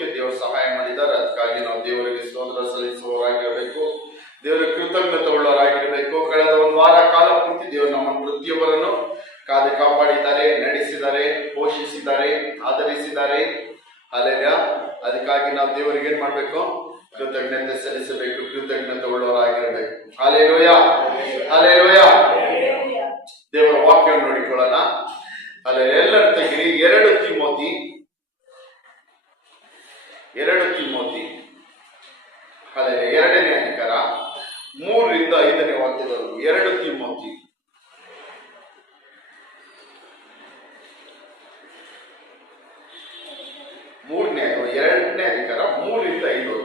ಬದುಕೋದಕ್ಕೆ ದೇವರು ಸಹಾಯ ಮಾಡಿದ್ದಾರೆ. ಅದಕ್ಕಾಗಿ ನಾವು ದೇವರಿಗೆ ಸ್ತೋತ್ರ ಸಲ್ಲಿಸುವವರಾಗಿರಬೇಕು, ದೇವರಿಗೆ ಕೃತಜ್ಞತೆ ಉಳ್ಳವರಾಗಿರಬೇಕು. ಕಳೆದ ಒಂದು ವಾರ ಕಾಲ ಪೂರ್ತಿ ದೇವರು ನಮ್ಮ ಪ್ರತಿಯೊಬ್ಬರನ್ನು ಕಾದು ಕಾಪಾಡಿದ್ದಾರೆ, ನಡೆಸಿದ್ದಾರೆ, ಪೋಷಿಸಿದ್ದಾರೆ, ಆಧರಿಸಿದ್ದಾರೆ. ಅಲ್ಲೆಲ್ಲ ಅದಕ್ಕಾಗಿ ನಾವು ದೇವರಿಗೆ ಏನ್ ಮಾಡ್ಬೇಕು? ಕೃತಜ್ಞತೆ ಸಲ್ಲಿಸಬೇಕು, ಕೃತಜ್ಞತೆ ಉಳ್ಳವರಾಗಿರಬೇಕು. Hallelujah, hallelujah. ದೇವರ ವಾಕ್ಯವನ್ನು ನೋಡಿಕೊಳ್ಳೋಣ. ಅಲ್ಲೇ ಎಲ್ಲರ ತೆಗಿರಿ 2 ತಿಮೋಥಿ ಅಲ್ಲೇ 2ನೇ ಅಧಿಕಾರ 3ರಿಂದ 5ನೇ ವಾಕ್ಯದವರೆಗೂ. 2 ತಿಮೋಥಿ 2ನೇ ಅಧಿಕಾರ 3ರಿಂದ 5.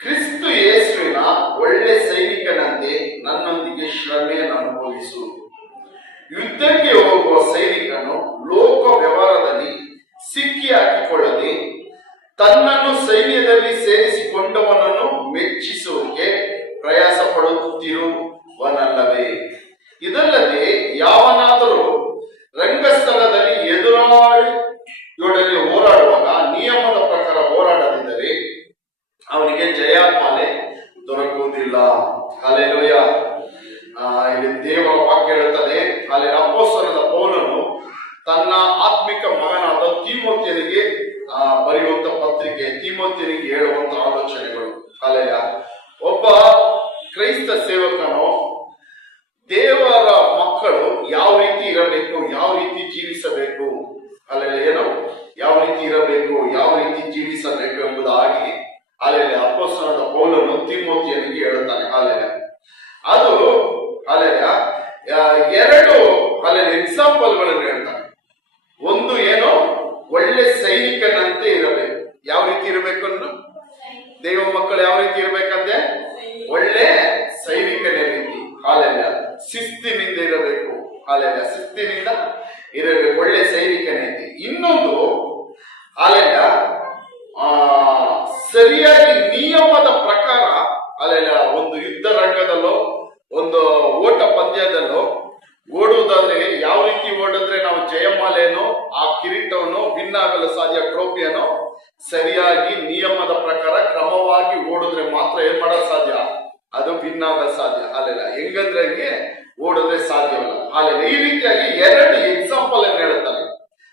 ಕ್ರಿಸ್ತ ಯೇಸುವಿನ ಒಳ್ಳೆ ಸೈನಿಕನಂತೆ ನನ್ನೊಂದಿಗೆ ಶ್ರಮೆಯನ್ನು ಅನುಭವಿಸು. ಯುದ್ಧಕ್ಕೆ ಹೋಗುವ ಸೈನಿಕನು ಲೋಕ ವ್ಯವಹಾರದಲ್ಲಿ ಸಿಕ್ಕಿ ಹಾಕಿಕೊಳ್ಳದೆ ತನ್ನನ್ನು ಸೈನ್ಯದಲ್ಲಿ ಸೇರಿಸಿಕೊಂಡವನನ್ನು ಮೆಚ್ಚಿಸುವುದಕ್ಕೆ ಪ್ರಯಾಸ ಪಡುತ್ತಿರುವನಲ್ಲವೇ? ಇದಲ್ಲದೆ ಯಾವನಾದರೂ ರಂಗಸ್ಥಳದಲ್ಲಿ ಎದುರಾಳಿಯೊಡನೆ ಹೋರಾಡುವಾಗ ನಿಯಮದ ಪ್ರಕಾರ ಹೋರಾಡದಿದ್ದರೆ ಅವನಿಗೆ ಜಯಮಾಲೆ ದೊರಕುವುದಿಲ್ಲ. ಹಲ್ಲೆಲೂಯಾ. ಇಲ್ಲಿ ದೇವರ ವಾಕ್ಯ ಹೇಳುತ್ತದೆ. ಅಲ್ಲಿ ಅಪೊಸ್ತಲನಾದ ಪೌಲನು ತನ್ನ ಆತ್ಮಿಕ ಮಗನಾದ ತಿಮೋಥಿಯನಿಗೆ ಬರೆಯುವಂತ ಪತ್ರಿಕೆ, ತಿಮೋಥಿಯನಿಗೆ ಹೇಳುವಂತ ಆಲೋಚನೆಗಳು. ಹಲ್ಲೆಲೂಯಾ. ಒಬ್ಬ ಕ್ರೈಸ್ತ ಸೇವಕನು ದೇವರ ಮಕ್ಕಳು ಯಾವ ರೀತಿ ಇರಬೇಕು, ಯಾವ ರೀತಿ ಜೀವಿಸಬೇಕು, ಏನು ಯಾವ ರೀತಿ ಇರಬೇಕು, ಯಾವ ರೀತಿ ಜೀವಿಸಬೇಕು ಎಂಬುದಾಗಿ ಅಲ್ಲೇ ಅಪೊಸ್ತಲನಾದ ಪೌಲನು ತಿಮೋಥಿಯನಿಗೆ ಹೇಳುತ್ತಾನೆ. ಅಲ್ಲೇ ಅದು ಅಲ್ಲೇ 2 ಎಕ್ಸಾಂಪಲ್ಗಳನ್ನು ಹೇಳ್ತಾನೆ. ಒಂದು ಏನು, ಒಳ್ಳೆ ಸೈನಿಕನಂತೆ ಇರಬೇಕು. ಯಾವ ರೀತಿ ಇರಬೇಕು ಅಂದ್ರೆ ದೇವ ಮಕ್ಕಳು ಯಾವ ರೀತಿ ಇರಬೇಕಂತೆ? ಒಳ್ಳೆ ಸೈನಿಕನ ರೀತಿ. ಹಾಲೆಲ್ಲ ಶಿಸ್ತಿನಿಂದ ಇರಬೇಕು. ಹಾಲೆಲ್ಲ ಶಿಸ್ತಿನಿಂದ ಇರಬೇಕು, ಒಳ್ಳೆ ಸೈನಿಕನ ರೀತಿ. ಇನ್ನೊಂದು ಹಾಲೆಲ್ಲ ಸರಿಯಾಗಿ ನಿಯಮದ ಪ್ರಕಾರ ಅಲ್ಲೆಲ್ಲ ಒಂದು ಯುದ್ಧ ರಂಗದಲ್ಲೋ ಒಂದು ಓಟ ಪಂದ್ಯದಲ್ಲೋ ಓಡುವುದಾದ್ರೆ ಯಾವ ರೀತಿ ಓಡಿದ್ರೆ ನಾವು ಜಯಮಾಲೆಯನ್ನು, ಆ ಕಿರೀಟವನ್ನು, ವಿನ್ ಆಗಲು ಸಾಧ್ಯ ಟ್ರೋಫಿಯನ್ನು ಸರಿಯಾಗಿ ನಿಯಮದ ಪ್ರಕಾರ ಕ್ರಮವಾಗಿ ಓಡಿದ್ರೆ ಮಾತ್ರ ಏನ್ ಮಾಡೋದು ಸಾಧ್ಯ? ಅದು ವಿನ್ ಆಗಲು ಸಾಧ್ಯ. ಅಲ್ಲೆಲ್ಲ ಹೆಂಗಂದ್ರೆ ಹಂಗೆ ಓಡಿದ್ರೆ ಸಾಧ್ಯವಲ್ಲ. ಅಲ್ಲೆಲ್ಲ ಈ ರೀತಿಯಾಗಿ 2 ಎಕ್ಸಾಂಪಲ್ ಅನ್ನು ಹೇಳ್ತಾನೆ.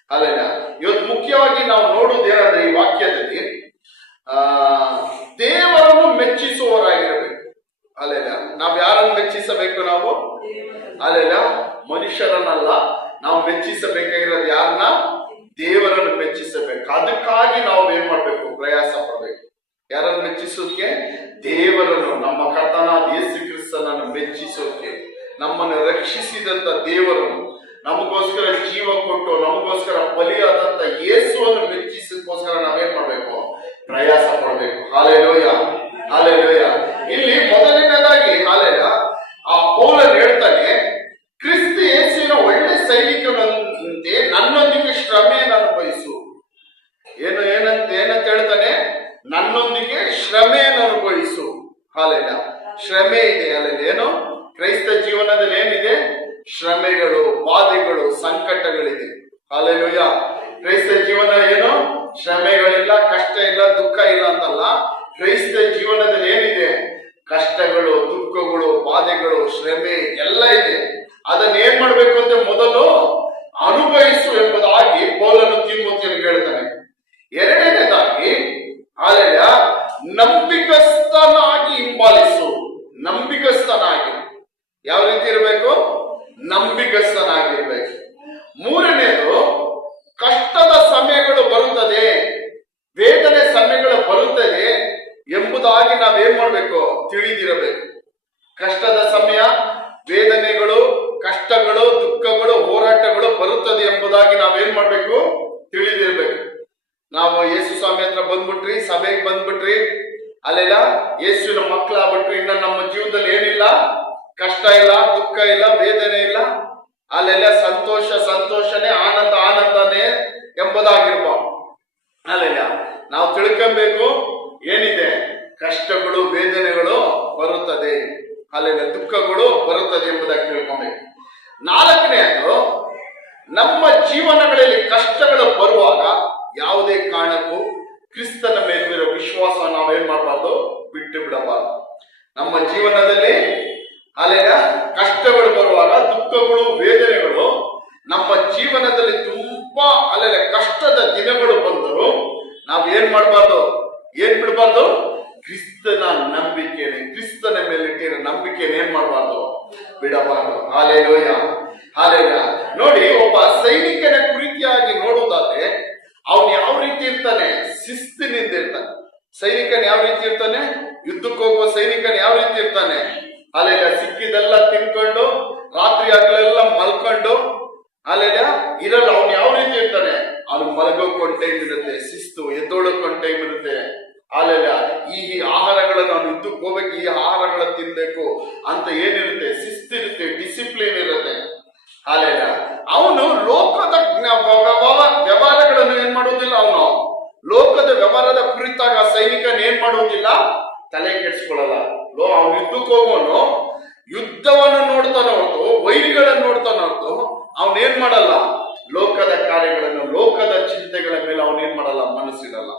ಅಲ್ಲೆಲ್ಲ ಇವತ್ತು ಮುಖ್ಯವಾಗಿ ನಾವು ನೋಡುವುದೇನಾದ್ರೆ ಈ ವಾಕ್ಯದಲ್ಲಿ ದೇವರನ್ನು ಮೆಚ್ಚಿಸುವವರಾಗಿರಬೇಕು. ಅಲ್ಲೆಲ್ಲ ನಾವ್ ಯಾರನ್ನು ಮೆಚ್ಚಿಸಬೇಕು? ನಾವು ಅಲ್ಲೆಲ್ಲ ಮನುಷ್ಯರನ್ನಲ್ಲ, ನಾವು ಮೆಚ್ಚಿಸಬೇಕಾಗಿರೋದು ಯಾರನ್ನ? ದೇವರನ್ನು ಮೆಚ್ಚಿಸಬೇಕು. ಅದಕ್ಕಾಗಿ ನಾವು ಏನ್ ಮಾಡ್ಬೇಕು? ಪ್ರಯಾಸ ಪಡಬೇಕು. ಯಾರನ್ನು ಮೆಚ್ಚಿಸೋಕೆ? ದೇವರನ್ನು, ನಮ್ಮ ಕರ್ತನಾದ ಯೇಸು ಕ್ರಿಸ್ತನನ್ನು ಮೆಚ್ಚಿಸೋಕೆ, ನಮ್ಮನ್ನು ರಕ್ಷಿಸಿದಂತ ದೇವರನ್ನು, ನಮಗೋಸ್ಕರ ಜೀವ ಕೊಟ್ಟು ನಮಗೋಸ್ಕರ ಬಲಿಯಾದಂತ ಯೇಸುವನ್ನು ಮೆಚ್ಚಿಸೋಕೋಸ್ಕರ ನಾವೇನ್ ಮಾಡ್ಬೇಕು? ಪ್ರಯಾಸ ಪಡಬೇಕು. Hallelujah, hallelujah. ಇಲ್ಲಿ ಮೊದಲನೇದಾಗಿ ಹಾಲೆಲ್ಲ ಆ ಪೌಲನು ಹೇಳ್ತಾನೆ, ಕ್ರಿಸ್ತ ಯೇಸುವಿನ ಒಳ್ಳೆ ಸೈನಿಕನಂತೆ ನನ್ನೊಂದಿಗೆ ಶ್ರಮೆಯನ್ನು ಅನುಭವಿಸು. ಏನಂತ ಹೇಳ್ತಾನೆ? ನನ್ನೊಂದಿಗೆ ಶ್ರಮೆಯನ್ನು ಅನುಭವಿಸು. ಹಾಲೆಲ್ಲ ಶ್ರಮೆ ಇದೆ. ಅಲ್ಲೆಲ್ಲ ಏನು ಕ್ರೈಸ್ತ ಜೀವನದಲ್ಲಿ ಏನಿದೆ? ಶ್ರಮೆಗಳು, ಬಾಧೆಗಳು, ಸಂಕಟಗಳಿದೆ. ಹಲ್ಲೆಲೂಯಾ. ಕ್ರೈಸ್ತ ಜೀವನ ಏನು? ಶ್ರಮೆಗಳಿಲ್ಲ, ಕಷ್ಟ ಇಲ್ಲ, ದುಃಖ ಇಲ್ಲ ಅಂತಲ್ಲ. ಕ್ರೈಸ್ತ ಜೀವನದಲ್ಲಿ ಏನಿದೆ? ಕಷ್ಟಗಳು, ದುಃಖಗಳು, ಬಾಧೆಗಳು, ಶ್ರಮೆ ಎಲ್ಲ ಇದೆ. ಅದನ್ನ ಏನ್ ಮಾಡ್ಬೇಕು ಅಂತ ಮೊದಲು ಅನುಭವಿಸು ಎಂಬುದಾಗಿ ಪೌಲನು ತಿಮೋಥಿಯನಿಗೆ ಹೇಳ್ತಾನೆ. 2ನೇದಾಗಿ ಅಲ್ಲೆಲ್ಲ ನಂಬಿಕಸ್ಥನಾಗಿ ಹಿಂಬಾಲಿಸು. ನಂಬಿಕಸ್ಥನಾಗಿ ಯಾವ ರೀತಿ ಇರಬೇಕು? ನಂಬಿಕಸ್ಥನಾಗಿರ್ಬೇಕು. 3ನೇದು ಕಷ್ಟದ ಸಮಯಗಳು ಬರುತ್ತದೆ, ವೇದನೆ ಸಮಯಗಳು ಬರುತ್ತದೆ ಎಂಬುದಾಗಿ ನಾವೇನ್ ಮಾಡ್ಬೇಕು? ತಿಳಿದಿರಬೇಕು. ಕಷ್ಟದ ಸಮಯ, ವೇದನೆಗಳು, ಕಷ್ಟಗಳು ನಾವು ಯೇಸು ಸ್ವಾಮಿ ಹತ್ರ ಬಂದ್ಬಿಟ್ರಿ, ಸಭೆಗೆ ಬಂದ್ಬಿಟ್ರಿ, ಅಲ್ಲೆಲ್ಲ ಯೇಸುವಿನ ಮಕ್ಕಳಾಗ್ಬಿಟ್ರಿ, ಇನ್ನ ನಮ್ಮ ಜೀವನದಲ್ಲಿ ಏನಿಲ್ಲ, ಕಷ್ಟ ಇಲ್ಲ, ದುಃಖ ಇಲ್ಲ, ವೇದನೆ ಇಲ್ಲ, ಅಲ್ಲೆಲ್ಲ ಸಂತೋಷನೇ, ಆನಂದನೇ ಎಂಬುದಾಗಿರ್ಬಾರ್ದು. ಅಲ್ಲೆಲ್ಲ ನಾವು ತಿಳ್ಕೊಬೇಕು, ಏನಿದೆ, ಕಷ್ಟಗಳು, ವೇದನೆಗಳು ಬರುತ್ತದೆ, ಅಲ್ಲೆಲ್ಲ ದುಃಖಗಳು ಬರುತ್ತದೆ ಎಂಬುದಾಗಿ ತಿಳ್ಕೊಬೇಕು. ನಾಲ್ಕನೆಯದು, ನಮ್ಮ ಜೀವನಗಳಲ್ಲಿ ಕಷ್ಟಗಳು ಬರುವಾಗ ಯಾವುದೇ ಕಾರಣಕ್ಕೂ ಕ್ರಿಸ್ತನ ಮೇಲಿರೋ ವಿಶ್ವಾಸ ನಾವೇನ್ ಮಾಡಬಾರ್ದು, ಬಿಟ್ಟು ಬಿಡಬಾರ್ದು. ನಮ್ಮ ಜೀವನದಲ್ಲಿ ಅಲ್ಲೆಲ್ಲ ಕಷ್ಟಗಳು ಬರುವಾಗ, ದುಃಖಗಳು, ವೇದನೆಗಳು ನಮ್ಮ ಜೀವನದಲ್ಲಿ ತುಂಬಾ ಅಲ್ಲೆಲ್ಲ ಕಷ್ಟದ ದಿನಗಳು ಬಂದರು, ನಾವ್ ಏನ್ ಮಾಡಬಾರ್ದು, ಏನ್ ಬಿಡಬಾರ್ದು, ಕ್ರಿಸ್ತನ ನಂಬಿಕೆನೆ, ಕ್ರಿಸ್ತನ ಮೇಲೆ ಇಟ್ಟಿರೋ ನಂಬಿಕೆನ ಏನ್ ಮಾಡಬಾರ್ದು, ಬಿಡಬಾರ್ದು. Hallelujah, hallelujah. ನೋಡಿ, ಒಬ್ಬ ಸೈನಿಕನ ಕುರಿತಿಯಾಗಿ ನೋಡುವುದಾದ್ರೆ ಅವನು ಯಾವ ರೀತಿ ಇರ್ತಾನೆ, ಶಿಸ್ತಿನಿಂದ ಇರ್ತಾನೆ. ಸೈನಿಕನ್ ಯಾವ ರೀತಿ ಇರ್ತಾನೆ, ಯುದ್ಧಕ್ಕೆ ಹೋಗುವ ಸೈನಿಕನ್ ಯಾವ ರೀತಿ ಇರ್ತಾನೆ, ಅಲ್ಲೆಲ್ಲ ಸಿಕ್ಕಿದೆಲ್ಲ ತಿನ್ಕೊಂಡು ರಾತ್ರಿ ಹಗಲೆಲ್ಲ ಮಲ್ಕೊಂಡು ಅಲ್ಲೆಲ್ಲ ಇರಲ್ಲ. ಅವ್ನು ಯಾವ ರೀತಿ ಇರ್ತಾನೆ, ಅವ್ನು ಮಲಗೋಕೊಂಡ್ ಟೈಮ್ ಇರುತ್ತೆ, ಶಿಸ್ತು, ಎದ್ದೋಳಕೊಂಡ್ ಟೈಮ್ ಇರುತ್ತೆ. ಅಲ್ಲೆಲ್ಲ ಈ ಆಹಾರಗಳನ್ನು ಅವ್ನು ಯುದ್ಧಕ್ಕೆ ಹೋಗ್ಬೇಕು, ಈ ಆಹಾರಗಳ ತಿನ್ಬೇಕು ಅಂತ ಏನಿರುತ್ತೆ, ಶಿಸ್ತಿರುತ್ತೆ, ಡಿಸಿಪ್ಲಿನ್ ಇರುತ್ತೆ. ಅಲ್ಲೆಲ್ಲ ಅವನು ಲೋಕದ ವ್ಯವಹಾರಗಳನ್ನು ಏನ್ ಮಾಡುವುದಿಲ್ಲ, ಅವನು ಲೋಕದ ವ್ಯವಹಾರದ ಕುರಿತಾಗ ಸೈನಿಕನ್ ಏನ್ ಮಾಡುವುದಿಲ್ಲ, ತಲೆ ಕೆಡಿಸ್ಕೊಳ್ಳಲ್ಲ. ಅವನು ಯುದ್ಧಕ್ಕೆ ಹೋಗೋನು ಯುದ್ಧವನ್ನು ನೋಡ್ತಾನ ಹೊರತು, ವೈರಿಗಳನ್ನು ನೋಡ್ತಾನ ಹೊರತು ಅವನೇನ್ ಮಾಡಲ್ಲ, ಲೋಕದ ಕಾರ್ಯಗಳನ್ನು, ಲೋಕದ ಚಿಂತೆಗಳ ಮೇಲೆ ಅವನೇನ್ ಮಾಡಲ್ಲ, ಮನಸ್ಸಿಡಲ್ಲ.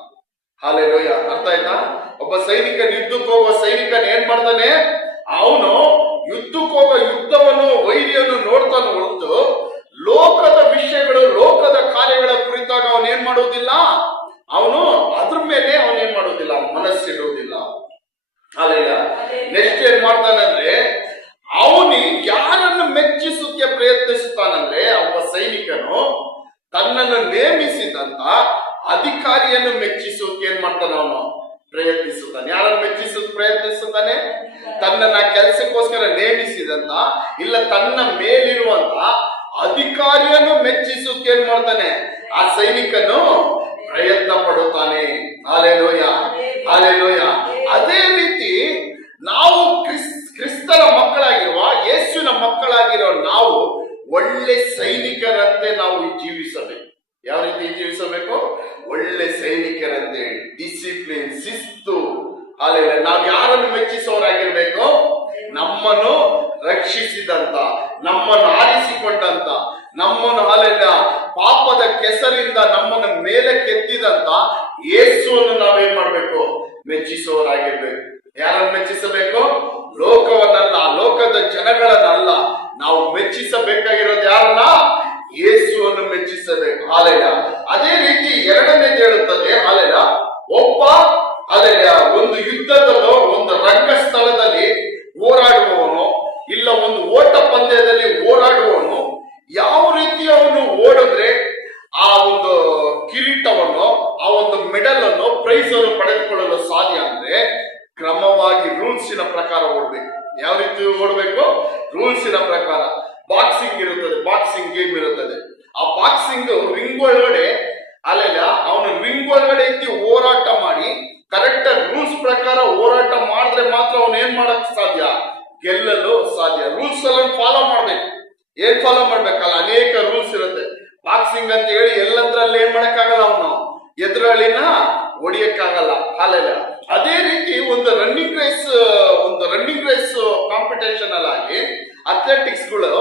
ಹಾಲೆಲೂಯ, ಅರ್ಥ ಆಯ್ತಾ? ಒಬ್ಬ ಸೈನಿಕನ್ ಯುದ್ಧಕ್ಕೆ ಹೋಗುವ ಸೈನಿಕನ್ ಏನ್ ಮಾಡ್ತಾನೆ, ಅವನು ಯುದ್ಧಕ್ಕೆ ಹೋಗೋ ಯುದ್ಧವನ್ನು, ವೈರಿಯನ್ನು ನೋಡ್ತಾನೆ ಹೊರತು ಲೋಕದ ವಿಷಯಗಳು, ಲೋಕದ ಕಾರ್ಯಗಳ ಕುರಿತಾಗ ಅವನೇನ್ ಮಾಡುವುದಿಲ್ಲ, ಅವನು ಅದ್ರ ಮೇಲೆ ಅವನೇನ್ ಮಾಡುವುದಿಲ್ಲ, ಮನಸ್ಸಿಡುವುದಿಲ್ಲ. ಅಲ್ಲ, ನೆಕ್ಸ್ಟ್ ಏನ್ ಮಾಡ್ತಾನಂದ್ರೆ, ಅವನು ಯಾರನ್ನು ಮೆಚ್ಚಿಸೋಕೆ ಪ್ರಯತ್ನಿಸುತ್ತಾನಂದ್ರೆ, ಒಬ್ಬ ಸೈನಿಕನು ತನ್ನನ್ನು ನೇಮಿಸಿದಂತ ಅಧಿಕಾರಿಯನ್ನು ಮೆಚ್ಚಿಸೋಕೆ ಏನ್ ಮಾಡ್ತಾನೆ, ಅವನು ಪ್ರಯತ್ನಿಸುತ್ತಾನೆ. ಯಾರನ್ನು ಮೆಚ್ಚಿಸೋಕೆ ಪ್ರಯತ್ನಿಸುತ್ತಾನೆ, ತನ್ನನ್ನ ಕೆಲಸಕ್ಕೋಸ್ಕರ ನೇಮಿಸಿದಂತ, ಇಲ್ಲ ತನ್ನ ಮೇಲಿರುವಂತ ಅಧಿಕಾರಿಯನ್ನು ಮೆಚ್ಚಿಸೋಕೆ ಏನ್ ಮಾಡ್ತಾನೆ, ಆ ಸೈನಿಕನು ಪ್ರಯತ್ನ ಪಡುತ್ತಾನೆ. Hallelujah, hallelujah. ಅದೇ ರೀತಿ ನಾವು ಕ್ರಿಸ್ತನ ಮಕ್ಕಳಾಗಿರುವ, ಯೇಸುವಿನ ಮಕ್ಕಳಾಗಿರೋ ನಾವು ಒಳ್ಳೆ ಸೈನಿಕರಂತೆ ನಾವು ಜೀವಿಸಬೇಕು. ಯಾವ ರೀತಿ ಜೀವಿಸಬೇಕು, ಒಳ್ಳೆ ಸೈನಿಕರಂತೆ, ಡಿಸಿಪ್ಲಿನ್, ಶಿಸ್ತು. ಹಾಲೆಲೂಯ. ನಾವು ಯಾರನ್ನು ಮೆಚ್ಚಿಸೋರಾಗಿರ್ಬೇಕು, ನಮ್ಮನ್ನು ರಕ್ಷಿಸಿದಂತ, ನಮ್ಮನ್ನು ಆರಿಸಿಕೊಂಡಂತ, ನಮ್ಮನ್ನು ಹಾಲೆಲ್ಲ ಪಾಪದ ಕೆಸರಿಂದ ನಮ್ಮನ್ನು ಮೇಲೆ ಕೆತ್ತಿದಂತ ಯೇಸುವನ್ನು ನಾವೇನ್ ಮಾಡ್ಬೇಕು, ಮೆಚ್ಚಿಸೋರಾಗಿರ್ಬೇಕು. ಯಾರನ್ನು ಮೆಚ್ಚಿಸಬೇಕು, ಲೋಕವನ್ನಲ್ಲ, ಲೋಕದ ಜನಗಳನ್ನಲ್ಲ. ನಾವು ಮೆಚ್ಚಿಸಬೇಕಾಗಿರೋದು ಯಾರನ್ನ, ಯೇಸುವನ್ನು ಮೆಚ್ಚಿಸಬೇಕು. ಹಾಲೆಲ್ಲ. ಅದೇ ರೀತಿ ಎರಡನೇದು ಹೇಳುತ್ತದೆ, ಹಾಲೆಲ್ಲ, ಒಬ್ಬ ಹಾಲೆಲ್ಲ ಒಂದು ಯುದ್ಧದಲ್ಲೋ, ಒಂದು ರಂಗಸ್ಥಳದಲ್ಲಿ ಹೋರಾಡುವವನು, ಇಲ್ಲ ಒಂದು ಓಟ ಪಂದ್ಯದಲ್ಲಿ ಹೋರಾಡುವವನು ಯಾವ ರೀತಿ ಅವನು ಓಡಿದ್ರೆ ಆ ಒಂದು ಕಿರೀಟವನ್ನು, ಆ ಒಂದು ಮೆಡಲ್ ಅನ್ನು, ಪ್ರೈಸ್ ಅನ್ನು ಪಡೆದುಕೊಳ್ಳಲು ಸಾಧ್ಯ ಅಂದ್ರೆ ಕ್ರಮವಾಗಿ ರೂಲ್ಸಿನ ಪ್ರಕಾರ ಓಡ್ಬೇಕು. ಯಾವ ರೀತಿ ಓಡ್ಬೇಕು, ರೂಲ್ಸಿನ ಪ್ರಕಾರ. ಬಾಕ್ಸಿಂಗ್ ಇರುತ್ತದೆ, ಬಾಕ್ಸಿಂಗ್ ಗೇಮ್ ಇರುತ್ತದೆ. ಆ ಬಾಕ್ಸಿಂಗ್ ರಿಂಗ್ ಒಳಗಡೆ ಅಲ್ಲೆಲ್ಲ ಅವನು ರಿಂಗ್ ಒಳಗಡೆ ಇದ್ದು ಹೋರಾಟ ಮಾಡಿ ಕರೆಕ್ಟ್ ರೂಲ್ಸ್ ಪ್ರಕಾರ ಹೋರಾಟ ಮಾಡಿದ್ರೆ ಮಾತ್ರ ಅವನು ಏನ್ ಮಾಡಕ್ ಸಾಧ್ಯ, ಗೆಲ್ಲಲು ಸಾಧ್ಯ. ರೂಲ್ಸ್ ಎಲ್ಲ ಫಾಲೋ ಮಾಡ್ಬೇಕು. ಏನ್ ಫಾಲೋ ಮಾಡ್ಬೇಕಲ್ಲ, ಅನೇಕ ರೂಲ್ಸ್ ಇರುತ್ತೆ. ಬಾಕ್ಸಿಂಗ್ ಅಂತ ಹೇಳಿ ಎಲ್ಲಂದ್ರಲ್ಲಿ ಏನ್ ಮಾಡಕ್ಕಾಗಲ್ಲ, ಅವನು ಎದುರಾಳಿನ ಹೊಡಿಯಕ್ಕಾಗಲ್ಲ. ಹಾಲೆಲ್ಲ. ಅದೇ ರೀತಿ ಒಂದು ರನ್ನಿಂಗ್ ರೇಸ್ ಕಾಂಪಿಟೇಷನ್ ಅಲ್ಲಾಗಿ ಅಥ್ಲೆಟಿಕ್ಸ್ ಗಳು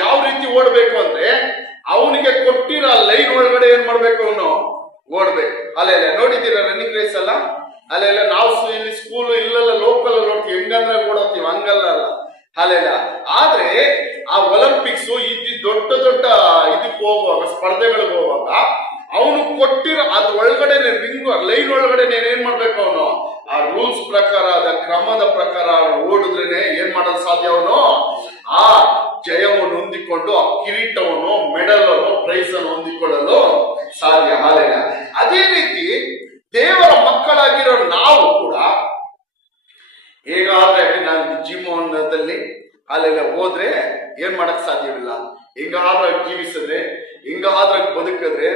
ಯಾವ ರೀತಿ ಓಡ್ಬೇಕು ಅಂದ್ರೆ, ಅವನಿಗೆ ಕೊಟ್ಟಿರೋ ಲೈನ್ ಒಳಗಡೆ ಏನ್ ಮಾಡ್ಬೇಕು, ಅವನು ಓಡ್ಬೇಕು. ಅಲ್ಲೆಲ್ಲ ನೋಡಿದ್ದೀರಾ ರನ್ನಿಂಗ್ ರೇಸ್ ಅಲ್ಲ, ಅಲ್ಲೆಲ್ಲ ನಾವು ಇಲ್ಲಿ ಸ್ಕೂಲ್ ಇಲ್ಲೆಲ್ಲ ಲೋಕಲ್ ನೋಡ್ತೀವಿ, ಹೆಂಗಂದ್ರೆ ಓಡೋತೀವಿ, ಹಂಗಲ್ಲ ಅಲ್ಲ. ಅಲ್ಲೆಲ್ಲ. ಆದ್ರೆ ಆ ಒಲಿಂಪಿಕ್ಸ್ ದೊಡ್ಡ ಇದಕ್ಕೆ ಹೋಗುವಾಗ, ಸ್ಪರ್ಧೆಗಳಿಗೆ ಹೋಗುವಾಗ ಅವನು ಕೊಟ್ಟಿರೋ ಅದ್ರ ಒಳಗಡೆ ಲೈನ್ ಒಳಗಡೆ ಏನ್ ಮಾಡ್ಬೇಕು, ಅವನು ಆ ರೂಲ್ಸ್ ಪ್ರಕಾರ, ಅದ ಕ್ರಮದ ಪ್ರಕಾರ ಓಡಿದ್ರೇನೆ ಏನ್ ಮಾಡೋದು ಸಾಧ್ಯ, ಅವನು ಆ ಜಯವನ್ನು ಹೊಂದಿಕೊಂಡು ಆ ಕಿರೀಟವನ್ನು, ಮೆಡಲ್ ಅನ್ನು, ಪ್ರೈಸ್ ಅನ್ನು ಹೊಂದಿಕೊಳ್ಳಲು ಸಾಧ್ಯ. ಹಾಲೆಲ್ಲ. ಅದೇ ರೀತಿ ದೇವರ ಮಕ್ಕಳಾಗಿರೋ ನಾವು ಕೂಡ ಹೇಗಾದ್ರೆ ನಾನು ಜೀವನದಲ್ಲಿ ಅಲ್ಲೆಲ್ಲ ಹೋದ್ರೆ ಏನ್ ಮಾಡಕ್ ಸಾಧ್ಯವಿಲ್ಲ. ಹಿಂಗಾದ್ರೆ ಜೀವಿಸಿದ್ರೆ, ಹಿಂಗಾದ್ರೆ ಬದುಕಿದ್ರೆ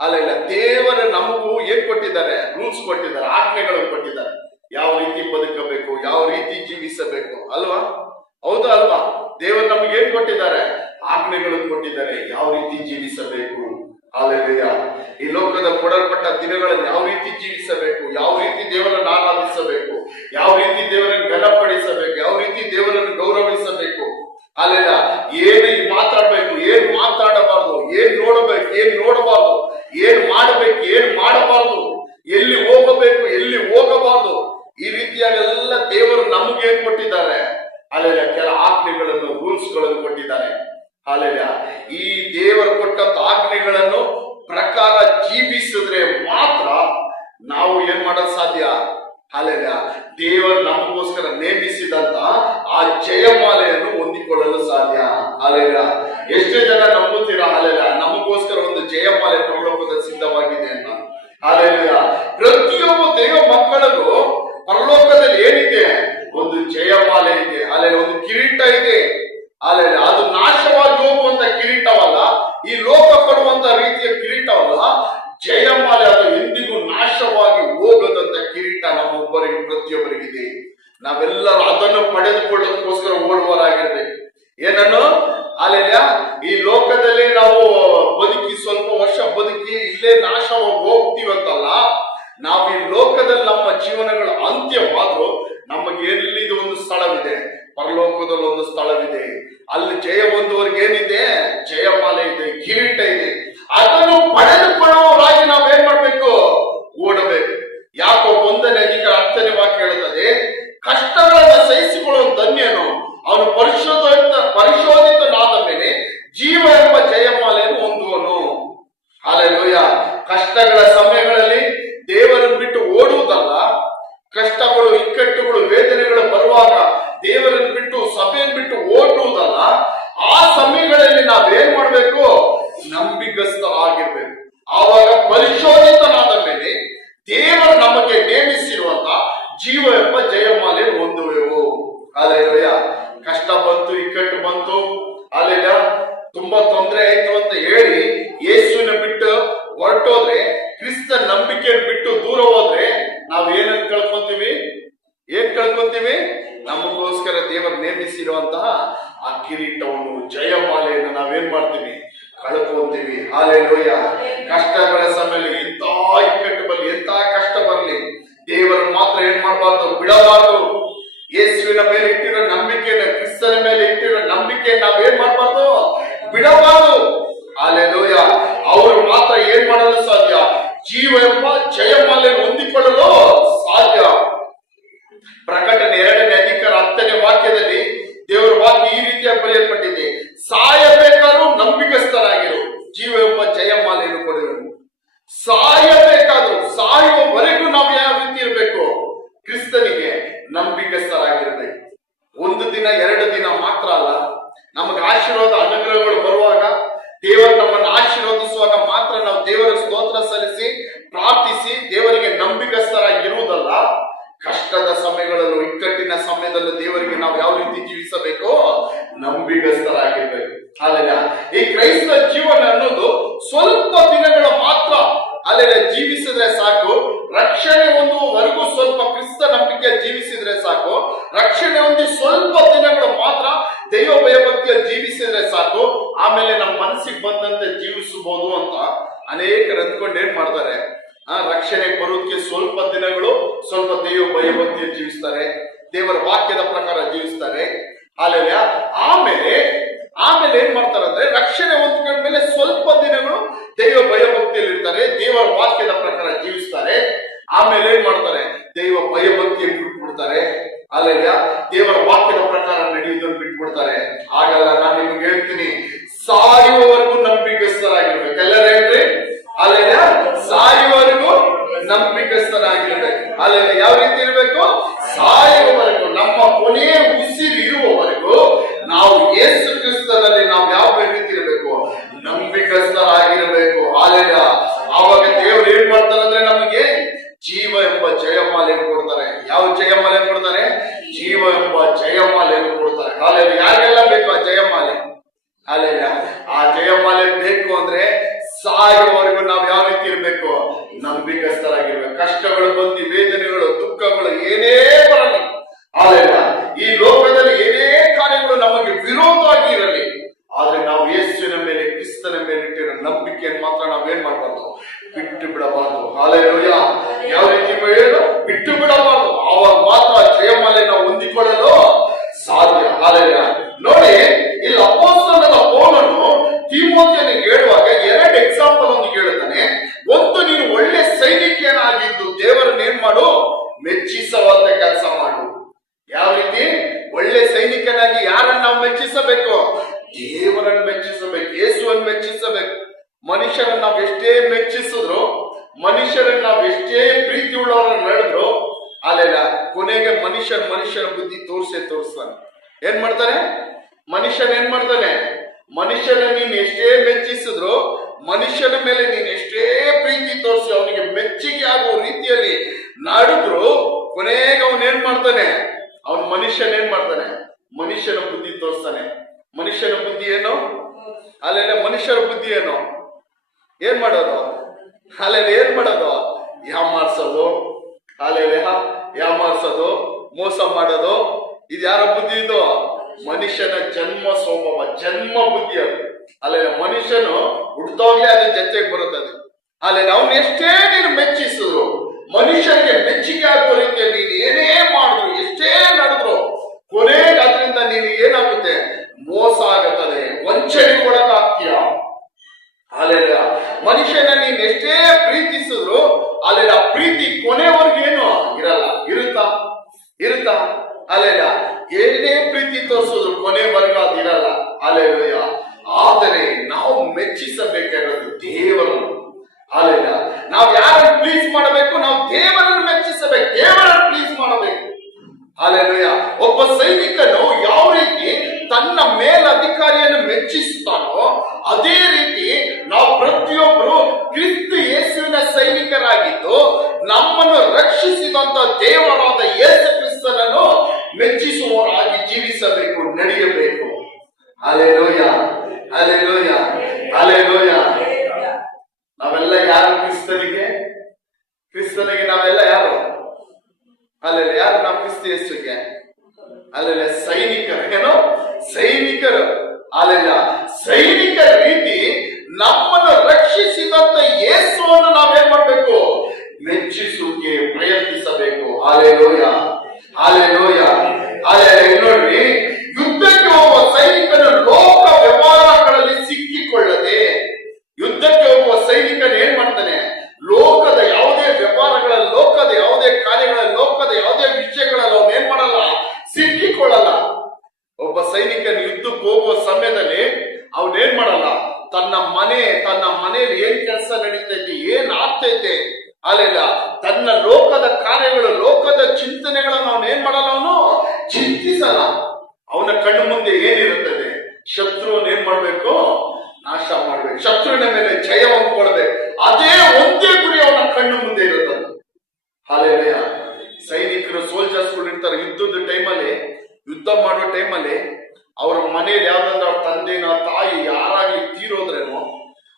ಅಲ್ಲೆಲ್ಲ ದೇವರ ನಮ್ಮ ಕೊಟ್ಟಿದ್ದಾರೆ, ರೂಲ್ಸ್ ಕೊಟ್ಟಿದ್ದಾರೆ, ಆಜ್ಞೆಗಳು ಕೊಟ್ಟಿದ್ದಾರೆ. ಯಾವ ರೀತಿ ಬದುಕಬೇಕು, ಯಾವ ರೀತಿ ಜೀವಿಸಬೇಕು ಅಲ್ವಾ? ಹೌದಾ ಅಲ್ವಾ? ದೇವರು ನಮ್ಗೆ ಏನ್ ಕೊಟ್ಟಿದ್ದಾರೆ? ಆಜ್ಞೆಗಳು ಕೊಟ್ಟಿದ್ದಾರೆ, ಯಾವ ರೀತಿ ಜೀವಿಸಬೇಕು. ಹಾಲೆಲೂಯ. ಈ ಲೋಕದ ಕೊಡಲ್ಪಟ್ಟ ದಿನಗಳಲ್ಲಿ ಯಾವ ರೀತಿ ಜೀವಿಸಬೇಕು, ಯಾವ ರೀತಿ ದೇವರನ್ನು ಆರಾಧಿಸಬೇಕು, ಯಾವ ರೀತಿ ದೇವರನ್ನು ಘನಪಡಿಸಬೇಕು, ಯಾವ ರೀತಿ ದೇವರನ್ನು ಗೌರವಿಸಬೇಕು. ಅಲ್ಲೆಲ್ಲ ಏನು ಮಾತಾಡ್ಬೇಕು, ಏನ್ ಮಾತಾಡಬಾರ್ದು, ಏನ್ ನೋಡಬೇಕು, ಏನ್ ನೋಡಬಾರ್ದು, ಏನ್ ಮಾಡಬೇಕು, ಏನ್ ಮಾಡಬಾರ್ದು, ಎಲ್ಲಿ ಹೋಗಬೇಕು, ಎಲ್ಲಿ ಹೋಗಬಾರ್ದು, ಈ ರೀತಿಯಾಗೆಲ್ಲ ದೇವರು ನಮ್ಗೆ ಏನ್ ಕೊಟ್ಟಿದ್ದಾರೆ? ಅಲ್ಲೆಲ್ಲ ಕೆಲ ಆಜ್ಞೆಗಳನ್ನು, ರೂಲ್ಸ್ ಗಳನ್ನು ಕೊಟ್ಟಿದ್ದಾರೆ. ಅಲ್ಲೆಲ್ಲ ಈ ದೇವರು ಕೊಟ್ಟಂತ ಆಜ್ಞೆಗಳನ್ನು ಪ್ರಕಾರ ಜೀವಿಸಿದ್ರೆ ಮಾತ್ರ ನಾವು ಏನ್ ಮಾಡಕ್ ಸಾಧ್ಯ? ಅಲ್ಲೆಲ್ಲ ದೇವರು ನಮಗೋಸ್ಕರ ನೇಮಿಸಿದಂತ ಆ ಜಯಮಾಲೆಯನ್ನು ಹೊಂದಿಕೊಳ್ಳಲು ಸಾಧ್ಯ. ಅಲ್ಲೆಲ್ಲ ಎಷ್ಟೇ ಜನ ನಂಬುತ್ತೀರಾ? ಅಲ್ಲೆಲ್ಲ ನಮಗೋಸ್ಕರ ಒಂದು ಜಯಮಾಲೆ ಪರಲೋಕದಲ್ಲಿ ಸಿದ್ಧವಾಗಿದೆ ಅಂತ. ಅಲ್ಲೆಲ್ಲ ಪ್ರತಿಯೊಬ್ಬ ದೇವ ಮಕ್ಕಳಿಗೂ ಪರಲೋಕದಲ್ಲಿ ಏನಿದೆ? ಒಂದು ಜಯಮಾಲೆ ಇದೆ. ಅಲ್ಲೆಲ್ಲ ಒಂದು ಕಿರೀಟ ಇದೆ. ಅಲ್ಲೆಲ್ಲ ಅದು ನಾಶವಾಗಿ ಹೋಗುವಂತ ಕಿರೀಟವಲ್ಲ, ಈ ಲೋಕ ಕೊಡುವಂತ ರೀತಿಯ ಕಿರೀಟವಲ್ಲ. ಜಯಮಾಲೆ ಅದು ಎಂದಿಗೂ ನಾಶವಾಗಿ ಹೋಗದಂತ ಕಿರೀಟ ನಮ್ಮೊಬ್ಬರಿಗೆ, ಪ್ರತಿಯೊಬ್ಬರಿಗಿದೆ. ನಾವೆಲ್ಲರೂ ಅದನ್ನು ಪಡೆದುಕೊಳ್ಳೋದಕ್ಕೋಸ್ಕರ ಓಡುವರಾಗಿರ್ಬೇಕು. ಏನನ್ನು? ಅಲ್ಲೆಲ್ಲ ಈ ಲೋಕದಲ್ಲಿ ನಾವು ಬದುಕಿ ಸ್ವಲ್ಪ ವರ್ಷ ಬದುಕಿ ಇಲ್ಲೇ ನಾಶವಾಗಿ ಹೋಗ್ತೀವಂತಲ್ಲ, ನಾವು ಈ ಲೋಕದಲ್ಲಿ ನಮ್ಮ ಜೀವನಗಳ ಅಂತ್ಯವಾದ್ರೂ ನಮಗೆ ಎಲ್ಲಿದು ಒಂದು ಸ್ಥಳವಿದೆ, ಪರಲೋಕದಲ್ಲಿ ಒಂದು ಸ್ಥಳವಿದೆ. ಅಲ್ಲಿ ಜಯ ಹೊಂದುವವರಿಗೆ ಏನಿದೆ? ಜಯಮಾಲೆ ಇದೆ, ಕಿರೀಟ ಇದೆ. ಅದನ್ನು ಪಡೆದುಕೊಳ್ಳುವವರಾಗಿ ನಾವೇನ್ ಮಾಡ್ಬೇಕು? ಓಡಬೇಕು. ಯಾಕೋ 1ನೇ ಅಧಿಕಾರ 10ನೇ ವಾಕ್ಯ ಹೇಳುತ್ತದೆ, ಕಷ್ಟಗಳನ್ನ ಸಹಿಸಿಕೊಳ್ಳುವ ಧನ್ಯನು, ಅವನು ಪರಿಶೋಧಿತನಾದ ಮೇಲೆ ಜೀವ ಎಂಬ ಜಯಮಾಲೆಯನ್ನು ಹೊಂದುವನು. ಹಲ್ಲೆಲೂಯಾ. ಕಷ್ಟಗಳ ಸಮಯಗಳಲ್ಲಿ ದೇವರನ್ನು ಬಿಟ್ಟು ಓಡುವುದಲ್ಲ, ಕಷ್ಟಗಳು, ಇಕ್ಕಟ್ಟುಗಳು, ವೇದನೆಗಳು ಬರುವಾಗ ದೇವರನ್ನು ಬಿಟ್ಟು, ಸಭೆಯನ್ನು ಬಿಟ್ಟು ಓಡುವುದಲ್ಲ. ಆ ಸಮಯಗಳಲ್ಲಿ ನಾವೇನ್ ಮಾಡ್ಬೇಕು? ನಂಬಿಗಸ್ತರಾಗಿರ್ಬೇಕು. ಆವಾಗ ಪರಿಶೋಧಿತನಾದ ಮೇಲೆ ದೇವರು ನಮಗೆ ನೇಮಿಸಿರುವಂತ ಜೀವ ಎಂಬ ಜಯಮಾಲೆ ಹೊಂದುವೆವು. ಅಲ್ಲೆಲೂಯಾ. ಕಷ್ಟ ಬಂತು, ಇಕ್ಕಟ್ಟು ಬಂತು, ಅಲ್ಲೆಲ್ಲ ತುಂಬಾ ತೊಂದರೆ ಆಯ್ತು ಅಂತ ಹೇಳಿ ಯೇಸುವಿನ ಬಿಟ್ಟು ಹೊರಟೋದ್ರೆ, ಕ್ರಿಸ್ತ ನಂಬಿಕೆಯನ್ನು ಬಿಟ್ಟು ದೂರ ಹೋದ್ರೆ ನಾವ್ ಏನನ್ನು ಕಳ್ಕೊಂತೀವಿ? ಏನ್ ಕಳ್ಕೊಂತೀವಿ? ನಮಗೋಸ್ಕರ ದೇವರು ನೇಮಿಸಿರುವಂತಹ ಆ ಕಿರೀಟವನ್ನು, ಜಯಮಾಲೆಯನ್ನು ನಾವೇನ್ ಮಾಡ್ತೀವಿ? ಕಳ್ಕೊಂತೀವಿ. ಹಾಲೆಲೂಯಾ. ಕಷ್ಟಗಳ ಸಮಯದಲ್ಲಿ ಎಂತ ಇಕ್ಕಟ್ಟು ಬರಲಿ, ಎಂತ ಕಷ್ಟ ಬರಲಿ, ದೇವರನ್ನು ಮಾತ್ರ ಏನ್ ಮಾಡಬಾರ್ದು? ಬಿಡಬಾರ್ದು. ಯೇಸುವಿನ ಮೇಲೆ ಇಟ್ಟಿರೋ ನಂಬಿಕೆನ, ಕ್ರಿಸ್ತನ ಮೇಲೆ ಇಟ್ಟಿರೋ ನಂಬಿಕೆಯನ್ನು ನಾವೇನ್ ಮಾಡಬಾರ್ದು? ಬಿಡಬಾರ್ದು. ಹಾಲೆಲೂಯಾ. ಅವರು ಮಾತ್ರ ಏನ್ ಮಾಡಲು ಸಾಧ್ಯ? ಜೀವ ಎಂಬ ಜಯಮಾಲೆ ಹೊಂದಿಕೊಳ್ಳಲು ಸಾಧ್ಯ. ಪ್ರಕಟಣೆ 2ನೇ ಅಧಿಕಾರ 10ನೇ ವಾಕ್ಯದಲ್ಲಿ ದೇವರ ವಾಕ್ಯ ಈ ರೀತಿಯಾಗಿ ಬರೆಯಲ್ಪಟ್ಟಿದೆ, ಸಾಯಬೇಕಾದ್ರೂ ನಂಬಿಕಸ್ಥರಾಗಿರು, ಜೀವ ಎಂಬ ಜಯಮಾಲೆಯನ್ನು ಕೊಡುವರು. ಸಾಯಬೇಕಾದ್ರೂ, ಸಾಯುವವರೆಗೂ ನಾವು ಯಾವ ರೀತಿ ಇರಬೇಕು? ಕ್ರಿಸ್ತನಿಗೆ ನಂಬಿಕಸ್ಥರಾಗಿರ್ಬೇಕು. 1 ದಿನ 2 ದಿನ ಮಾತ್ರ ಅಲ್ಲ, ನಮಗೆ ಆಶೀರ್ವಾದ, ಅನುಗ್ರಹಗಳು ಬರುವಾಗ, ದೇವರು ನಮ್ಮನ್ನು ಆಶೀರ್ವದಿಸುವಾಗ ಮಾತ್ರ ನಾವು ದೇವರ ಸ್ತೋತ್ರ ಸಲ್ಲಿಸಿ ಪ್ರಾರ್ಥಿಸಿ ದೇವರಿಗೆ ನಂಬಿಕಸ್ಥರಾಗಿರುವುದಲ್ಲ. ಕಷ್ಟದ ಸಮಯಗಳಲ್ಲೂ, ಇಕ್ಕಟ್ಟಿನ ಸಮಯದಲ್ಲೂ ದೇವರಿಗೆ ನಾವು ಯಾವ ರೀತಿ ಜೀವಿಸಬೇಕು? ನಂಬಿಕಸ್ಥರಾಗಿರ್ಬೇಕು. ಅಲ್ಲೆಲ್ಲ ಈ ಕ್ರೈಸ್ತ ಜೀವನ ಅನ್ನೋದು ಸ್ವಲ್ಪ ದಿನಗಳ ಮಾತ್ರ ಅಲ್ಲೆಲ್ಲ ಜೀವಿಸಿದ್ರೆ ಸಾಕು. ರಕ್ಷಣೆ ಹೊಂದುವವರೆಗೂ ಸ್ವಲ್ಪ ಕ್ರಿಸ್ತ ನಂಬಿಕೆ ಜೀವಿಸಿದ್ರೆ ಸಾಕು. ರಕ್ಷಣೆ ಹೊಂದಿ ಸ್ವಲ್ಪ ದಿನಗಳು ಮಾತ್ರ ದೈವ ಭಯಭಕ್ತಿಯ ಜೀವಿಸಿದ್ರೆ ಸಾಕು. ಆಮೇಲೆ ನಮ್ಮ ಮನಸ್ಸಿಗೆ ಬಂದಂತೆ ಜೀವಿಸಬಹುದು ಅಂತ ಅನೇಕರು ಅಂದ್ಕೊಂಡು ಏನ್ ಮಾಡ್ತಾರೆ? ರಕ್ಷಣೆ ಬರೋದಕ್ಕೆ ಸ್ವಲ್ಪ ದಿನಗಳು ಸ್ವಲ್ಪ ದೈವ ಭಯಭಕ್ತಿಯ ಜೀವಿಸ್ತಾರೆ, ದೇವರ ವಾಕ್ಯದ ಪ್ರಕಾರ ಜೀವಿಸ್ತಾರೆ. ಅಲ್ಲೆಲ್ಲ ಆಮೇಲೆ ಏನ್ ಮಾಡ್ತಾರೆ ಅಂದ್ರೆ, ರಕ್ಷಣೆ ಹೊಂದ್ಕೊಂಡ ಮೇಲೆ ಸ್ವಲ್ಪ ದಿನಗಳು ದೈವ ಭಯಭಕ್ತಿಯಲ್ಲಿ ಇರ್ತಾರೆ, ದೇವರ ವಾಕ್ಯದ ಪ್ರಕಾರ ಜೀವಿಸ್ತಾರೆ. ಆಮೇಲೆ ಏನ್ ಮಾಡ್ತಾರೆ? ದೈವ ಭಯಭಕ್ತಿಯನ್ನು ಬಿಟ್ಬಿಡ್ತಾರೆ. ಅಲ್ಲೆಲ್ಲ ದೇವರ ವಾಕ್ಯದ ಪ್ರಕಾರ ನಡೆಯುವುದನ್ನು ಬಿಟ್ಬಿಡ್ತಾರೆ. ಹಾಗಲ್ಲ, ನಾನು ನಿಮ್ಗೆ ಹೇಳ್ತೀನಿ, ಸಾಯುವವರೆಗೂ ನಂಬಿಕಸ್ಥರಾಗಿರ್ಬೇಕು. ಎಲ್ಲರೂ ಹೇಳ್ರಿ ಅಲ್ಲೆಲ್ಲ, ಸಾಯುವವರೆಗೂ ನಂಬಿಕಸ್ಥರಾಗಿರ್ಬೇಕು. ಅಲ್ಲೆಲ್ಲ ಯಾವ ರೀತಿ ಇರಬೇಕು? ಸಾಯುವವರೆಗೂ, ನಮ್ಮ ಕೊನೆಯ ಉಸಿರು ಇರುವವರೆಗೂ ನಾವು ಯೇಸು ಕ್ರಿಸ್ತನಲ್ಲಿ ನಾವು ಯಾವ ರೀತಿ ಇರಬೇಕು? ನಂಬಿಕಸ್ಥರಾಗಿರಬೇಕು. ಅಲ್ಲೆಲ್ಲ ಆವಾಗ ದೇವರು ಏನ್ ಮಾಡ್ತಾರೆ ಅಂದ್ರೆ, ನಮಗೆ ಜೀವ ಎಂಬ ಜಯಮಾಲೆಯನ್ನು ಕೊಡ್ತಾರೆ. ಯಾವ ಜಯಮಾಲೆಯನ್ನು ಕೊಡ್ತಾರೆ? ಜೀವ ಎಂಬ ಜಯಮಾಲೆಯನ್ನು ಕೊಡ್ತಾರೆ. ಅಲ್ಲೆಲ್ಲ ಯಾರಿಗೆಲ್ಲ ಬೇಕು ಆ ಜಯಮಾಲೆ? ಅಲ್ಲೆಲ್ಲ ಆ ಜಯಮಾಲೆ ಬೇಕು ಅಂದ್ರೆ ಸಾಯುವವರೆಗೂ ನಾವು ಯಾವ ರೀತಿ ಇರಬೇಕು? ನಂಬಿಕಸ್ಥರಾಗಿರ್ಬೇಕು. ನಾವೇನ್ ಮಾಡಬಾರ್ದು, ಬಿಟ್ಟು ಬಿಡಬಾರ್ದು. ಹಾಲೆಲೂಯ. ಯಾವ ರೀತಿ ಹೇಳು? ಬಿಟ್ಟು ಬಿಡಬಾರ್ದು. ಆವಾಗ ಮಾತ್ರ ಜಯಮಾಲೆ ನಾವು ಹೊಂದಿಕೊಳ್ಳಲು ಸಾಧ್ಯ. ಹಾಲೆಲೂಯ. ನೋಡಿ, ಇಲ್ಲಿ ಅಪೊಸ್ತಲನಾದ ಪೌಲನು ತಿಮೋಥೆಯನಿಗೆ ಹೇಳುವಾಗ ಎರಡು ಎಕ್ಸಾಂಪಲ್ ಒಂದು ಹೇಳುತ್ತಾನೆ. ಒಂದು, ನೀನು ಒಳ್ಳೆ ಸೈನಿಕನಾಗಿದ್ದು ದೇವರನ್ನ ಏನ್ ಮಾಡು? ಮೆಚ್ಚಿಸುವಂತ ಕೆಲಸ ಮಾಡು. ಯಾವ ರೀತಿ? ಒಳ್ಳೆ ಸೈನಿಕನಾಗಿ ಯಾರನ್ನ ನಾವು ಮೆಚ್ಚಿಸಬೇಕು? ದೇವರನ್ನು ಮೆಚ್ಚಿಸಬೇಕು, ಯೇಸುವನ್ನು ಮೆಚ್ಚಿಸಬೇಕು. ಮನುಷ್ಯರನ್ನ ನಾವು ಎಷ್ಟೇ ಮೆಚ್ಚಿಸಿದ್ರು, ಮನುಷ್ಯರನ್ನ ನಾವು ಎಷ್ಟೇ ಪ್ರೀತಿ ಉಳ್ಳವರನ್ನ ನಡೆದ್ರು, ಅಲ್ಲೆಲ್ಲ ಕೊನೆಗೆ ಮನುಷ್ಯನ ಬುದ್ಧಿ ತೋರಿಸ್ತಾನೆ. ಏನ್ ಮಾಡ್ತಾನೆ ಮನುಷ್ಯನ? ಏನ್ ಮಾಡ್ತಾನೆ? ಮನುಷ್ಯನ ನೀನ್ ಎಷ್ಟೇ ಮೆಚ್ಚಿಸಿದ್ರು, ಮನುಷ್ಯನ ಮೇಲೆ ನೀನ್ ಎಷ್ಟೇ ಪ್ರೀತಿ ತೋರಿಸಿ ಅವನಿಗೆ ಮೆಚ್ಚುಗೆ ಆಗುವ ರೀತಿಯಲ್ಲಿ ನಡೆದ್ರು, ಕೊನೆಗೆ ಅವನ್ ಏನ್ ಮಾಡ್ತಾನೆ? ಮನುಷ್ಯನ ಏನ್ ಮಾಡ್ತಾನೆ? ಮನುಷ್ಯನ ಬುದ್ಧಿ ತೋರಿಸ್ತಾನೆ. ಮನುಷ್ಯನ ಬುದ್ಧಿ ಏನು? ಅಲ್ಲೆಲ್ಲ ಮನುಷ್ಯರ ಬುದ್ಧಿ ಏನು? ಏನ್ ಮಾಡೋದು? ಅಲ್ಲೆಲ್ಲ ಏನ್ ಮಾಡೋದು? ಯಾಮಾರ್ಸೋದು, ಯಾಮಾರ್ಸೋದು, ಮೋಸ ಮಾಡೋದು. ಇದು ಯಾರ ಬುದ್ಧಿ? ಇದು ಮನುಷ್ಯನ ಜನ್ಮ ಸ್ವಭಾವ, ಜನ್ಮ ಬುದ್ಧಿ ಅದು. ಅಲ್ಲೆಲ್ಲ ಮನುಷ್ಯನು ಹುಡ್ತೋಗ್ಲೇ ಅದು ಜೊತೆಗೆ ಬರುತ್ತದೆ. ಅಲ್ಲೆಲ್ಲ ಅವನ್ ಎಷ್ಟೇ ನೀನು ಮೆಚ್ಚಿಸಿದ್ರು, ಮನುಷ್ಯನಿಗೆ ಮೆಚ್ಚುಗೆ ಆಗುವ ರೀತಿಯಲ್ಲಿ ನೀನು ಏನೇ ಮಾಡಿದ್ರು, ಎಷ್ಟೇ ನಡೆದ್ರು, ಕೊನೆಗೆ ಅದರಿಂದ ನೀನು ಏನಾಗುತ್ತೆ? ಮೋಸ ಆಗುತ್ತದೆ, ವಂಚನೆಗೆ ಒಳಗಾಗ್ತೀಯ. ಅಲ್ಲೆಲ್ಲ ಮನುಷ್ಯನ ನೀನ್ ಎಷ್ಟೇ ಪ್ರೀತಿಸಿದ್ರು, ಅಲ್ಲೆಲ್ಲ ಪ್ರೀತಿ ಕೊನೆವರೆಗೂ ಏನು ಇರಲ್ಲ. ಇರುತ್ತಾ? ಅಲ್ಲೆಲ್ಲ ಏನೇ ಪ್ರೀತಿ ತೋರಿಸಿದ್ರು ಕೊನೆವರೆಗೂ ಅದು ಇರಲ್ಲ. ಅಲ್ಲೆಲ್ಲ ಆದರೆ ನಾವು ಮೆಚ್ಚಿಸಬೇಕಾಗಿರೋದು ದೇವರನ್ನು. ಅಲ್ಲೆಲ್ಲ ನಾವು ಯಾರನ್ನು ಪ್ಲೀಸ್ ಮಾಡಬೇಕು? ನಾವು ದೇವರನ್ನು ಮೆಚ್ಚಿಸಬೇಕು, ದೇವರನ್ನು ಪ್ಲೀಸ್ ಮಾಡಬೇಕು. ಅಲ್ಲೆಲ್ಲ ಒಬ್ಬ ಸೈನಿಕನು ಯಾವ ರೀತಿ ತನ್ನ ಮೇಲಧಿಕಾರಿಯನ್ನು ಮೆಚ್ಚಿಸುತ್ತಾನೋ, ಅದೇ ರೀತಿ ನಾವು ಪ್ರತಿಯೊಬ್ಬರು ಕ್ರಿಸ್ತ ಯೇಸುವಿನ ಸೈನಿಕರಾಗಿದ್ದು ನಮ್ಮನ್ನು ರಕ್ಷಿಸಿದಂತ ದೇವರಾದ ಯೇಸು ಕ್ರಿಸ್ತನನ್ನು ಮೆಚ್ಚಿಸುವವರಾಗಿ ಜೀವಿಸಬೇಕು, ನಡೆಯಬೇಕು. Hallelujah, hallelujah, hallelujah. ನಾವೆಲ್ಲ ಯಾರು ಕ್ರಿಸ್ತನಿಗೆ ನಾವೆಲ್ಲ ಯಾರು? ಅಲ್ಲೆಲ್ಲ ಯಾರು? ನಾವು ಕ್ರಿಸ್ತ ಯೇಸುವಿಗೆ ಅಲ್ಲೆಲ್ಲ ಸೈನಿಕರು. ಏನೋ ಸೈನಿಕರು. ಅಲ್ಲೆಲ್ಲ ಸೈನಿಕರ ರೀತಿ ನಮ್ಮನ್ನು ರಕ್ಷಿಸಿದಂತ ಯೇಸುವನ್ನು ನಾವೇನ್ ಮಾಡ್ಬೇಕು? ಮೆಚ್ಚಿಸುವುದಕ್ಕೆ ಪ್ರಯತ್ನಿಸಬೇಕು. Hallelujah, hallelujah, hallelujah. ನೋಡ್ರಿ, ಯುದ್ಧಕ್ಕೆ ಹೋಗುವ ಸೈನಿಕನು ಲೋಕ ವ್ಯವಹಾರಗಳಲ್ಲಿ ಸಿಕ್ಕಿಕೊಳ್ಳದೆ, ಯುದ್ಧಕ್ಕೆ ಹೋಗುವ ಸೈನಿಕನು ಏನ್ ಮಾಡ್ತಾನೆ? ಲೋಕದ ಯಾವುದೇ ವ್ಯವಹಾರಗಳಲ್ಲಿ, ಲೋಕದ ಯಾವುದೇ ಕಾರ್ಯಗಳಲ್ಲಿ, ಲೋಕದ ಯಾವುದೇ ವಿಷಯಗಳಲ್ಲಿ ಅವನು ಏನ್ ಮಾಡಲ್ಲ? ಸಿಕ್ಕಿಕೊಳ್ಳಲ್ಲ. ಒಬ್ಬ ಸೈನಿಕನ ಯುದ್ಧಕ್ಕೆ ಹೋಗುವ ಸಮಯದಲ್ಲಿ ಅವನೇನ್ ಮಾಡಲ್ಲ? ತನ್ನ ಮನೆಯಲ್ಲಿ ಏನ್ ಕೆಲಸ ನಡೀತೈತಿ, ಏನ್ ಆಗ್ತೈತೆ, ಅಲ್ಲೆಲ್ಲ ತನ್ನ ಲೋಕದ ಕಾರ್ಯಗಳು, ಲೋಕದ ಚಿಂತನೆಗಳನ್ನು ಅವನು ಏನ್ ಮಾಡಲ್ಲ? ಅವನು ಚಿಂತಿಸಲ್ಲ. ಅವನ ಕಣ್ಣು ಮುಂದೆ ಏನಿರುತ್ತದೆ? ಶತ್ರುವನ್ನು ಏನ್ ಮಾಡ್ಬೇಕು? ನಾಶ ಮಾಡ್ಬೇಕು, ಶತ್ರುವಿನ ಮೇಲೆ ಜಯ ಹೊಂದ್ಕೊಳ್ಬೇಕು. ಅದೇ ಒಂದೇ ಗುರಿ ಅವನ ಕಣ್ಣು ಮುಂದೆ ಇರುತ್ತದೆ. ಹಾಲೆಲೂಯ. ಸೈನಿಕರು, ಸೋಲ್ಜರ್ಸ್ಗಳು ಇರ್ತಾರೆ. ಯುದ್ಧದ ಟೈಮಲ್ಲಿ, ಯುದ್ಧ ಮಾಡೋ ಟೈಮಲ್ಲಿ ಅವ್ರ ಮನೇಲಿ ಯಾವ್ದಾದ್ರು ಅವ್ರ ತಂದೆನ, ತಾಯಿ ಯಾರಾಗ್ಲಿ ತೀರೋದ್ರೇನೋ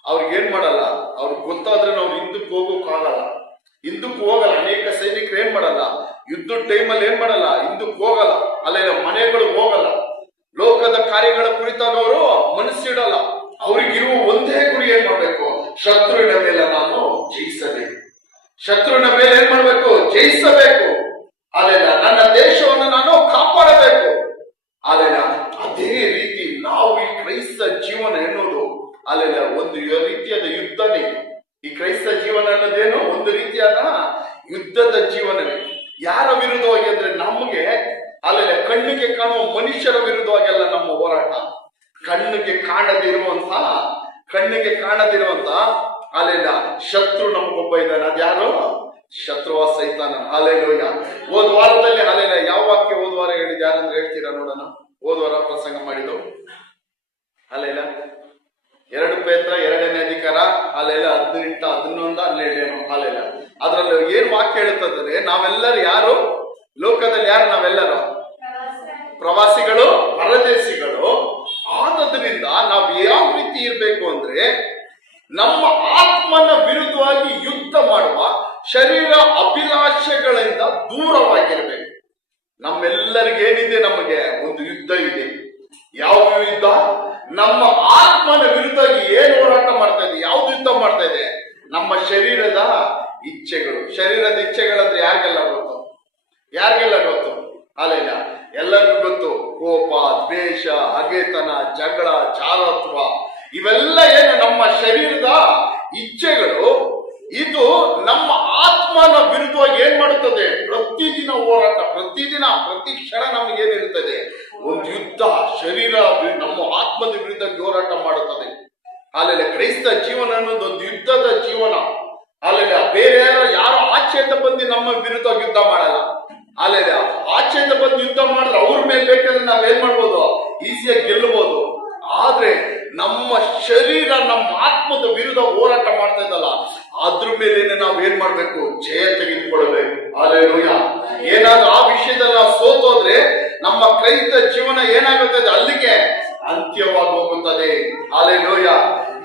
ಅವ್ರಿಗೆ ಏನ್ ಮಾಡಲ್ಲ? ಅವ್ರಿಗೆ ಗೊತ್ತಾದ್ರೇನೋ ಅವ್ರು ಹಿಂದಕ್ಕೆ ಹೋಗಲ್ಲ. ಅನೇಕ ಸೈನಿಕರು ಏನ್ ಮಾಡಲ್ಲ? ಯುದ್ಧದ ಟೈಮಲ್ಲಿ ಏನ್ ಮಾಡಲ್ಲ? ಹಿಂದಕ್ಕೆ ಹೋಗಲ್ಲ. ಅಲ್ಲೆಲ್ಲ ಮನೆಗಳಿಗೆ ಹೋಗಲ್ಲ. ಲೋಕದ ಕಾರ್ಯಗಳ ಕುರಿತಾದವರು ಮನಸ್ಸಿಡಲ್ಲ. ಅವ್ರಿಗಿರುವ ಒಂದೇ ಗುರಿ ಏನ್ ಮಾಡ್ಬೇಕು? ಶತ್ರುವಿನ ಮೇಲೆ ನಾನು ಜಯಿಸಬೇಕು. ಶತ್ರುವಿನ ಮೇಲೆ ಏನ್ ಮಾಡ್ಬೇಕು? ಜಯಿಸಬೇಕು. ಅಲ್ಲೆಲ್ಲ ನನ್ನ ದೇಶವನ್ನು ನಾನು ಕಾಪಾಡಬೇಕು. ಅಲ್ಲೆಲ್ಲ ಅದೇ ರೀತಿ ನಾವು ಈ ಕ್ರೈಸ್ತ ಜೀವನ ಎನ್ನುವುದು ಅಲ್ಲೆಲ್ಲ ಒಂದು ರೀತಿಯಾದ ಯುದ್ಧನೇ. ಈ ಕ್ರೈಸ್ತ ಜೀವನ ಅನ್ನೋದೇನು? ಒಂದು ರೀತಿಯಾದ ಯುದ್ಧದ ಜೀವನವೇ. ಯಾರ ವಿರುದ್ಧವಾಗಿ ಅಂದ್ರೆ ನಮಗೆ ಅಲ್ಲೆಲ್ಲ ಕಣ್ಣಿಗೆ ಕಾಣುವ ಮನುಷ್ಯರ ವಿರುದ್ಧವಾಗೆಲ್ಲ ನಮ್ಮ ಹೋರಾಟ. ಕಣ್ಣಿಗೆ ಕಾಣದಿರುವಂತ ಅಲ್ಲೆಲ್ಲ ಶತ್ರು ನಮಗೊಬ್ಬ ಇದ್ದಾನೆ. ಅದ್ಯಾರು? ಶತ್ರುವ ಸೈತಾನ. ಹಲ್ಲೆಲೂಯ. ಹೋದ ವಾರದಲ್ಲಿ ಅಲ್ಲೆಲ್ಲ ಯಾವ ವಾಕ್ಯ ಹೋದ ವಾರ ಹೇಳಿದ್ ಯಾರಂದ್ರೆ ಹೇಳ್ತೀರಾ ನೋಡೋಣ? ಹೋದ ವಾರ ಪ್ರಸಂಗ ಮಾಡಿದ್ದು ಅಲ್ಲೆಲ್ಲ 2 ಪೇತ್ರ 2ನೇ ಅಧಿಕಾರ ಅಲ್ಲೆಲ್ಲ 18, 11, 12 ಅಲ್ಲೆಲ್ಲ ಅದ್ರಲ್ಲಿ ಏನ್ ವಾಕ್ಯ ಹೇಳುತ್ತದೆ? ನಾವೆಲ್ಲರೂ ಯಾರು? ಲೋಕದಲ್ಲಿ ಯಾರು? ನಾವೆಲ್ಲರೂ ಪ್ರವಾಸಿಗಳು, ಪರದೇಶಿಗಳು. ಆದ್ರಿಂದ ನಾವು ಯಾವ ರೀತಿ ಇರ್ಬೇಕು ಅಂದ್ರೆ, ನಮ್ಮ ಆತ್ಮನ ವಿರುದ್ಧವಾಗಿ ಯುದ್ಧ ಮಾಡುವ ಶರೀರ ಅಭಿಲಾಷೆಗಳಿಂದ ದೂರವಾಗಿರ್ಬೇಕು. ನಮ್ಮೆಲ್ಲರಿಗೇನಿದೆ? ನಮಗೆ ಒಂದು ಯುದ್ಧ ಇದೆ. ಯಾವ ಯುದ್ಧ? ನಮ್ಮ ಆತ್ಮನ ವಿರುದ್ಧವಾಗಿ ಏನ್ ಹೋರಾಟ ಮಾಡ್ತಾ ಇದೆ? ಯಾವ್ದು ಯುದ್ಧ ಮಾಡ್ತಾ ಇದೆ? ನಮ್ಮ ಶರೀರದ ಇಚ್ಛೆಗಳು. ಶರೀರದ ಇಚ್ಛೆಗಳಂದ್ರೆ ಯಾರಿಗೆಲ್ಲ ಗೊತ್ತು? ಯಾರಿಗೆಲ್ಲ ಗೊತ್ತು? ಅಲ್ಲ, ಎಲ್ಲರಿಗೂ ಗೊತ್ತು. ಕೋಪ, ದ್ವೇಷ, ಹಗೆತನ, ಜಗಳ, ಚಾರತ್ವ, ಇವೆಲ್ಲ ಏನು ನಮ್ಮ ಶರೀರದ ಇಚ್ಛೆಗಳು. ಇದು ನಮ್ಮ ಆತ್ಮನ ವಿರುದ್ಧವಾಗಿ ಏನ್ ಮಾಡುತ್ತದೆ? ಪ್ರತಿದಿನ ಹೋರಾಟ, ಪ್ರತಿದಿನ ಪ್ರತಿ ಕ್ಷಣ ನಮಗೇನಿರುತ್ತದೆ? ಒಂದು ಯುದ್ಧ. ಶರೀರ ನಮ್ಮ ಆತ್ಮದ ವಿರುದ್ಧ ಹೋರಾಟ ಮಾಡುತ್ತದೆ. ಅಲ್ಲೆಲ್ಲ ಕ್ರೈಸ್ತ ಜೀವನ ಅನ್ನೋದು ಒಂದು ಯುದ್ಧದ ಜೀವನ. ಅಲ್ಲೆಲ್ಲ ಬೇರೆ ಯಾರು ಆಚೆಯಿಂದ ಬಂದು ನಮ್ಮ ವಿರುದ್ಧ ಯುದ್ಧ ಮಾಡಲ್ಲ. ಅಲ್ಲೆಲ್ಲ ಆಚೆಯಿಂದ ಬಂದು ಯುದ್ಧ ಮಾಡಿದ್ರೆ ಅವ್ರ ಮೇಲೆ ಬೇಕಾದ್ರೆ ನಾವೇನ್ ಮಾಡ್ಬೋದು? ಈಸಿಯಾಗಿ ಗೆಲ್ಲಬಹುದು. ಆದ್ರೆ ನಮ್ಮ ಶರೀರ ನಮ್ಮ ಆತ್ಮದ ವಿರುದ್ಧ ಹೋರಾಟ ಮಾಡ್ತಾ ಇದ್ದಲ್ಲ, ಅದ್ರ ಮೇಲೆ ನಾವೇನ್ ಮಾಡ್ಬೇಕು? ಜಯ ತೆಗೆದುಕೊಳ್ಬೇಕು. ಹಲ್ಲೆಲೂಯಾ. ಏನಾದ್ರೂ ಆ ವಿಷಯದಲ್ಲಿ ನಾವು ಸೋತೋದ್ರೆ ನಮ್ಮ ಕ್ರೈಸ್ತ ಜೀವನ ಏನಾಗುತ್ತದೆ? ಅಲ್ಲಿಗೆ ಅಂತ್ಯವಾಗಿ ಹೋಗುತ್ತದೆ. Hallelujah,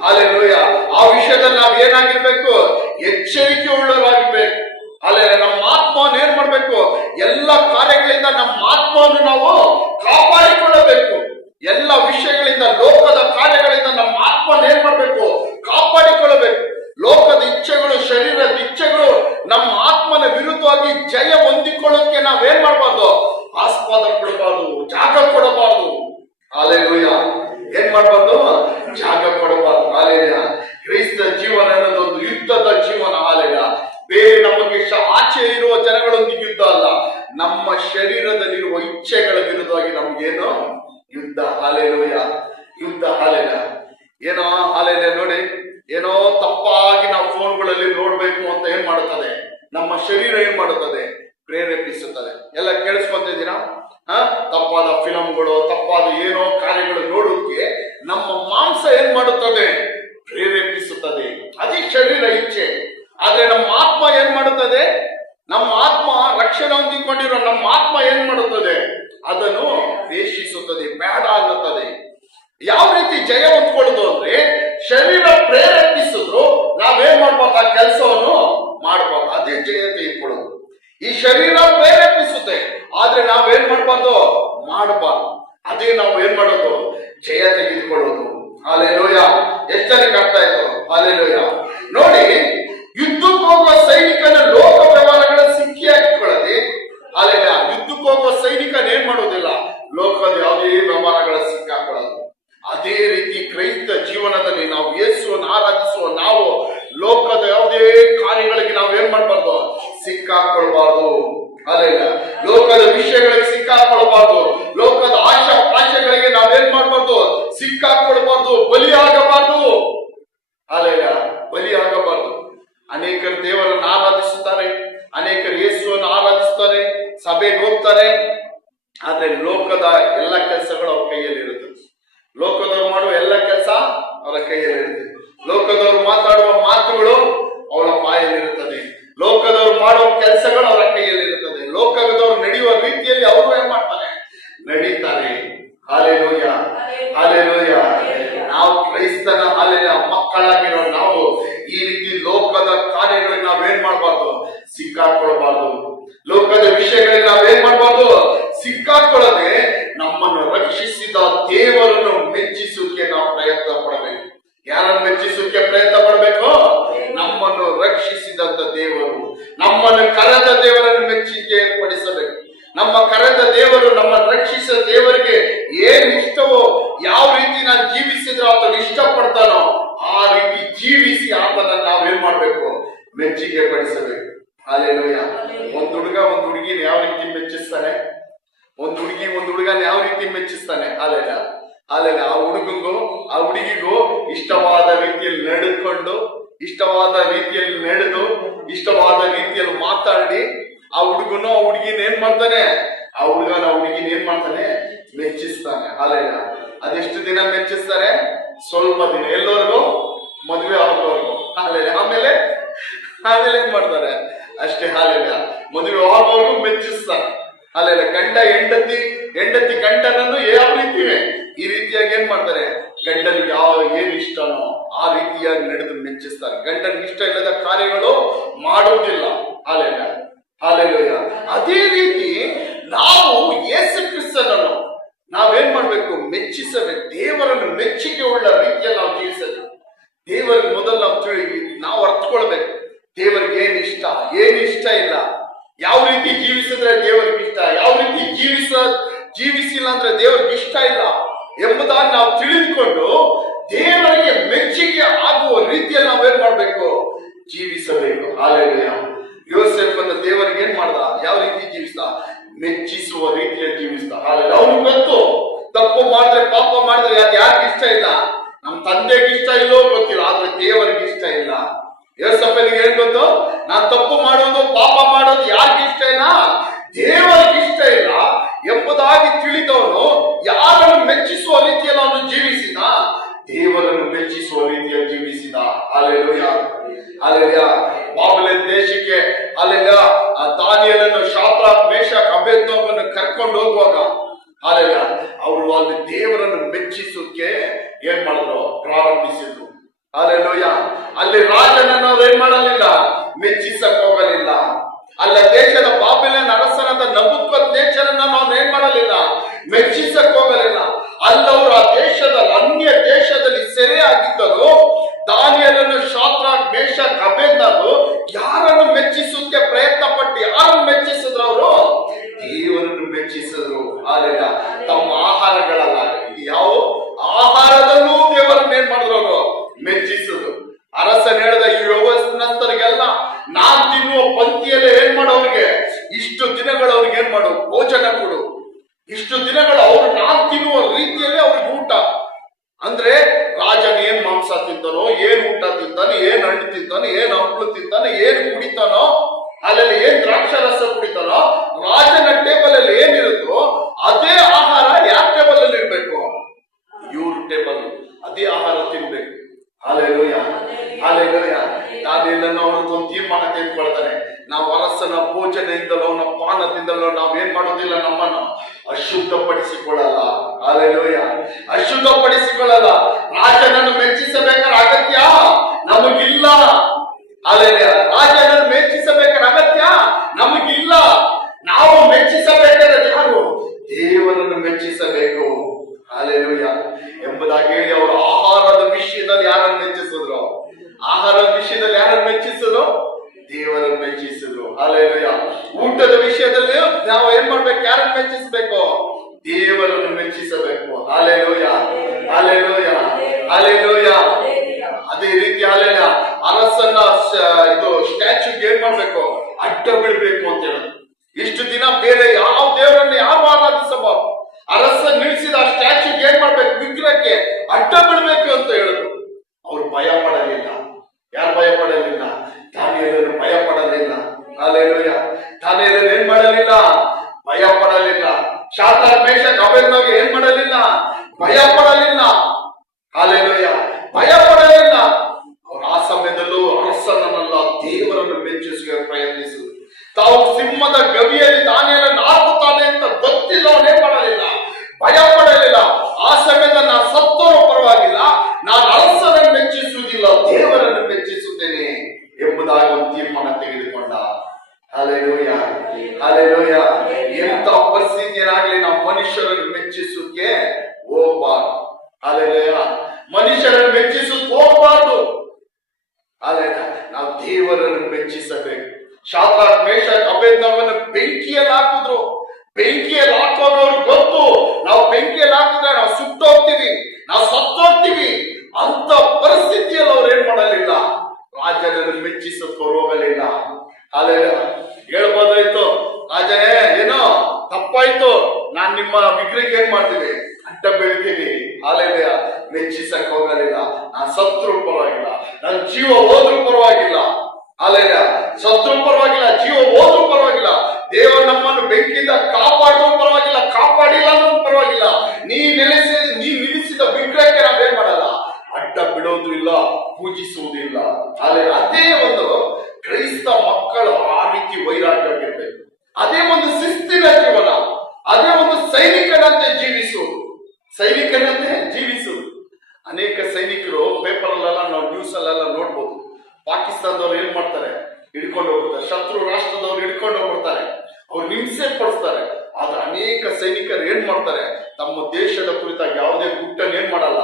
hallelujah. ಆ ವಿಷಯದಲ್ಲಿ ನಾವು ಏನಾಗಿರ್ಬೇಕು? ಎಚ್ಚರಿಕೆ ಉಳ್ಳವರಾಗಿರ್ಬೇಕು. ಅಲ್ಲೇ ನಮ್ಮ ಆತ್ಮವನ್ನು ಏನ್ ಮಾಡ್ಬೇಕು? ಎಲ್ಲ ಕಾರ್ಯಗಳಿಂದ ನಮ್ಮ ಆತ್ಮವನ್ನು ನಾವು ಕಾಪಾಡಿಕೊಳ್ಳಬೇಕು. ಎಲ್ಲ ವಿಷಯಗಳಿಂದ, ಲೋಕದ ಕಾರ್ಯಗಳಿಂದ ನಮ್ಮ ಆತ್ಮವನ್ನು ಏನ್ ಮಾಡ್ಬೇಕು? ಕಾಪಾಡಿಕೊಳ್ಳಬೇಕು. ಲೋಕದ ಇಚ್ಛೆಗಳು, ಶರೀರದ ಇಚ್ಛೆಗಳು ನಮ್ಮ ಆತ್ಮನ ವಿರುದ್ಧವಾಗಿ ಜಯ ಹೊಂದಿಕೊಳ್ಳೋಕೆ ನಾವೇನ್ ಮಾಡಬಾರ್ದು? ಆಸ್ಪದ ಕೊಡಬಾರ್ದು, ಜಾಗ ಕೊಡಬಾರ್ದು. ಹಲ್ಲೆಲೂಯಾ. ಏನ್ ಮಾಡಬಾರ್ದು? ಜಾಗ ಕೊಡಬಾರ್ದು. ಹಲ್ಲೆಲೂಯಾ. ಕ್ರೈಸ್ತ ಜೀವನ ಅನ್ನೋದು ಒಂದು ಯುದ್ಧದ ಜೀವನ. ಹಲ್ಲೆಲೂಯಾ. ಬೇರೆ ನಮಗೆ ಆಚೆ ಇರುವ ಜನಗಳೊಂದಿಗೆ ಯುದ್ಧ ಅಲ್ಲ, ನಮ್ಮ ಶರೀರದಲ್ಲಿರುವ ಇಚ್ಛೆಗಳ ವಿರುದ್ಧವಾಗಿ ನಮ್ಗೇನು? ಯುದ್ಧ. ಹಲ್ಲೆಲೂಯಾ, ಯುದ್ಧ. ಹಲ್ಲೆಲೂಯಾ. ಏನೋ ಹಲ್ಲೆಲೂಯಾ. ನೋಡಿ, ಏನೋ ತಪ್ಪಾಗಿ ನಾವು ಫೋನ್ಗಳಲ್ಲಿ ನೋಡ್ಬೇಕು ಅಂತ ಏನ್ ಮಾಡುತ್ತದೆ? ನಮ್ಮ ಶರೀರ ಏನ್ ಮಾಡುತ್ತದೆ? ಪ್ರೇರೇಪಿಸುತ್ತದೆ. ಎಲ್ಲ ಕೇಳಿಸ್ಕೊಂತಿದ್ದೀರಾ? ತಪ್ಪಾದ ಫಿಲಂಗಳು, ತಪ್ಪಾದ ಏನೋ ಕಾರ್ಯಗಳು ನೋಡೋಕೆ ನಮ್ಮ ಮಾಂಸ ಏನ್ ಮಾಡುತ್ತದೆ? ಪ್ರೇರೇಪಿಸುತ್ತದೆ. ಅದೇ ಶರೀರ ಇಚ್ಛೆ. ಆದ್ರೆ ನಮ್ಮ ಆತ್ಮ ಏನ್ ಮಾಡುತ್ತದೆ? ನಮ್ಮ ಆತ್ಮ ರಕ್ಷಣೆ ಹೊಂದಿಕೊಂಡಿರೋ ನಮ್ಮ ಆತ್ಮ ಏನ್ ಮಾಡುತ್ತದೆ? ಅದನ್ನು ದ್ವೇಷಿಸುತ್ತದೆ, ಬೇಡ ಅನ್ನುತ್ತದೆ. ಯಾವ ರೀತಿ ಜಯ ಹೊಂದ್ಕೊಳ್ಳೋದು ಅಂದ್ರೆ, ಶರೀರ ಪ್ರೇರೇಪಿಸಿದ್ರು ನಾವೇನ್ ಮಾಡ್ಬಾರ್ದು? ಆ ಕೆಲಸವನ್ನು ಮಾಡಬಾರ್ದು. ಅದೇ ಜಯ ತೆಗೆದುಕೊಳ್ಳೋದು. ಈ ಶರೀರ ಪ್ರೇರೇಪಿಸುತ್ತೆ, ಆದ್ರೆ ನಾವೇನ್ ಮಾಡ್ಬಾರ್ದು? ಮಾಡಬಾರ್ದು. ಅದೇ ನಾವು ಏನ್ ಮಾಡೋದು? ಜಯ ತೆಗೆದುಕೊಳ್ಳೋದು. ಹಲ್ಲೆಲೂಯಾ. ಎಷ್ಟು ಜನಕ್ಕೆ ಅರ್ಥ ಆಯ್ತು? ಹಲ್ಲೆಲೂಯಾ. ನೋಡಿ, ಯುದ್ಧಕ್ಕೆ ಹೋಗುವ ಸೈನಿಕನ ಲೋಕ ವ್ಯವಹಾರಗಳ ಸಿಕ್ಕಿ ಹಾಕಿಕೊಳ್ಳದೆ, ಹಲ್ಲೆಲೂಯಾ, ಯುದ್ಧಕ್ಕೆ ಹೋಗುವ ಸೈನಿಕನ ಏನ್ ಮಾಡೋದಿಲ್ಲ? ಲೋಕದ ಯಾವುದೇ ವ್ಯವಹಾರಗಳ ಸಿಕ್ಕಾಕೊಳ್ಳೋದು. ಅದೇ ರೀತಿ ಕ್ರೈಸ್ತ ಜೀವನದಲ್ಲಿ ನಾವು ಯೇಸುವನ್ನು ಆರಾಧಿಸುವ ನಾವು ಲೋಕದ ಯಾವುದೇ ಕಾರ್ಯಗಳಿಗೆ ನಾವು ಏನ್ ಮಾಡಬಾರ್ದು? ಸಿಕ್ಕಾಕೊಳ್ಬಾರ್ದು. ಹಲ್ಲೆಲೂಯಾ. ಲೋಕದ ವಿಷಯಗಳಿಗೆ ಸಿಕ್ಕಾಕೊಳ್ಬಾರ್ದು. ಲೋಕದ ಆಶಾ ಪಾಶಗಳಿಗೆ ನಾವೇನ್ ಮಾಡಬಾರ್ದು? ಸಿಕ್ಕಾಕೊಳ್ಬಾರ್ದು. ಬಲಿಯಾಗಬಾರ್ದು. ಹಲ್ಲೆಲೂಯಾ. ಬಲಿಯಾಗಬಾರ್ದು. ಅನೇಕರು ದೇವರನ್ನು ಆರಾಧಿಸುತ್ತಾರೆ, ಅನೇಕರು ಯೇಸುವನ್ನು ಆರಾಧಿಸುತ್ತಾರೆ, ಸಭೆಗೆ ಹೋಗ್ತಾರೆ. ಆದ್ರೆ ಲೋಕದ ಎಲ್ಲ ಕೆಲಸಗಳು ಅವ್ರ ಕೈಯಲ್ಲಿ ಇರುತ್ತೆ. ಲೋಕದವ್ರು ಮಾಡುವ ಎಲ್ಲ ಕೆಲಸ ಅವರ ಕೈಯಲ್ಲಿ ಇರುತ್ತೆ. ಲೋಕದವ್ರು ಮಾತಾಡುವ ಮಾತುಗಳು ಅವರ ಬಾಯಲ್ಲಿರುತ್ತದೆ. ಲೋಕದವ್ರು ಮಾಡುವ ಕೆಲಸಗಳು ಅವರ ಕೈಯಲ್ಲಿ ಇರುತ್ತದೆ. ಲೋಕದವ್ರು ನಡೆಯುವ ರೀತಿಯಲ್ಲಿ ಅವರು ಏನ್ ಮಾಡ್ತಾರೆ? ನಡೀತಾರೆ. Hallelujah, hallelujah. ನಾವು ಕ್ರೈಸ್ತನ ಹಲ್ಲೆಲೂಯಾ ಮಕ್ಕಳಾಗಿರೋ ನಾವು ಈ ರೀತಿ ಲೋಕದ ಕಾರ್ಯಗಳಿಗೆ ನಾವೇನ್ ಮಾಡಬಾರ್ದು? ಸಿಕ್ಕಾಕೊಳ್ಬಾರ್ದು. ಲೋಕದ ವಿಷಯಗಳಿಗೆ ನಾವೇನ್ ಮಾಡಬಾರ್ದು? ಸಿಕ್ಕಾಕೊಳ್ಳದೆ ನಮ್ಮನ್ನು ರಕ್ಷಿಸಿದ ದೇವರನ್ನು ಮೆಚ್ಚಿಸೋಕೆ ನಾವು ಪ್ರಯತ್ನ ಪಡಬೇಕು. ಯಾರನ್ನು ಮೆಚ್ಚಿಸೋಕೆ ಪ್ರಯತ್ನ ಪಡಬೇಕು? ನಮ್ಮನ್ನು ರಕ್ಷಿಸಿದಂತ ದೇವರು, ನಮ್ಮನ್ನು ಕರೆದ ದೇವರನ್ನು ಮೆಚ್ಚುಗೆ ಪಡಿಸಬೇಕು. ನಮ್ಮ ಕರೆದ ದೇವರು, ನಮ್ಮ ರಕ್ಷಿಸಿದ ದೇವರಿಗೆ ಏನ್ ಇಷ್ಟವೋ, ಯಾವ ರೀತಿ ನಾನು ಜೀವಿಸಿದ್ರೆ ಆತನು ಇಷ್ಟಪಡ್ತಾನೋ ಆ ರೀತಿ ಜೀವಿಸಿ ಆತನ ನಾವೇನ್ ಮಾಡ್ಬೇಕು? ಮೆಚ್ಚುಗೆ ಪಡಿಸಬೇಕು. ಹಲ್ಲೆಲೂಯಾ. ಒಂದ್ ಹುಡುಗ ಒಂದ್ ಹುಡುಗಿನ ಯಾವ ರೀತಿ ಮೆಚ್ಚಿಸ್ತಾನೆ? ಒಂದ್ ಹುಡುಗಿ ಒಂದ್ ಹುಡುಗನ ಯಾವ ರೀತಿ ಮೆಚ್ಚಿಸ್ತಾನೆ? Hallelujah, hallelujah. ಆ ಹುಡುಗಂಗೂ ಆ ಹುಡುಗಿಗೂ ಇಷ್ಟವಾದ ರೀತಿಯಲ್ಲಿ ನಡೆದುಕೊಂಡು, ಇಷ್ಟವಾದ ರೀತಿಯಲ್ಲಿ ನಡೆದು, ಇಷ್ಟವಾದ ರೀತಿಯಲ್ಲಿ ಮಾತಾಡಿ ಆ ಹುಡುಗನು ಆ ಹುಡುಗಿನ ಏನ್ ಮಾಡ್ತಾನೆ? ಆ ಹುಡುಗನ ಹುಡುಗಿನ ಏನ್ ಮಾಡ್ತಾನೆ? ಮೆಚ್ಚಿಸ್ತಾನೆ. ಹಲ್ಲೆಲೂಯಾ. ಅದೆಷ್ಟು ದಿನ ಮೆಚ್ಚಿಸ್ತಾರೆ? ಸ್ವಲ್ಪ ದಿನ. ಎಲ್ಲರಿಗೂ? ಮದುವೆ ಆಗೋವರೆಗೂ. ಹಲ್ಲೆಲೂಯಾ. ಆಮೇಲೆ ಏನ್ ಮಾಡ್ತಾರೆ? ಅಷ್ಟೇ. ಹಲ್ಲೆಲೂಯಾ. ಮದುವೆ ಆಗೋವರೆಗೂ ಮೆಚ್ಚಿಸ್ತಾರೆ. ಹಲ್ಲೆಲೂಯಾ. ಗಂಡ ಹೆಂಡತಿ ಗಂಡನನ್ನು ಯಾವ ರೀತಿ ಈ ರೀತಿಯಾಗಿ ಏನ್ ಮಾಡ್ತಾರೆ? ಗಂಡನಿಗೆ ಏನ್ ಇಷ್ಟನೋ ಆ ರೀತಿಯಾಗಿ ನಡೆದು ಮೆಚ್ಚಿಸ್ತಾರೆ. ಗಂಡನಿಗೆ ಇಷ್ಟ ಇಲ್ಲದ ಕಾರ್ಯಗಳು ಮಾಡುವುದಿಲ್ಲ. Hallelujah, hallelujah. ಅದೇ ರೀತಿ ನಾವು ಯೇಸು ಕ್ರಿಸ್ತನನ್ನು ನಾವೇನ್ ಮಾಡ್ಬೇಕು? ಮೆಚ್ಚಿಸಬೇಕು. ದೇವರನ್ನು ಮೆಚ್ಚುಗೆ ಉಳ್ಳ ರೀತಿಯಲ್ಲಿ ನಾವು ಜೀವಿಸಬೇಕು. ದೇವರಿಗೆ ಮೊದಲು ನಾವು ಅರ್ಥ ಕಲ್ತ್ಕೊಳ್ಬೇಕು. ದೇವರಿಗೆ ಏನ್ ಇಷ್ಟ ಇಲ್ಲ, ಯಾವ ರೀತಿ ಜೀವಿಸಿದ್ರೆ ದೇವರಿಗೆ ಇಷ್ಟ, ಯಾವ ರೀತಿ ಜೀವಿಸಿಲ್ಲ ಅಂದ್ರೆ ದೇವರಿಗೆ ಇಷ್ಟ ಇಲ್ಲ ಎಂಬುದಾಗಿ ನಾವು ತಿಳಿದುಕೊಂಡು ದೇವರಿಗೆ ಮೆಚ್ಚುಗೆ ಆಗುವ ರೀತಿಯಲ್ಲಿ ನಾವೇನ್ ಮಾಡ್ಬೇಕು, ಜೀವಿಸಬೇಕು. ಹಾಲೆಲೂಯ. ಯೋಸೇಫನ ದೇವರಿಗೆ ಏನ್ ಮಾಡ್ದ, ಯಾವ ರೀತಿ ಜೀವಿಸ್ದ, ಮೆಚ್ಚಿಸುವ ರೀತಿಯಲ್ಲಿ ಜೀವಿಸ್ದ. ಹಾಲೆಲೂಯ. ಅವನು ಗೊತ್ತು ತಪ್ಪು ಮಾಡಿದ್ರೆ, ಪಾಪ ಮಾಡಿದ್ರೆ ಅದು ಯಾರಿಗೆ ಇಷ್ಟ ಇಲ್ಲ, ನಮ್ ತಂದೆಗೆ ಇಷ್ಟ ಇಲ್ಲೋ ಗೊತ್ತಿಲ್ಲ, ಆದ್ರೆ ದೇವರಿಗೆ ಇಷ್ಟ ಇಲ್ಲ. ಯೋಸೇಫನಿಗೆ ಏನ್ ಗೊತ್ತು, ನಾನ್ ತಪ್ಪು ಮಾಡೋದು, ಪಾಪ ಮಾಡೋದು ಯಾರಿಗೆ ಇಷ್ಟ ಇಲ್ಲ, ದೇವರಿಗೆ ಇಷ್ಟ ಇಲ್ಲ ಎಂಬುದಾಗಿ ತಿಳಿದವನು ಯಾರನ್ನು ಮೆಚ್ಚಿಸುವ ರೀತಿಯಲ್ಲಿ ಅವನು ಜೀವಿಸಿದ, ದೇವರನ್ನು ಮೆಚ್ಚಿಸುವ ರೀತಿಯಲ್ಲಿ ಜೀವಿಸಿದ. Hallelujah, hallelujah. ಬಾಬೆಲಿನ ದೇಶಕ್ಕೆ ಹಾಲೆಲೂಯ ದಾನಿಯೇಲನನ್ನು, ಶಾದ್ರಾಕ್, ಮೇಷಕ್, ಅಬೇದ್ನೆಗೋವನ್ನು ಕರ್ಕೊಂಡು ಹೋಗುವಾಗ ಹಾಲೆಲೂಯ ಅವರು ಅಲ್ಲಿ ದೇವರನ್ನು ಮೆಚ್ಚಿಸೋಕೆ ಏನ್ ಮಾಡಿದ್ರು, ಪ್ರಾರಂಭಿಸಿದ್ರು. ಹಾಲೆಲೂಯ. ಅಲ್ಲಿ ರಾಜನನ್ನು ಅವ್ರು ಏನ್ ಮಾಡಲಿಲ್ಲ, ಮೆಚ್ಚಿಸಕ್ ಹೋಗಲಿಲ್ಲ. ಅಲ್ಲ ದೇಶದ ಬಾಬಿಲೋನ್ ಅರಸನಾದ ನಬೂಕದ್ನೆಚ್ಚರನನ್ನು ನಾವು ಏನ್ ಮಾಡಲಿಲ್ಲ, ಮೆಚ್ಚಿಸಕ್ ಹೋಗಲಿಲ್ಲ. ಅಲ್ಲವರು ಆ ದೇಶದ ಅನ್ಯ ದೇಶದಲ್ಲಿ ಸೆರೆಯಾಗಿದ್ದರು. ದಾನಿಯೇಲನನ್ನು, ಶಾದ್ರಾಕ್, ಮೇಷಕ್, ಅಬೇದ್ನೆಗೋ ಯಾರನ್ನು ಮೆಚ್ಚಿಸೋಕೆ ಪ್ರಯತ್ನ ಪಟ್ಟು ಯಾರನ್ನು ಮೆಚ್ಚಿಸಿದ್ರು, ಅವರು ದೇವರನ್ನು ಮೆಚ್ಚಿಸಿದ್ರು. ಆಗ ತಮ್ಮ ಆಹಾರಗಳಲ್ಲ, ಯಾವ ಆಹಾರದಲ್ಲೂ ದೇವರನ್ನು ಏನ್ ಮಾಡಿದ್ರು, ಅವರು ಮೆಚ್ಚಿಸಿದ್ರು. ಅರಸನ್ ಹೇಳಿದ ಈ ವ್ಯವಸ್ಥರಿಗೆಲ್ಲ ನಾನ್ ತಿನ್ನುವ ಪಂಕ್ತಿಯಲ್ಲೇ ಏನ್ ಮಾಡೋರಿಗೆ, ಇಷ್ಟು ದಿನಗಳು ಅವ್ರಿಗೆ ಏನ್ ಮಾಡು, ಭೋಜನ ಕೊಡು. ಇಷ್ಟು ದಿನಗಳು ಅವ್ರು ನಾನ್ ತಿನ್ನುವ ರೀತಿಯಲ್ಲಿ ಅವ್ರಿಗೆ ಊಟ ಅಂದ್ರೆ, ರಾಜನ ಏನ್ ಮಾಂಸ ತಿಂತಾನೋ, ಏನ್ ಊಟ ತಿಂತಾನೆ, ಏನ್ ಹಣ್ಣು ತಿಂತಾನೆ, ಏನ್ ಹಂಪಲು ತಿಂತಾನೆ, ಏನ್ ಕುಡಿತಾನೋ, ಅಲ್ಲೆಲ್ಲ ಏನ್ ದ್ರಾಕ್ಷಾರಸ ಕುಡಿತಾನೋ, ರಾಜನ ಟೇಬಲ್ ಅಲ್ಲಿ ಏನಿರುತ್ತೋ ಅದೇ ಆಹಾರ ಯಾರ ಟೇಬಲ್ ಅಲ್ಲಿ ಇರ್ಬೇಕು, ಇವ್ರ ಟೇಬಲ್ ಅದೇ ಆಹಾರ ತಿನ್ಬೇಕು. Hallelujah, hallelujah. ದಾನಿಯೇಲನು ಅವರೊಂದು ತೀರ್ಮಾನ ತೆಗೆದುಕೊಳ್ತಾನೆ, ನಾವು ಅರಸನ ಭೋಜನದಿಂದಲೋ ನಮ್ಮ ಪಾನದಿಂದಲೋ ನಾವೇನ್ ಮಾಡೋದಿಲ್ಲ, ನಮ್ಮನ್ನು ಅಶುದ್ಧಪಡಿಸಿಕೊಳ್ಳಲ್ಲ. ಹಾಲೆಲೂಯ, ಅಶುದ್ಧಪಡಿಸಿಕೊಳ್ಳಲ್ಲ. ರಾಜನನ್ನು ಮೆಚ್ಚಿಸಬೇಕಾದ ಅಗತ್ಯ ನಮಗಿಲ್ಲ. ಹಾಲೆಲೂಯ. ರಾಜನನ್ನು ಮೆಚ್ಚಿಸಬೇಕಾದ ಅಗತ್ಯ ನಮಗಿಲ್ಲ. ನಾವು ಮೆಚ್ಚಿಸಬೇಕಾದ ಯಾರು, ದೇವರನ್ನು ಮೆಚ್ಚಿಸಬೇಕು. ಹಾಲೆಲೂಯ ಎಂಬುದಾಗಿ ಹೇಳಿ ಅವರು ಆಹಾರದ ವಿಷಯದಲ್ಲಿ ಯಾರನ್ನು ಮೆಚ್ಚಿಸಿದ್ರು, ಆಹಾರದ ವಿಷಯದಲ್ಲಿ ಯಾರನ್ನು ಮೆಚ್ಚಿಸಿದ್ರು, ದೇವರನ್ನು ಮೆಚ್ಚಿಸಿದ್ರು. ಹಾಲೆಲೂಯ. ಊಟದ ವಿಷಯದಲ್ಲಿ ನಾವು ಏನ್ ಮಾಡ್ಬೇಕು, ಯಾರನ್ನು ಮೆಚ್ಚಿಸಬೇಕು, ದೇವರನ್ನು ಮೆಚ್ಚಿಸಬೇಕು. Hallelujah, hallelujah, hallelujah. ಅದೇ ರೀತಿ ಹಾಲೆಲೂಯ ಅರಸನ್ನ ಇದು ಸ್ಟ್ಯಾಚ್ಯೂಗೆ ಏನ್ ಮಾಡ್ಬೇಕು, ಅಡ್ಡ ಬೀಳ್ಬೇಕು ಅಂತ ಹೇಳೋದು. ಇಷ್ಟು ದಿನ ಬೇರೆ ಯಾವ ದೇವರನ್ನು ಯಾರು ಆರಾಧಿಸಬಾರದು, ಅರಸ ನಿಲ್ಲಿಸಿದ ಸ್ಟ್ಯಾಚ್ಯೂಗೆ ಏನ್ ಮಾಡ್ಬೇಕು, ವಿಗ್ರಹಕ್ಕೆ ಅಡ್ಡ ಬೀಳ್ಬೇಕು ಅಂತ ಹೇಳಿದ್ರು. ಅವ್ರು ಭಯ ಪಡಲಿಲ್ಲ. ಯಾರು ಭಯ ಪಡಲಿಲ್ಲ? ದಾನಿಯೇಲನು ಭಯ ಪಡಲಿಲ್ಲ. ಹಾಲೆಲೂಯ. ದಾನಿಯೇಲನು ಏನ್ ಮಾಡಲಿಲ್ಲ, ಭಯ ಪಡಲಿಲ್ಲ. ಶಾದ್ರಾಕ್, ಮೇಷಕ್, ಅಬೇದ್ನೆಗೋ ಏನ್ ಮಾಡಲಿಲ್ಲ, ಭಯ ಪಡಲಿಲ್ಲ. ಹಾಲೆಲೂಯ, ಭಯ ಪಡಲಿಲ್ಲ. ಅವ್ರು ಆ ಸಮಯದಲ್ಲೂ ಅರಸನನ್ನೆಲ್ಲ ದೇವರನ್ನು ಮೆಚ್ಚಿಸುವ ಪ್ರಯತ್ನಿಸಿದ್ರು. ತಾವು ಸಿಂಹದ ಗವಿಯಲ್ಲಿ ದಾನಿಯೇಲನು ಹಾಕುತ್ತಾನೆ ಅಂತ ಗೊತ್ತಿಲ್ಲ, ಅವನೇನ್ ಮಾಡಲಿಲ್ಲ, ಭಯ ಪಡಲಿಲ್ಲ. ಆ ಸಮಯದ ನಾನು ಸತ್ತರೂ ಪರವಾಗಿಲ್ಲ, ನಾನು ಅರಸನನ್ನು ಮೆಚ್ಚಿಸುವುದಿಲ್ಲ, ದೇವರನ್ನು ಮೆಚ್ಚಿಸುತ್ತೇನೆ ಎಂಬುದಾಗಿ ಒಂದು ತೀರ್ಮಾನ ತೆಗೆದುಕೊಂಡ. Hallelujah, hallelujah. ಎಂತ ಪರಿಸ್ಥಿತಿಯನ್ನಾಗಲಿ ನಾವು ಮನುಷ್ಯರನ್ನು ಮೆಚ್ಚಿಸೋಕೆ ಹೋಗಬಾರ್ದು. ಹಾಲೆಲೂಯ. ಮನುಷ್ಯರನ್ನು ಮೆಚ್ಚಿಸೋಕೆ ಹೋಗಬಾರ್ದು. ಹಾಲೆಲೂಯ. ನಾವು ದೇವರನ್ನು ಮೆಚ್ಚಿಸಬೇಕು. ಶಾದ್ರಾಕ್, ಮೇಷಕ್, ಅಬೇದ್ನೆಗೋವನ್ನು ಬೆಂಕಿಯಲ್ಲಿ ಹಾಕಿದ್ರು. ಬೆಂಕಿಯಲ್ಲಿ ಹಾಕೋದವ್ರು ಗೊತ್ತು, ನಾವು ಬೆಂಕಿಯಲ್ಲಿ ಹಾಕಿದ್ರೆ ನಾವು ಸುಟ್ಟೋಗ್ತೀವಿ, ನಾವು ಸತ್ತೋಗ್ತೀವಿ ಅಂತ ಪರಿಸ್ಥಿತಿಯಲ್ಲಿ ಅವ್ರು ಏನ್ ಮಾಡಲಿಲ್ಲ, ರಾಜನನ್ನು ಮೆಚ್ಚಿಸೋಕೆ ಹೋಗಲಿಲ್ಲ. ಹಾಲೆಲೂಯ. ಹೇಳ್ಬೋದಾಯ್ತು, ರಾಜನೇ ಏನೋ ತಪ್ಪಾಯ್ತು, ನಾನ್ ನಿಮ್ಮ ವಿಗ್ರಹಕ್ಕೆ ಏನ್ ಮಾಡ್ತೀವಿ, ಅಡ್ಡ ಬೆಳಿತೀವಿ. ಹಾಲೆಲೂಯ. ಮೆಚ್ಚಿಸಕ್ ಹೋಗಲಿಲ್ಲ. ನಾನ್ ಸತ್ರು ಪರವಾಗಿಲ್ಲ, ನನ್ನ ಜೀವ ಹೋದ್ರೂ ಪರವಾಗಿಲ್ಲ. ಹಾಲೆಲೂಯ. ಸತ್ರು ಪರವಾಗಿಲ್ಲ, ಜೀವ ಹೋದ್ರೂ ಪರವಾಗಿಲ್ಲ, ದೇವರು ನಮ್ಮನ್ನು ಬೆಂಕಿಯಿಂದ ಕಾಪಾಡಿದ್ರು ಪರವಾಗಿಲ್ಲ, ಕಾಪಾಡಿಲ್ಲ ಅನ್ನೋದು ಪರವಾಗಿಲ್ಲ, ನೀ ನಿಲ್ಲಿಸಿದ ವಿಗ್ರಹಕ್ಕೆ ನಾವೇನ್ ಮಾಡಲ್ಲ, ಅಡ್ಡ ಬಿಡೋದು ಇಲ್ಲ, ಪೂಜಿಸುವುದಿಲ್ಲ. ಹಾಲೆಲೂಯ. ಅದೇ ಒಂದು ಕ್ರೈಸ್ತ ಮಕ್ಕಳು ಆ ರೀತಿ ವೈರಾಗ್ಯವಾಗಿರ್ಬೇಕು. ಅದೇ ಒಂದು ಶಿಸ್ತಿನ ಜೀವನ, ಅದೇ ಒಂದು ಸೈನಿಕನಂತೆ ಜೀವಿಸುವುದು, ಸೈನಿಕನಂತೆ ಜೀವಿಸುವುದು. ಅನೇಕ ಸೈನಿಕರು ಪೇಪರ್ ಅಲ್ಲೆಲ್ಲ ನಾವು ನ್ಯೂಸ್ ಅಲ್ಲೆಲ್ಲ ನೋಡ್ಬೋದು, ಪಾಕಿಸ್ತಾನದವ್ರು ಏನ್ ಮಾಡ್ತಾರೆ, ಹಿಡ್ಕೊಂಡು ಹೋಗ್ತಾರೆ, ಶತ್ರು ರಾಷ್ಟ್ರದವ್ರು ಹಿಡ್ಕೊಂಡು ಹೋಗ್ಬಿಡ್ತಾರೆ, ಅವ್ರು ಹಿಂಸೆ ಪಡಿಸ್ತಾರೆ. ಆದ್ರೆ ಅನೇಕ ಸೈನಿಕರು ಏನ್ ಮಾಡ್ತಾರೆ, ತಮ್ಮ ದೇಶದ ಕುರಿತಾಗಿ ಯಾವುದೇ ಗುಟ್ಟನ್ನು ಏನ್ ಮಾಡಲ್ಲ,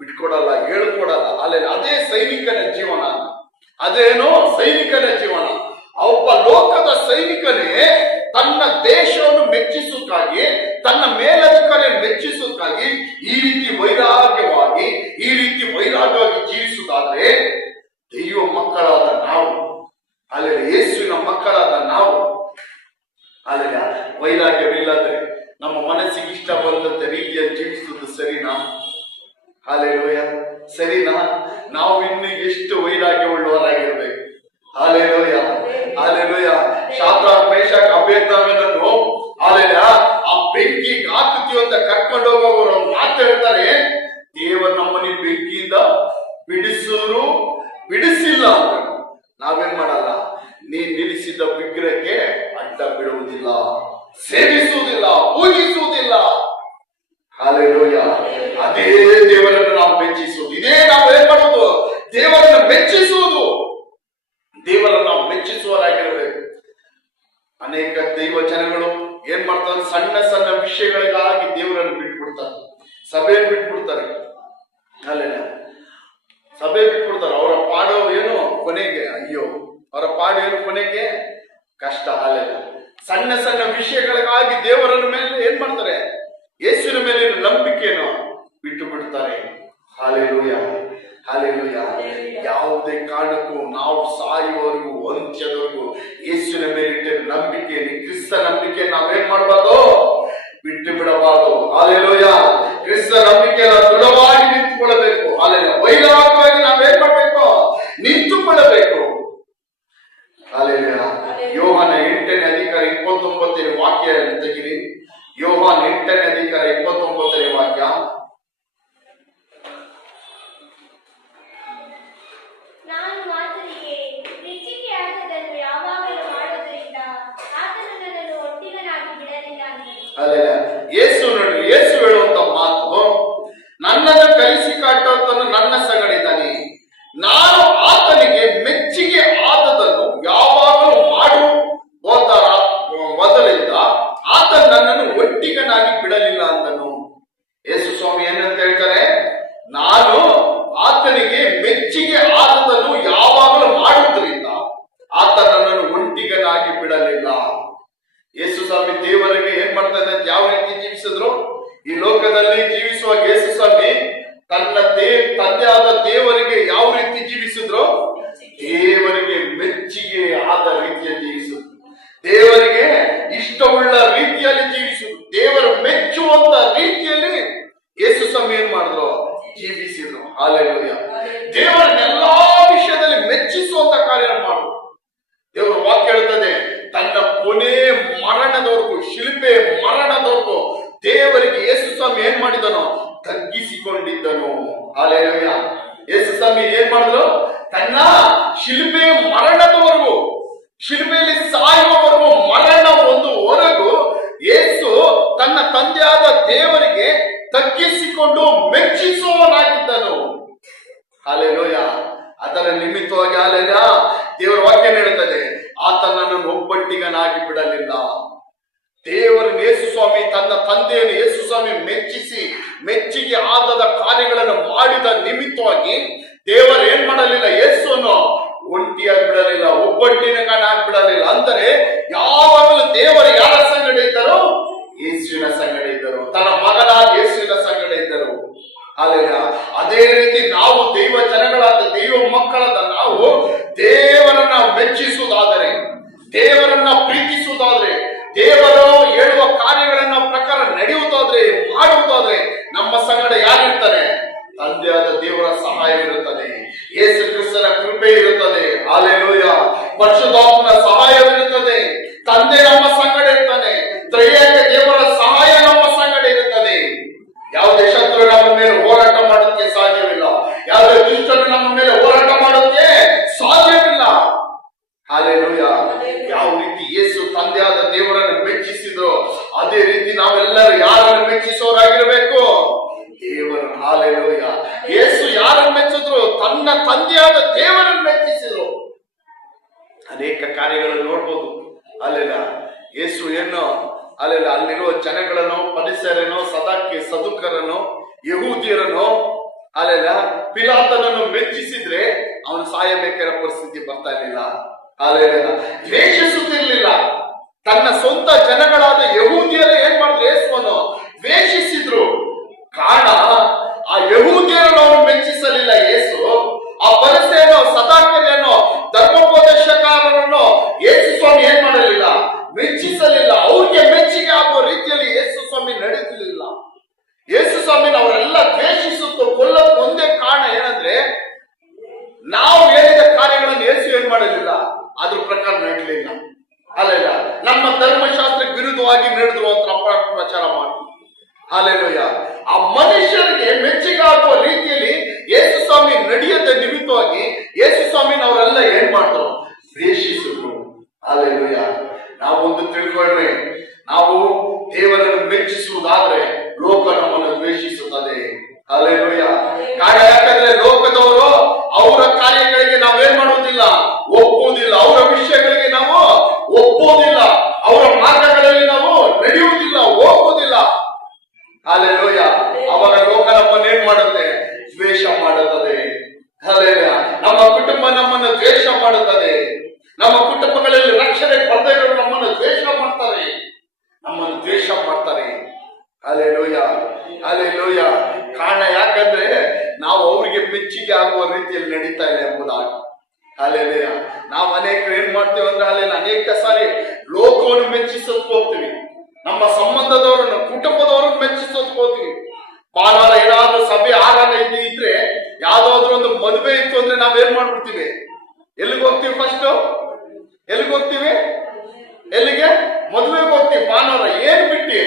ಬಿಟ್ಕೊಡಲ್ಲ, ಹೇಳ್ಕೊಡಲ್ಲ. ಅಲ್ಲೇ ಅದೇ ಸೈನಿಕನ ಜೀವನ. ಅದೇನು ಸೈನಿಕನ ಜೀವನ. ಒಬ್ಬ ಲೋಕದ ಸೈನಿಕನೇ ತನ್ನ ದೇಶವನ್ನು ಮೆಚ್ಚಿಸುತ್ತಾಗಿ, ತನ್ನ ಮೇಲಧಿಕಾರಿಯನ್ನು ಮೆಚ್ಚಿಸುತ್ತಾಗಿ ಈ ರೀತಿ ವೈರಾಗ್ಯವಾಗಿ ಜೀವಿಸುವುದಾದ್ರೆ ದೈವ ಮಕ್ಕಳಾದ ನಾವು, ಅಲ್ಲಿ ಯೇಸುವಿನ ಮಕ್ಕಳಾದ ನಾವು, ಅಲ್ಲಿ ವೈರಾಗ್ಯವಿಲ್ಲದೆ ನಮ್ಮ ಮನಸ್ಸಿಗೆ ಇಷ್ಟ ಬಂದಂತ ರೀತಿಯಲ್ಲಿ ಜೀವಿಸುವುದು ಸರಿನಾ? ಹಾಲೆಲೂಯ, ಸರಿನಾ? ನಾವು ಇನ್ನು ಎಷ್ಟು ವೈರಾಗ್ಯ ಉಳ್ಳವರಾಗಿರ್ಬೇಕು. Hallelujah, hallelujah. ಶಾದ್ರಾಕ್ ಮೇಷಕ್ ಅಬೇದ್ನೆಗೋರನ್ನು ಆ ಬೆಂಕಿಗೆ ಹಾಕುತ್ತೀವಿ ಅಂತ ಕರ್ಕೊಂಡು ಹೋಗೋರು ಒಂದು ಮಾತು ಹೇಳ್ತಾರೆ, ದೇವರು ನಮ್ಮನ್ನ ಬೆಂಕಿಯಿಂದ ಬಿಡಿಸಿಲ್ಲ ಅಂತ. ನಾವೇನ್ ಮಾಡಲ್ಲ, ನೀ ನಿಲ್ಲಿಸಿದ ವಿಗ್ರಹಕ್ಕೆ ಅಡ್ಡ ಬಿಡುವುದಿಲ್ಲ, ಸೇವಿಸುವುದಿಲ್ಲ, ಪೂಜಿಸುವುದಿಲ್ಲ. ಹಾಲೆಲೂಯ. ಅದೇ ದೇವರನ್ನು ನಾವು ಮೆಚ್ಚಿಸುವುದು. ಇದೇ ನಾವು ಏನ್ ಮಾಡುವುದು? ದೇವರನ್ನು ಮೆಚ್ಚಿಸುವುದು. ದೇವರನ್ನು ನಾವು ಮೆಚ್ಚಿಸುವರಾಗಿರಬೇಕು. ಅನೇಕ ದೈವ ಜನಗಳು ಏನ್ ಮಾಡ್ತಾರೆ? ಸಣ್ಣ ಸಣ್ಣ ವಿಷಯಗಳಿಗಾಗಿ ದೇವರನ್ನು ಬಿಟ್ಬಿಡ್ತಾರೆ, ಸಭೆಯನ್ನು ಬಿಟ್ಬಿಡ್ತಾರೆ. ಅಲ್ಲೇ ಸಭೆ ಬಿಟ್ಬಿಡ್ತಾರೆ. ಅವರ ಪಾಡು ಏನು ಕೊನೆಗೆ ಅಯ್ಯೋ, ಅವರ ಪಾಡು ಏನು ಕೊನೆಗೆ ಕಷ್ಟ. ಹಾಲೆಲ್ಲ ಸಣ್ಣ ಸಣ್ಣ ವಿಷಯಗಳಿಗಾಗಿ ದೇವರನ್ನ ಮೇಲೆ ಏನ್ ಮಾಡ್ತಾರೆ? ಯೇಸುವಿನ ಮೇಲೆ ನಂಬಿಕೆಯನ್ನು ಬಿಟ್ಟು ಬಿಡ್ತಾರೆ. Hallelujah, hallelujah. ಯಾವುದೇ ಕಾರಣಕ್ಕೂ ನಾವು ಸಾಯುವವರೆಗೂ, ಅಂತ್ಯದವರೆಗೂ ಯೇಸುವಿನ ಮೇಲೆ ಇಟ್ಟ ನಂಬಿಕೆಯಲ್ಲಿ, ಕ್ರಿಸ್ತ ನಂಬಿಕೆ ನಾವೇನ್ ಮಾಡಬಾರ್ದು? ಬಿಟ್ಟು ಬಿಡಬಾರ್ದು. ಹಾಲೆಲೂಯ. ಕ್ರಿಸ್ತ ನಂಬಿಕೆಯನ್ನು ದೃಢವಾಗಿ ನಿಂತುಕೊಳ್ಳಬೇಕು. ಹಾಲೆಲೂಯ. ವೈರಾಗ್ಯವಾಗಿ ನಾವೇನ್ ಮಾಡಬೇಕು? ನಿಂತುಕೊಳ್ಳಬೇಕು. ಹಾಲೆಲೂಯ. ಯೋಹಾನ 8ನೇ ಅಧಿಕಾರ 29ನೇ ವಾಕ್ಯ ತೆಗಿರಿ. ಯೋಹಾನ 8ನೇ ಅಧಿಕಾರ 29ನೇ ವಾಕ್ಯ. ಯೇಸು ನೋಡಿ, ಯೇಸು ಹೇಳುವಂತ ಮಾತು, ನನ್ನನ್ನು ಕಲಿಸಿ ಕಾಟುವತನು ನನ್ನ ಸಂಗಡಿದ್ದಾನೆ, ನಾನು ಆತನಿಗೆ ಮೆಚ್ಚಿಗೆ ಆದದನ್ನು ಯಾವಾಗಲೂ ಮೊದಲಿಂದ ಆತ ನನ್ನನ್ನು ಒಟ್ಟಿಗನಾಗಿ ಬಿಡಲಿಲ್ಲ ಅಂದನು. ಯೇಸು ಸ್ವಾಮಿ ಏನಂತ ಹೇಳ್ತಾರೆ? ನಾನು ಆತನಿಗೆ ಮೆಚ್ಚಿಗೆ ಆದದನ್ನು ಯಾವಾಗಲೂ ಮಾಡುವುದರಿಂದ ಆತ ನನ್ನನ್ನು ಒಟ್ಟಿಗನಾಗಿ ಬಿಡಲಿಲ್ಲ. ಯೇಸು ಸ್ವಾಮಿ ದೇವರಿಗೆ ಏನ್ ಮಾಡ್ತಾನೆ ಅಂತ ಯಾವ ರೀತಿ ಜೀವಿಸಿದ್ರು? ಈ ಲೋಕದಲ್ಲಿ ಜೀವಿಸುವಾಗ ಯೇಸು ಸ್ವಾಮಿ ತನ್ನ ತಂದೆ ಆದ ದೇವರಿಗೆ ಯಾವ ರೀತಿ ಜೀವಿಸಿದ್ರು? ದೇವರಿಗೆ ಮೆಚ್ಚಿಗೆ ಆದ ರೀತಿಯಲ್ಲಿ ಜೀವಿಸಿದ್ರು, ದೇವರಿಗೆ ಇಷ್ಟವುಳ್ಳ ರೀತಿಯಲ್ಲಿ ಜೀವಿಸಿದ್ರು, ದೇವರು ಮೆಚ್ಚುವಂತ ರೀತಿಯಲ್ಲಿ ಯೇಸು ಸ್ವಾಮಿ ಏನ್ ಮಾಡಿದ್ರು? ಜೀವಿಸಿದ್ರು. ಹಾಲೆಲೂಯ. ದೇವರನ್ನೆಲ್ಲಾ ವಿಷಯದಲ್ಲಿ ಮೆಚ್ಚಿಸುವಂತ ಕಾರ್ಯ ಮಾಡುದು. ದೇವರ ವಾಕ್ಯ ಹೇಳ್ತದೆ, ತನ್ನ ಕೊನೆ ಮರಣದವರೆಗೂ, ಶಿಲ್ಪೆ ಮರಣದವರೆಗೂ ದೇವರಿಗೆ ಯೇಸು ಸ್ವಾಮಿ ಏನ್ ಮಾಡಿದನು? ತಗ್ಗಿಸಿಕೊಂಡಿದ್ದನು. ಹಾಲೆಲೂಯ. ಯೇಸು ಸ್ವಾಮಿ ಏನ್ ಮಾಡಿದ್ರು? ತನ್ನ ಶಿಲ್ಪೆ ಮರಣದವರೆಗೂ, ಶಿಲ್ಪೆಯಲ್ಲಿ ಸಾಯುವವರೆಗೂ, ಮರಣ ಹೊಂದುವವರೆಗೂ ಯೇಸು ತನ್ನ ತಂದೆಯಾದ ದೇವರಿಗೆ ತಗ್ಗಿಸಿಕೊಂಡು ಮೆಚ್ಚಿಸುವವನಾಗಿದ್ದನು. ಹಾಲೆಲೂಯ. ಅದರ ನಿಮಿತ್ತವಾಗಿ ಹಾಲೆಲೂಯ ದೇವರ ವಾಕ್ಯ ಹೇಳುತ್ತದೆ, ಆತ ನನ್ನನ್ನು ಒಬ್ಬಟ್ಟಿಗನಾಗಿ ಬಿಡಲಿಲ್ಲ. ದೇವರು ಯೇಸು ಸ್ವಾಮಿ ತನ್ನ ತಂದೆಯನ್ನು ಯೇಸು ಸ್ವಾಮಿ ಮೆಚ್ಚಿಗೆ ಆದದ ಕಾರ್ಯಗಳನ್ನು ಮಾಡಿದ ನಿಮಿತ್ತವಾಗಿ ದೇವರು ಏನ್ ಮಾಡಲಿಲ್ಲ? ಯೇಸುವನ್ನು ಒಂಟಿಯಾಗಿ ಬಿಡಲಿಲ್ಲ, ಒಬ್ಬಟ್ಟಿನಾಗಿ ಬಿಡಲಿಲ್ಲ. ಅಂದರೆ ಯಾವಾಗಲೂ ದೇವರು ಯಾರ ಸಂಗಡ ಇದ್ದರು? ಯೇಸುವಿನ ಸಂಗಡ ಇದ್ದರು. ತನ್ನ ಮಗನಾದ ಯೇಸುವಿನ ಸಂಗಡ ಇದ್ದರು. ಹಾಲೆಲೂಯ. ಅದೇ ರೀತಿ ನಾವು ದೈವ ಜನಗಳಾದ, ದೈವ ಮಕ್ಕಳಾದ ನಾವು ದೇವರನ್ನ ಮೆಚ್ಚಿಸುವುದಾದರೆ, ದೇವರನ್ನ ಪ್ರೀತಿಸುವುದಾದ್ರೆ, ದೇವರು ಹೇಳುವ ಕಾರ್ಯಗಳನ್ನ ಪ್ರಕಾರ ನಡೆಯುವುದಾದ್ರೆ, ಮಾಡುವುದಾದ್ರೆ ನಮ್ಮ ಸಂಗಡ ಯಾರಿರ್ತಾರೆ? ತಂದೆಯಾದ ದೇವರ ಸಹಾಯವಿರುತ್ತದೆ, ಯೇಸು ಕ್ರಿಸ್ತನ ಕೃಪೆ ಇರುತ್ತದೆ. ಹಾಲೆಲೂಯ. ಪರಿಶುದ್ಧಾತ್ಮನ ಸಹಾಯವಿರುತ್ತದೆ. ತಂದೆ ನಮ್ಮ ಸಂಗಡ ಇರ್ತಾನೆ. ತ್ರೈಯೇಕ ದೇವರ ಸಹಾಯ ನಮ್ಮ ಸಂಗಡ ಇರುತ್ತದೆ. ಯಾವುದೇ ಶತ್ರು ನಮ್ಮ ಮೇಲೆ ಹೋರಾಟ ಮಾಡೋದಕ್ಕೆ ಸಾಧ್ಯವಿಲ್ಲ. ಯಾವುದೇ ದುಷ್ಟರು ನಮ್ಮ ಮೇಲೆ ಹೋರಾಟ ಮಾಡೋದಕ್ಕೆ ಸಾಧ್ಯವಿಲ್ಲ. ಹಾಲೆಲೂಯ. ಯಾವ ರೀತಿ ಯೇಸು ತಂದೆಯಾದ ದೇವರನ್ನು ಮೆಚ್ಚಿಸಿದ್ರು, ಅದೇ ರೀತಿ ನಾವೆಲ್ಲರೂ ಯಾರನ್ನು ಮೆಚ್ಚಿಸೋರಾಗಿರ್ಬೇಕು? ದೇವರು. ಹಾಲೆಲೂಯ. ಯೇಸು ಯಾರನ್ನು ಮೆಚ್ಚಿದ್ರು? ತನ್ನ ತಂದೆಯಾದ ದೇವರನ್ನು ಮೆಚ್ಚಿಸಿದ್ರು. ಅನೇಕ ಕಾರ್ಯಗಳನ್ನು ನೋಡ್ಬೋದು. ಅಲ್ಲೆಲ್ಲ ಯೇಸು ಏನು ಅಲ್ಲೆಲ್ಲ ಅಲ್ಲಿರುವ ಜನಗಳನ್ನು, ಪರಿಸರನೋ, ಸದುಕರನೋ, ಯಹೂದಿಯರನೋ, ಅಲ್ಲೆಲ್ಲ ಪಿಲಾತನನ್ನು ಮೆಚ್ಚಿಸಿದ್ರೆ ಅವನು ಸಾಯಬೇಕಾದ ಪರಿಸ್ಥಿತಿ ಬರ್ತಾ ಇರಲಿಲ್ಲ. ಅಲ್ಲೇಲೂಯ. ದ್ವೇಷಿಸುತ್ತಿರ್ಲಿಲ್ಲ. ತನ್ನ ಸ್ವಂತ ಜನಗಳಾದ ಯಹೂದಿಯರೇ ಏನ್ ಮಾಡಿದ್ರು? ಯೇಸುವನ್ನು ದ್ವೇಷಿಸಿದ್ರು. ಕಾರಣ ಆ ಯಹೂದಿಯರನ್ನು ಅವನು ಮೆಚ್ಚಿಸಲಿಲ್ಲ ಯೇಸು. ಆ ಪರಿಸೆಯನ್ನು, ಸದಾಕರ್ಯನೋ, ಧರ್ಮೋಪದೇಶಕಾರರನ್ನು ಯೇಸು ಸ್ವಾಮಿ ಏನ್ ಮಾಡಲಿಲ್ಲ? ಮೆಚ್ಚಿಸಲಿಲ್ಲ. ಅವ್ರಿಗೆ ಮೆಚ್ಚುಗೆ ಆಗುವ ರೀತಿಯಲ್ಲಿ ಯೇಸು ಸ್ವಾಮಿ ನಡೆಸಲಿಲ್ಲ. ಯೇಸು ಸ್ವಾಮಿನ ಅವರೆಲ್ಲ ದ್ವೇಷಿಸುತ್ತ ಕೊಲ್ಲಕ್ಕೆ ಒಂದೇ ಕಾರಣ ಏನಂದ್ರೆ, ನಾವು ಹೇಳಿದ ಕಾರ್ಯಗಳನ್ನು ಯೇಸು ಏನ್ ಮಾಡಲಿಲ್ಲ, ಅದ್ರ ಪ್ರಕಾರ ನಡಲಿಲ್ಲ. ಅಲ್ಲೆಲ್ಲ ನಮ್ಮ ಧರ್ಮಶಾಸ್ತ್ರಕ್ಕೆ ವಿರುದ್ಧವಾಗಿ ನಡೆದ್ರು ಅಂತ ಪ್ರಚಾರ ಮಾಡಿ. ಅಲ್ಲೆಲ್ಲೂಯ. ಆ ಮನುಷ್ಯರಿಗೆ ಮೆಚ್ಚುಗೆ ಆಗುವ ರೀತಿಯಲ್ಲಿ ಯೇಸು ಸ್ವಾಮಿ ನಡೆಯದ ನಿಮಿತ್ತವಾಗಿ ಯೇಸು ಸ್ವಾಮಿನ ಅವರೆಲ್ಲ ಏನ್ ಮಾಡ್ತಾರೆ? ದ್ವೇಷಿಸಿದ್ರು. ಅಲ್ಲೆಲ್ಲೂಯ. ನಾವೊಂದು ತಿಳ್ಕೊಳ್ರಿ, ನಾವು ದೇವರನ್ನು ಮೆಚ್ಚಿಸುವುದಾದ್ರೆ ಲೋಕ ನಮ್ಮನ್ನು ದ್ವೇಷಿಸುತ್ತದೆ. ಅಲ್ಲೆಲ್ಲೂಯ. ಕಾರಣ ಯಾಕಂದ್ರೆ ಲೋಕದವರು ಅವರ ಕಾರ್ಯಗಳಿಗೆ ನಾವೇನ್ ಮಾಡುವುದಿಲ್ಲ, ಒಪ್ಪುವುದಿಲ್ಲ. ಅವರ ವಿಷಯಗಳಿಗೆ ನಾವು ಒಪ್ಪುವುದಿಲ್ಲ. ಅವರ ಮಾರ್ಗಗಳಲ್ಲಿ ನಾವು ನಡೆಯುವುದಿಲ್ಲ, ಹೋಗುವುದಿಲ್ಲ. ಅಲ್ಲೆಲ್ಲೂಯ. ಅವಾಗ ಲೋಕ ನಮ್ಮನ್ನು ಏನ್ ಮಾಡುತ್ತೆ? ದ್ವೇಷ ಮಾಡುತ್ತದೆ. ಅಲ್ಲೆಲ್ಲೂಯ. ನಮ್ಮ ಕುಟುಂಬ ನಮ್ಮನ್ನು ದ್ವೇಷ ಮಾಡುತ್ತದೆ. ನಮ್ಮ ಕುಟುಂಬಗಳಲ್ಲಿ ರಕ್ಷಣೆ ಬರ್ದೇ ಇರೋರು ನಮ್ಮನ್ನು ದ್ವೇಷ ಮಾಡ್ತಾರೆ, ನಮ್ಮನ್ನು ದ್ವೇಷ ಮಾಡ್ತಾರೆ. ಅಲ್ಲೆಲ್ಲೂಯ. ಅಲ್ಲೆಲ್ಲೂಯ. ಕಾರಣ ಯಾಕಂದ್ರೆ ನಾವು ಅವರಿಗೆ ಮೆಚ್ಚುಗೆ ಆಗುವ ರೀತಿಯಲ್ಲಿ ನಡೀತಾ ಇಲ್ಲ ಎಂಬುದಾಗಿ. ಅಲ್ಲೆಲ್ಲೂಯ. ನಾವು ಅನೇಕರು ಏನ್ ಮಾಡ್ತೀವಿ ಅಂದ್ರೆ, ಅಲ್ಲೆಲ್ಲ ಅನೇಕ ಸಾರಿ ಲೋಕವನ್ನು ಮೆಚ್ಚಿಸೋಕ್ ಹೋಗ್ತೀವಿ. ನಮ್ಮ ಸಂಬಂಧದವರನ್ನು, ಕುಟುಂಬದವರನ್ನು ಮೆಚ್ಚಿಸೋಕ್ ಹೋಗ್ತೀವಿ. ಭಾನುವಾರ ಏನಾದ್ರೂ ಸಭೆ ಆರಾಧನೆ ಇದ್ರೆ, ಯಾವ್ದಾದ್ರು ಒಂದು ಮದುವೆ ಇತ್ತು ಅಂದ್ರೆ ನಾವೇನ್ ಮಾಡ್ಬಿಡ್ತೀವಿ? ಎಲ್ಲಿಗೆ ಹೋಗ್ತೀವಿ? ಫಸ್ಟ್ ಎಲ್ಲಿಗೆ ಹೋಗ್ತೀವಿ? ಎಲ್ಲಿಗೆ? ಮದುವೆಗೆ ಹೋಗ್ತೀವಿ. ಭಾನುವಾರ ಏನ್ ಬಿಟ್ಟು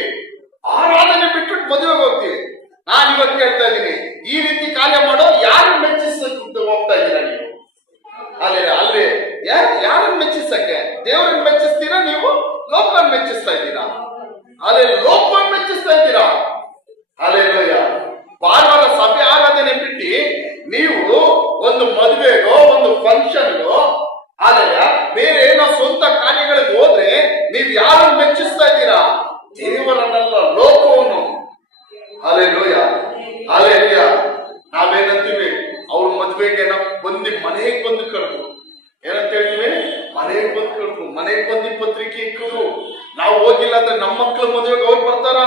ಆರಾಧನೆ ಬಿಟ್ಬಿಟ್ಟು ಮದುವೆಗೆ ಹೋಗ್ತೀವಿ. ನಾನು ಇವಾಗ ಕೇಳ್ತಾ ಇದ್ದೀನಿ, ಈ ರೀತಿ ಕಾರ್ಯ ಮಾಡೋ ಯಾರು ಮೆಚ್ಚಿಸಕ್ಕೆ ಹೋಗ್ತಾ ಇದ್ದೀರಾ ನೀವು? ಅಲ್ಲಿ ಯಾರನ್ನು ಮೆಚ್ಚಿಸಕ್ಕೆ? ದೇವರನ್ನು ಮೆಚ್ಚಿಸ್ತೀರಾ ನೀವು? ಲೋಕವನ್ನು ಮೆಚ್ಚಿಸ್ತಾ ಇದ್ದೀರಾ? ಅಲ್ಲಿ ಲೋಕವನ್ನು ಮೆಚ್ಚಿಸ್ತಾ ಇದ್ದೀರಾ? ಅಲ್ಲೆಲ್ಲೂಯ. ಭಾನುವಾರ ಸಭೆ ಆರಾಧನೆ ಬಿಟ್ಟು ನೀವು ಒಂದು ಮದುವೆಗೋ, ಒಂದು ಫಂಕ್ಷನ್ಗೋ, ಅಲೆಯ ಬೇರೆ ಏನೋ ಸ್ವಂತ ಕಾರ್ಯಗಳಿಗೆ ಹೋದ್ರೆ ನೀವು ಯಾರನ್ನು ಮೆಚ್ಚಿಸ್ತಾ ಇದ್ದೀರಾ? ದೇವರನ್ನೆಲ್ಲ, ಲೋಕವನ್ನು. ಅಲ್ಲೆಲ್ಲೂಯ. ಅಲ್ಲೆಲ್ಲೂಯ. ನಾವೇನಂತೀವಿ? ಅವ್ರ ಮದುವೆಗೆ ನಾವು ಬಂದು ಮನೆಗೆ ಬಂದು ಕರೆದು ಏನಂತ ಹೇಳ್ತೀವಿ? ಮನೆಗೆ ಬಂದು ಕರೆದು, ಮನೆಗೆ ಬಂದು ಪತ್ರಿಕೆ ಇಕ್ಕರು. ನಾವು ಹೋಗಿಲ್ಲ ಅಂದ್ರೆ ನಮ್ಮ ಮಕ್ಕಳ ಮದುವೆಗೆ ಅವ್ರು ಬರ್ತಾರ?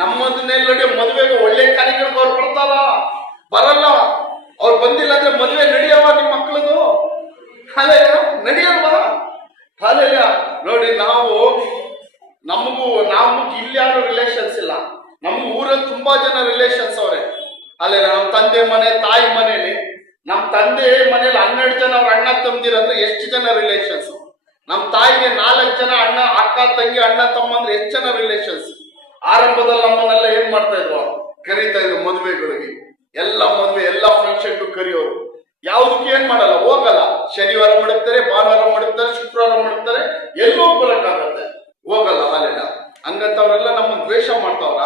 ನಮ್ಮದನ್ನೆಲ್ಲಡೆ ಮದುವೆಗೆ ಒಳ್ಳೆ ಕಾರ್ಯಗಳಿಗೆ ಅವ್ರು ಬರ್ತಾರ? ಬರಲ್ಲ. ಅವ್ರು ಬಂದಿಲ್ಲ ಅಂದ್ರೆ ಮದುವೆ ನಡೆಯವ ನಿಮ್ಮ ಮಕ್ಕಳದು? ಅಲ್ಲೇ ನಡೆಯಲ್ವಾ? ಅಲ್ಲೇ ನೋಡಿ, ನಮಗೂ ಇಲ್ಲಿ ಯಾರು ರಿಲೇಷನ್ಸ್ ಇಲ್ಲ. ನಮ್ಗೆ ಊರಲ್ಲಿ ತುಂಬಾ ಜನ ರಿಲೇಷನ್ಸ್ ಅವ್ರೆ. ಅಲ್ಲೇ ನಮ್ಮ ತಂದೆ ಮನೆ, ತಾಯಿ ಮನೇಲಿ, ನಮ್ಮ ತಂದೆ ಮನೇಲಿ 12 ಜನ ಅವ್ರ ಅಣ್ಣ ತಮ್ಮದಿರಂದ್ರೆ ಎಷ್ಟು ಜನ ರಿಲೇಷನ್ಸ್? ನಮ್ಮ ತಾಯಿಗೆ 4 ಜನ ಅಣ್ಣ, ಅಕ್ಕ, ತಂಗಿ, ಅಣ್ಣ, ತಮ್ಮ ಅಂದ್ರೆ ಎಷ್ಟು ಜನ ರಿಲೇಷನ್ಸ್? ಆರಂಭದಲ್ಲಿ ನಮ್ಮನ್ನೆಲ್ಲ ಏನ್ ಮಾಡ್ತಾ ಇದ್ರು? ಕರೀತಾ ಇದ್ರು ಮದುವೆಗಳಿಗೆ. ಎಲ್ಲ ಮದುವೆ, ಎಲ್ಲ ಫಂಕ್ಷನ್ ಕರಿಯೋರು. ಯಾವುದಕ್ಕೆ ಏನ್ ಮಾಡಲ್ಲ, ಹೋಗಲ್ಲ. ಶನಿವಾರ ಮಡಗ್ತಾರೆ, ಭಾನುವಾರ ಮಡಗ್ತಾರೆ, ಶುಕ್ರವಾರ ಮಡಗ್ತಾರೆ, ಎಲ್ಲೋ ಬರಕ್ಕಾಗತ್ತೆ, ಹೋಗಲ್ಲ. ಅಲ್ಲೆಲ್ಲ ಹಂಗಂತವ್ರೆಲ್ಲ ನಮ್ಮನ್ನ ದ್ವೇಷ ಮಾಡ್ತಾವ್ರ?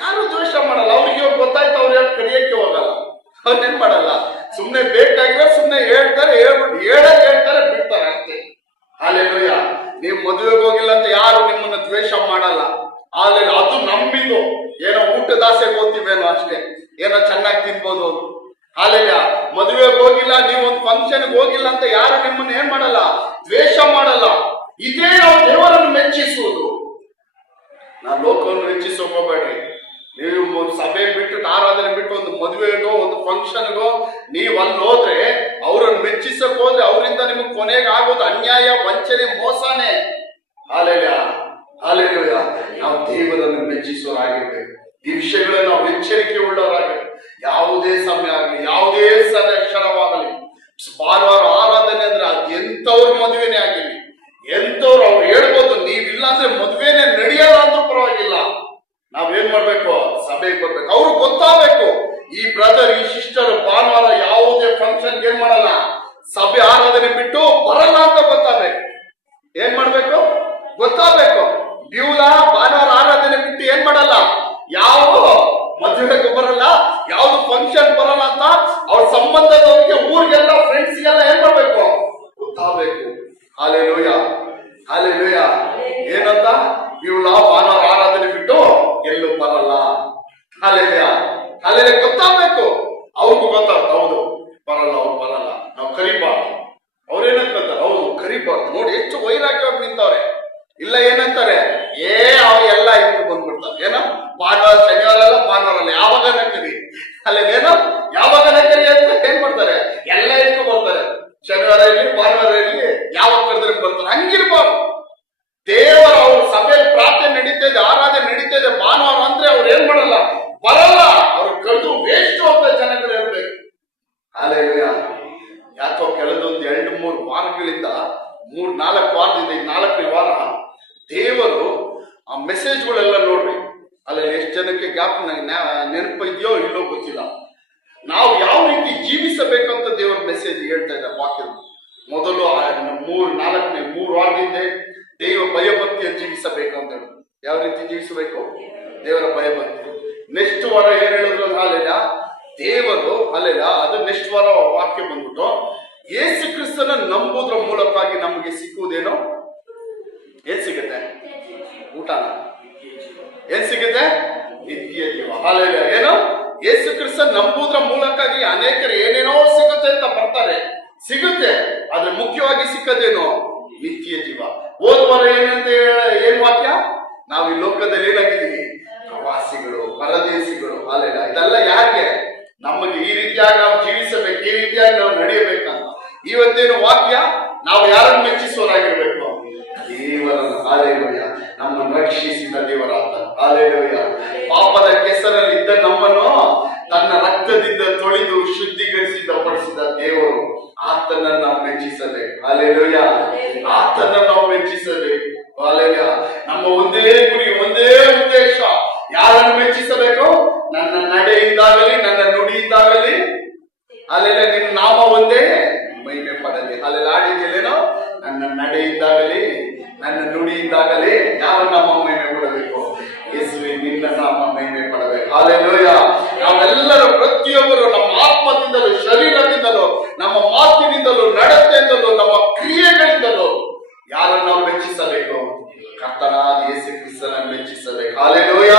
ಯಾರು ದ್ವೇಷ ಮಾಡಲ್ಲ. ಅವ್ರಿಗೆ ಇವಾಗ ಗೊತ್ತಾಯ್ತು, ಅವ್ರು ಯಾರು ಕರಿಯಕ್ಕೆ ಹೋಗಲ್ಲ. ಅವ್ರೇನ್ ಮಾಡಲ್ಲ, ಸುಮ್ನೆ ಬೇಕಾಗಿರೋ ಸುಮ್ನೆ ಹೇಳ್ತಾರೆ, ಹೇಳ್ತಾರೆ, ಬಿಡ್ತಾರೆ ಅಷ್ಟೇ. ಅಲ್ಲೆಲ್ಲೂಯ. ನೀವು ಮದುವೆಗೆ ಹೋಗಿಲ್ಲ ಅಂತ ಯಾರು ನಿಮ್ಮನ್ನ ದ್ವೇಷ ಮಾಡಲ್ಲ. ಅಲ್ಲೆಲ್ಲ ಅದು ನಂಬಿದ್ದು. ಏನೋ ಊಟದ ಆಸೆಗೆ ಹೋಗ್ತೀವೇನೋ ಅಷ್ಟೇ, ಏನೋ ಚೆನ್ನಾಗಿ ತಿನ್ಬೋದು. ಅಲ್ಲೆಲ್ಲ ಮದುವೆಗೆ ಹೋಗಿಲ್ಲ, ನೀವು ಒಂದು ಫಂಕ್ಷನ್ಗೆ ಹೋಗಿಲ್ಲ ಅಂತ ಯಾರು ನಿಮ್ಮನ್ನ ಏನ್ ಮಾಡಲ್ಲ, ದ್ವೇಷ ಮಾಡಲ್ಲ. ಇದೇ ನಾವು ದೇವರನ್ನು ಮೆಚ್ಚಿಸುವುದು. ನಾವು ಲೋಕವನ್ನು ಮೆಚ್ಚಿಸೋಕ್ ಹೋಗ್ಬೇಡ್ರಿ. ನೀವು ಒಂದು ಸಭೆ ಬಿಟ್ಟು, ಆರಾಧನೆ ಬಿಟ್ಟು ಒಂದು ಮದುವೆಗೋ, ಒಂದು ಫಂಕ್ಷನ್ಗೋ ನೀವು ಅಲ್ಲಿ ಹೋದ್ರೆ, ಅವ್ರನ್ನ ಮೆಚ್ಚಿಸಕ್ ಹೋದ್ರೆ ಅವರಿಂದ ನಿಮಗೆ ಕೊನೆಗೆ ಆಗೋದು ಅನ್ಯಾಯ, ವಂಚನೆ, ಮೋಸನೇ. ಅಲ್ಲೆಲ್ಲೂಯ. ನಾವು ದೇವರನ್ನು ಮೆಚ್ಚಿಸೋರಾಗಿರ್ಬೇಕು. ಈ ವಿಷಯಗಳನ್ನು ನಾವು ಎಚ್ಚರಿಕೆ ಉಳ್ಳವರಾಗಬೇಕು. ಯಾವುದೇ ಸಮಯ ಆಗಲಿ, ಯಾವುದೇ ಕ್ಷಣವಾಗಲಿ, ಭಾನುವಾರ ಆರಾಧನೆ ಅಂದ್ರೆ ಅದು ಎಂತವ್ರ ಮದುವೆನೇ ಆಗಿರ್ಲಿ, ಎಂತವ್ರು ಅವ್ರು ಹೇಳ್ಬೋದು, ನೀವಿಲ್ಲ ಅಂದ್ರೆ ಮದುವೆನೇ ನಡೆಯಲ್ಲ ಅಂದ್ರೂ ಪರವಾಗಿಲ್ಲ. ನಾವೇನ್ ಮಾಡ್ಬೇಕು? ಸಭೆಗೆ ಬರ್ಬೇಕು. ಅವ್ರು ಗೊತ್ತಾಗಬೇಕು, ಈ ಬ್ರದರ್, ಈ ಸಿಸ್ಟರ್ ಭಾನುವಾರ ಯಾವುದೇ ಫಂಕ್ಷನ್ ಏನ್ ಮಾಡಲ್ಲ, ಸಭೆ ಆರಾಧನೆ ಬಿಟ್ಟು ಬರಲ್ಲ ಅಂತ ಗೊತ್ತಾಗಬೇಕು. ಏನ್ ಮಾಡ್ಬೇಕು? ಗೊತ್ತಾಗಬೇಕು. ಬಿವ್ಲ ಭಾನುವಾರ ಆರಾಧನೆ ಬಿಟ್ಟು ಏನ್ ಮಾಡಲ್ಲ, ಯಾವ ಮದುವೆಗೆ ಬರಲ್ಲ, ಯಾವ್ದು ಫಂಕ್ಷನ್ ಬರಲ್ಲ ಅಂತ ಅವ್ರ ಸಂಬಂಧದವರಿಗೆ, ಊರಿಗೆಲ್ಲ, ಫ್ರೆಂಡ್ಸ್ಗೆಲ್ಲ ಏನ್ ಮಾಡ್ಬೇಕು? ಗೊತ್ತಾಗಬೇಕು. ಹಾಲೆಲೂಯ. ಹಾಲೆಲೂಯ. ಏನಂತ? ಬಿವ್ಲ ಭಾನುವಾರ ಆರಾಧನೆ ಬಿಟ್ಟು ಎಲ್ಲೂ ಬರಲ್ಲ. ಹಾಲೆಲೂಯ. ಹಾಲೆಲೂಯ. ಗೊತ್ತಾಗಬೇಕು. ಅವ್ರಿಗೂ ಗೊತ್ತಾಗ್ತ, ಹೌದು ಬರಲ್ಲ, ಅವ್ರು ಬರಲ್ಲ, ನಾವು ಎಷ್ಟು ವೈರಾಗ್ಯವಾಗಿ ನಿಂತವ್ರೆ. ಇಲ್ಲ ಏನಂತಾರೆ, ಅವ ಎಲ್ಲ ಇಟ್ಟು ಬಂದ್ಬಿಡ್ತಾರೆ. ಏನೋ ಭಾನುವಾರ ಶನಿವಾರ ಅಲ್ಲ, ಭಾನುವಾರ ಅಲ್ಲ, ಯಾವಾಗ ನಕ್ಕರಿ ಅಲ್ಲ, ಏನೋ ಯಾವಾಗ ನಕ್ಕರಿ ಅಂತ ಏನ್ ಮಾಡ್ತಾರೆ, ಎಲ್ಲ ಇಟ್ಟು ಬರ್ತಾರೆ. ಶನಿವಾರ ಇರ್ಲಿ ಭಾನುವಾರ ಇರ್ಲಿ, ಯಾವಾಗ ಕರೆದ್ರೆ ಬರ್ತಾರೆ. ಹಂಗಿರ್ಬಾರ್ದು. ದೇವರ ಅವ್ರ ಸಭೆಯಲ್ಲಿ ಪ್ರಾರ್ಥನೆ ನಡೀತಾ ಇದೆ, ಆರಾಧನೆ ನಡೀತಾ ಇದೆ, ಭಾನುವಾರ ಅಂದ್ರೆ ಅವ್ರು ಏನ್ ಮಾಡಲ್ಲ, ಬರಲ್ಲ. ಅವ್ರು ಕಳೆದು ವೇಸ್ಟ್ ಅಂತ ಜನಗಳು ಇರ್ಬೇಕು. ಅಲ್ಲೆಲ್ಲ ಯಾಕೋ ಕಳೆದೊಂದು 2-3 ವಾರಗಳಿಂದ 3-4 ವಾರದಿಂದ ಈ 4ನೇ ವಾರ ದೇವರು ಆ ಮೆಸೇಜ್ಗಳೆಲ್ಲ ನೋಡ್ರಿ, ಅಲ್ಲಿ ಎಷ್ಟು ಜನಕ್ಕೆ ಗ್ಯಾಪ್ ನೆನಪು ಇದೆಯೋ ಇಲ್ಲೋ ಗೊತ್ತಿಲ್ಲ. ನಾವು ಯಾವ ರೀತಿ ಜೀವಿಸಬೇಕಂತ ದೇವರ ಮೆಸೇಜ್ ಹೇಳ್ತಾ ಇದ್ದಾರೆ ವಾಕ್ಯದ. ಮೊದಲು 3 ವಾರದಿಂದ ದೇವ ಭಯಭಕ್ತಿಯನ್ನು ಜೀವಿಸಬೇಕಂತ ಹೇಳಿದ್ರು. ಯಾವ ರೀತಿ ಜೀವಿಸಬೇಕು? ದೇವರ ಭಯಭಕ್ತಿ. ನೆಕ್ಸ್ಟ್ ವಾರ ಏನ್ ಹೇಳಿದ್ರು ಅಲ್ಲೆಲ್ಲ ದೇವರು ಅಲ್ಲೆಲ್ಲ ಅದು ನೆಕ್ಸ್ಟ್ ವಾರ ವಾಕ್ಯ ಬಂದ್ಬಿಟ್ಟು ಯೇಸು ಕ್ರಿಸ್ತನ ನಂಬುವುದರ ಮೂಲಕವಾಗಿ ನಮಗೆ ಸಿಕ್ಕುವುದೇನೋ, ಏನ್ ಸಿಗುತ್ತೆ? ಊಟನ. ಏನ್ ಸಿಗುತ್ತೆ? ನಿತ್ಯ ಜೀವ. ಅಲ್ಲೆಲ್ಲ ಏನೋ ಯೇಸು ಕ್ರಿಸ್ತ ನಂಬುವುದರ ಮೂಲಕವಾಗಿ ಅನೇಕರು ಏನೇನೋ ಸಿಗುತ್ತೆ ಅಂತ ಬರ್ತಾರೆ, ಸಿಗುತ್ತೆ. ಆದ್ರೆ ಮುಖ್ಯವಾಗಿ ಸಿಕ್ಕದೇನೋ ನಿತ್ಯ ಜೀವ. ಹೋದ್ವಾರ ಏನಂತ ಏನ್ ವಾಕ್ಯ? ನಾವು ಈ ಲೋಕದಲ್ಲಿ ಏನಾಗಿದ್ದೀವಿ? ಪ್ರವಾಸಿಗಳು, ಪರದೇಶಿಗಳು. ಅಲ್ಲೆಲ್ಲ ಇದೆಲ್ಲ ಯಾಕೆ? ನಮಗೆ ಈ ರೀತಿಯಾಗಿ ನಾವು ಜೀವಿಸಬೇಕು, ಈ ರೀತಿಯಾಗಿ ನಾವು ನಡೆಯಬೇಕಂತ. ಇವತ್ತೇನು ವಾಕ್ಯ? ನಾವು ಯಾರನ್ನು ಮೆಚ್ಚಿಸುವರಾಗಿರ್ಬೇಕು? ದೇವರನ್ನು. ಹಾಲೆಲೂಯ. ನಮ್ಮನ್ನು ರಕ್ಷಿಸಿದ ದೇವರಾದ ಹಾಲೆಲೂಯ. ಪಾಪದ ಕೆಸರಲ್ಲಿ ಇದ್ದ ನಮ್ಮನ್ನು ತನ್ನ ರಕ್ತದಿಂದ ತೊಳೆದು ಶುದ್ಧೀಕರಿಸಿದ ಪಡಿಸಿದ ದೇವರು. ಆತನನ್ನು ನಾವು ಮೆಚ್ಚಿಸಬೇಕು. ಹಾಲೆಲೂಯ. ಆತನನ್ನು ನಾವು ಮೆಚ್ಚಿಸಬೇಕು. ಹಾಲೆಲೂಯ. ನಮ್ಮ ಒಂದೇ ಗುರಿ, ಒಂದೇ ಉದ್ದೇಶ, ಯಾರನ್ನು ಮೆಚ್ಚಿಸಬೇಕು? ನನ್ನ ನಡೆಯಿಂದಾಗಲಿ, ನನ್ನ ನುಡಿಯಿಂದಾಗಲಿ, ಅಲ್ಲೆಲ್ಲ ನಿನ್ನ ನಾಮ ಒಂದೇ ಮಹಿಮೆ ಪಡಲಿ. ಅಲ್ಲೆಲ್ಲ ಆಡಿದ್ದೇನೋ, ನನ್ನ ನಡೆಯಿಂದಾಗಲಿ, ನನ್ನ ನುಡಿಯಿಂದಾಗಲಿ ಯಾರ ನಾಮ ಮಹಿಮೆ ಪಡಬೇಕು? ಯೇಸುವೆ ನಿನ್ನ ನಾಮ ಮಹಿಮೆ ಪಡಬೇಕು. ಹಾಲೆಲೂಯ. ನಾವೆಲ್ಲರೂ ಪ್ರತಿಯೊಬ್ಬರು ನಮ್ಮ ಆತ್ಮದಿಂದಲೂ, ಶರೀರದಿಂದಲೂ, ನಮ್ಮ ಮಾತಿನಿಂದಲೂ, ನಡತೆಯಿಂದಲೂ, ನಮ್ಮ ಕ್ರಿಯೆಗಳಿಂದಲೂ ಯಾರನ್ನು ನಾವು ಮೆಚ್ಚಿಸಬೇಕು? ಕರ್ತನಾದ ಯೇಸು ಕ್ರಿಸ್ತನನ್ನು ಮೆಚ್ಚಿಸಬೇಕು. ಹಾಲೆಲೂಯ.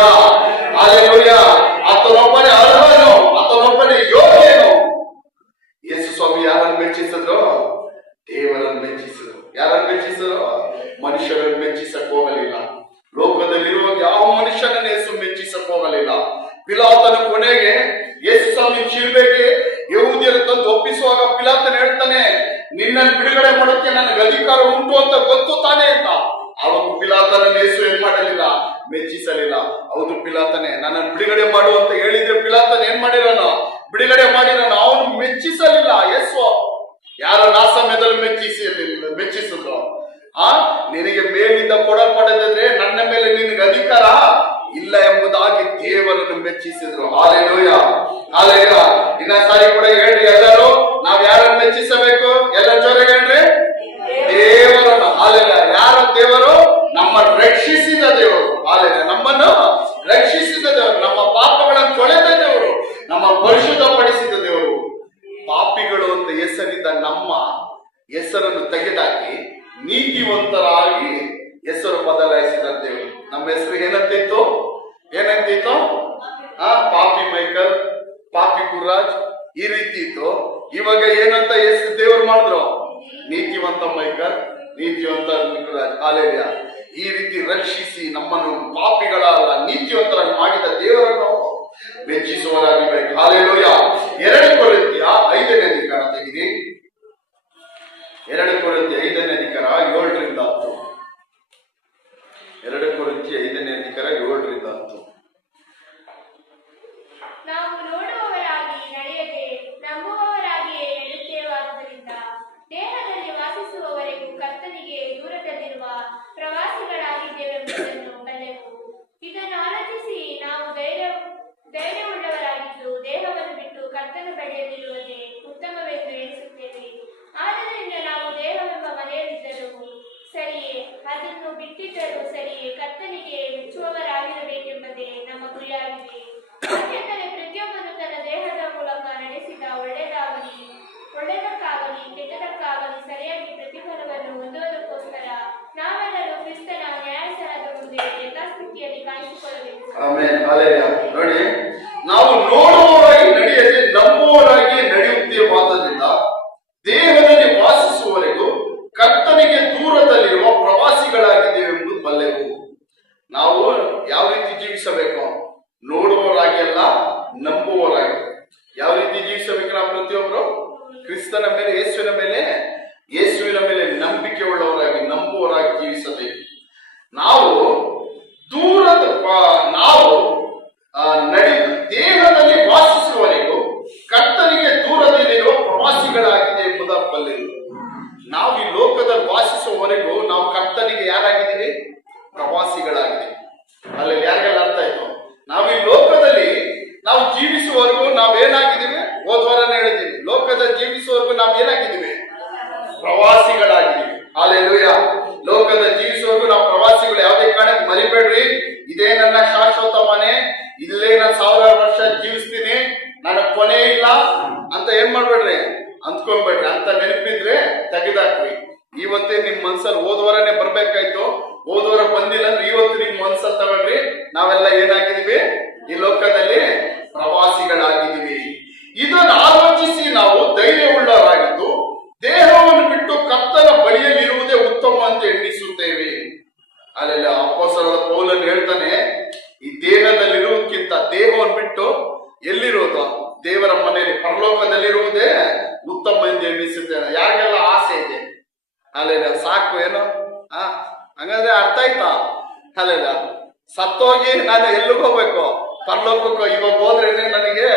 ಹಾಲೆಲೂಯ. ಆತನೊಬ್ಬನೇ ಅರ್ಹನು, ಆತನೊಬ್ಬನೇ ಯೋಗ್ಯನು. ಯೇಸು ಸ್ವಾಮಿ ಯಾರನ್ನು ಮೆಚ್ಚಿಸಿದ್ರು? ದೇವರನ್ನು ಮೆಚ್ಚಿಸಿದ್ರು. ಯಾರನ್ನು ಮೆಚ್ಚಿಸಿದ್ರು? ಮನುಷ್ಯರನ್ನು ಮೆಚ್ಚಿಸಕ್ ಹೋಗಲಿಲ್ಲ. ಲೋಕದಲ್ಲಿರುವ ಯಾವ ಮನುಷ್ಯನನ್ನು ಯೇಸು ಮೆಚ್ಚಿಸಕ್ ಹೋಗಲಿಲ್ಲ. ಪಿಲಾತನ ಕೊನೆಗೆ ಯೇಸು ಸ್ವಾಮಿ ಶಿಲುಬೆಗೆ ಯಹೂದ್ಯರು ತಂದು ಒಪ್ಪಿಸುವಾಗ ಪಿಲಾತನ ಹೇಳ್ತಾನೆ, ನಿನ್ನನ್ನು ಬಿಡುಗಡೆ ಮಾಡೋಕೆ ನನಗೆ ಅಧಿಕಾರ ಉಂಟು ಅಂತ ಗೊತ್ತು ತಾನೆ ಅಂತ. ಅವಾಗ ಪಿಲಾತನ ಯೇಸು ಏನ್ ಮಾಡಲಿಲ್ಲ? ಮೆಚ್ಚಿಸಲಿಲ್ಲ. ಹೌದು ಪಿಲಾತನೇ, ನನ್ನನ್ನು ಬಿಡುಗಡೆ ಮಾಡು ಅಂತ ಹೇಳಿದ್ರೆ ಪಿಲಾತನ ಏನ್ ಮಾಡಿರೋನು? ಬಿಡುಗಡೆ ಮಾಡಿರೋನು. ಅವನು ಮೆಚ್ಚಿಸಲಿಲ್ಲ. ಯೇಸು ಯಾರು ಆ ಸಮಯದಲ್ಲಿ ಮೆಚ್ಚಿಸಿದ್ರು? ನಿನಗೆ ಮೇಲಿಂದ ಕೊಡಲ್ಪಡದಿದ್ರೆ ನನ್ನ ಮೇಲೆ ನಿನಗೆ ಅಧಿಕಾರ ಇಲ್ಲ ಎಂಬುದಾಗಿ ದೇವರನ್ನು ಮೆಚ್ಚಿಸಿದ್ರು. ಹಾಲೆಲೂಯ. ಹಾಲೆಲೂಯ. ಇನ್ನೊಂದ್ಸಾರಿ ಕೂಡ ಹೇಳ್ರಿ ಎಲ್ಲರೂ, ನಾವ್ ಯಾರನ್ನು ಮೆಚ್ಚಿಸಬೇಕು? ಎಲ್ಲ ಜೋರಾಗಿ ಹೇಳ್ರಿ, ದೇವರನ್ನು. ಹಾಲೆಲೂಯ. ಯಾರ ದೇವರು? ನಮ್ಮ ರಕ್ಷಿಸಿದ ದೇವರು. ಹಾಲೆಲೂಯ. ನಮ್ಮನ್ನು ರಕ್ಷಿಸಿದ ದೇವರು, ನಮ್ಮ ಪಾಪಗಳನ್ನು ತೊಳೆದ ದೇವರು, ನಮ್ಮ ಪರಿಶುದ್ಧಪಡಿಸಿದ ದೇವರು. ಪಾಪಿಗಳು ಅಂತ ಹೆಸರಿದ್ದ ನಮ್ಮ ಹೆಸರನ್ನು ತೆಗೆದಾಕಿ ನೀತಿವಂತರಾಗಿ ಹೆಸರು ಬದಲಾಯಿಸಿದ ದೇವರು. ನಮ್ಮ ಹೆಸರು ಏನಂತಿತ್ತು? ಏನಂತಿತ್ತು? ಪಾಪಿ ಮೈಕಲ್, ಪಾಪಿ ಗುರುರಾಜ್, ಈ ರೀತಿ ಇತ್ತು. ಇವಾಗ ಏನಂತ ಹೆಸರು ದೇವರು ಮಾಡಿದ್ರು? ನೀತಿವಂತ ಮೈಕಲ್, ನೀತಿವಂತ ಗುರುರಾಜ್. ಹಾಲೆಲೂಯ. ಈ ರೀತಿ ರಕ್ಷಿಸಿ ನಮ್ಮನ್ನು ಪಾಪಿಗಳಲ್ಲ ನೀತಿವಂತರಾಗಿ ಮಾಡಿದ ದೇವರನ್ನು ಮೆಚ್ಚಿಸುವರಾಗಿರ್ಬೇಕು. ಹಾಲೆಲೂಯ. 2 ಕೊರಿಂಥಿಯ 5ನೇ ಅಧಿಕಾರ ತೆಗೆದಿ. 2 ಕೊರಿಂಥಿಯ 5ನೇ ಅಧಿಕಾರ 7ರಿಂದ 10. 2 ಕೊರಿಂಥಿಯ 5ನೇ ಅಧಿಕಾರ 7ರಿಂದ 10. ನಾವು ನೋಡುವವರಾಗಿ ನಡೆಯದೆ ನಂಬುವವರಾಗಿಯೇ ನಡೆಯುತ್ತೇವಾದ್ದರಿಂದ ದೇಹದಲ್ಲಿ ವಾಸಿಸುವವರೆಗೂ ಕರ್ತನಿಗೆ ದೂರದಲ್ಲಿರುವ ಪ್ರವಾಸಿಗಳಾಗಿದ್ದೇವೆಂಬುದನ್ನು ಬಲ್ಲೆವು. ಇದನ್ನು ಆಲೋಚಿಸಿ ನಾವು ಧೈರ್ಯವುಳ್ಳವರಾಗಿದ್ದು ದೇಹವನ್ನು ಬಿಟ್ಟು ಕರ್ತನ ಬಳಿಯಲ್ಲಿರುವುದೇ ಉತ್ತಮವೆಂದು ಎಣಿಸುತ್ತೇವೆ. ಆದ್ದರಿಂದ ನಾವು ದೇಹವೆಂಬ ಮನೆಯಲ್ಲಿದ್ದರೂ ಸರಿಯೇ, ಅದನ್ನು ಬಿಟ್ಟಿದ್ದರೂ ಸರಿಯೇ, ಕರ್ತನಿಗೆ ಮೆಚ್ಚುವವರಾಗಿರಬೇಕೆಂಬುದೇ ನಮ್ಮ ಗುರಿಯಾಗಿದೆ. ಯಾಕೆಂದರೆ ಪ್ರತಿಯೊಬ್ಬನು ತನ್ನ ದೇಹದ ಮೂಲಕ ನಡೆಸಿದ ಒಳ್ಳೆಯದಕ್ಕಾಗಲಿ ಕೆಟ್ಟದಕ್ಕಾಗಲಿ ಸರಿಯಾಗಿ ಪ್ರತಿಫಲವನ್ನು ಹೊಂದುವುದಕ್ಕೋಸ್ಕರ ನಾವೆಲ್ಲರೂ ಕ್ರಿಸ್ತನ ನ್ಯಾಯಾಸನದ ಮುಂದೆ ಯಥಾಸ್ಥಿತಿಯಲ್ಲಿ ಕಾಣಿಸಿಕೊಳ್ಳಬೇಕು. ಆಮೆನ್. ಹಾಲೆಲೂಯ. ನೋಡಿ, ನಾವು ನೋಡುವವರಾಗಿ ನಡೆಯದೆ ನಂಬುವವರಾಗಿ ನಡೆಯುತ್ತೇವಾದ್ದರಿಂದ ದೇಹದಲ್ಲಿ ವಾಸಿಸುವವರೆಗೂ ಕರ್ತನಿಗೆ ದೂರದಲ್ಲಿ ಪ್ರವಾಸಿಗಳಾಗಿದ್ದೀವಿ. ಅಲ್ಲಿ ಯಾರಿಗೆಲ್ಲ ಅರ್ಥ ಆಯ್ತು? ನಾವು ಈ ಲೋಕದಲ್ಲಿ ನಾವು ಜೀವಿಸುವವರೆಗೂ ನಾವೇನಾಗಿದ್ದೀವಿ? ಹೋದ್ವಾರನೇ ಹೇಳಿದ್ದೀವಿ, ಲೋಕದ ಜೀವಿಸುವವರೆಗೂ ನಾವೇನಾಗಿದ್ದೀವಿ? ಪ್ರವಾಸಿಗಳಾಗಿದ್ದೀವಿ. ಹಲ್ಲೆಲೂಯಾ. ಲೋಕದ ಜೀವಿಸುವವರೆಗೂ ನಾವು ಪ್ರವಾಸಿಗಳು. ಯಾವುದೇ ಕಾರಣಕ್ಕೆ ಮರಿಬೇಡ್ರಿ, ಇದೇ ನನ್ನ ಶಾಶ್ವತ ಮನೆ, ಇಲ್ಲೇ ನಾನು 1000 ವರ್ಷ ಜೀವಿಸ್ತೀನಿ, ನನಗ್ ಕೊನೆ ಇಲ್ಲ ಅಂತ ಏನ್ ಮಾಡ್ಬೇಡ್ರಿ, ಅಂದ್ಕೊಂಡ್ಬೇಡ್ರಿ. ಅಂತ ನೆನಪಿದ್ರೆ ತೆಗೆದಾಕ್ರಿ. ಇವತ್ತೇ ನಿಮ್ ಮನ್ಸಲ್ಲಿ ಹೋದ್ವಾರನೇ ಬರ್ಬೇಕಾಯ್ತು, ಹೋದ್ವಾರ ಬಂದಿಲ್ಲ ಅಂದ್ರೆ ಇವತ್ತು ನಿಮ್ ಮನ್ಸಲ್ಲಿ ತಗೊಳ್ರಿ, ನಾವೆಲ್ಲ ಏನಾಗಿದ್ದೀವಿ? ಈ ಲೋಕದಲ್ಲಿ ಪ್ರವಾಸಿಗಳಾಗಿದ್ದೀವಿ. ಇದನ್ನು ಆಲೋಚಿಸಿ ನಾವು ಧೈರ್ಯವುಳ್ಳವರಾಗಿದ್ದು ದೇಹವನ್ನು ಬಿಟ್ಟು ಕರ್ತನ ಬಳಿಯಲ್ಲಿರುವುದೇ ಉತ್ತಮ ಅಂತ ಎಣ್ಣಿಸುತ್ತೇವೆ. ಅಲ್ಲೆಲ್ಲ ಅಪೊಸ್ತಲನಾದ ಪೌಲನು ಹೇಳ್ತಾನೆ, ಈ ದೇಹದಲ್ಲಿರುವುದಕ್ಕಿಂತ ದೇಹವನ್ನು ಬಿಟ್ಟು ಎಲ್ಲಿರುವುದು? ದೇವರ ಮನೆಯಲ್ಲಿ ಪರಲೋಕದಲ್ಲಿರುವುದೇ ಉತ್ತಮ ಎಂದು ಎಣ್ಣಿಸುತ್ತೇನೆ. ಯಾರಿಗೆಲ್ಲ ಆಸೆ ಇದೆ? ಅಲ್ಲೆಲ್ಲ ಸಾಕು ಏನು? ಹಂಗಂದ್ರೆ ಅರ್ಥ ಆಯ್ತಾ? ಅಲ್ಲೆಲ್ಲ ಸತ್ತೋಗಿ ನಾನು ಎಲ್ಲಿಗೆ ಹೋಗ್ಬೇಕು? ಪರಲೋಕಕ್ಕೂ. ಇವಾಗ ಹೋದ್ರೇನೆ ನನಗೆ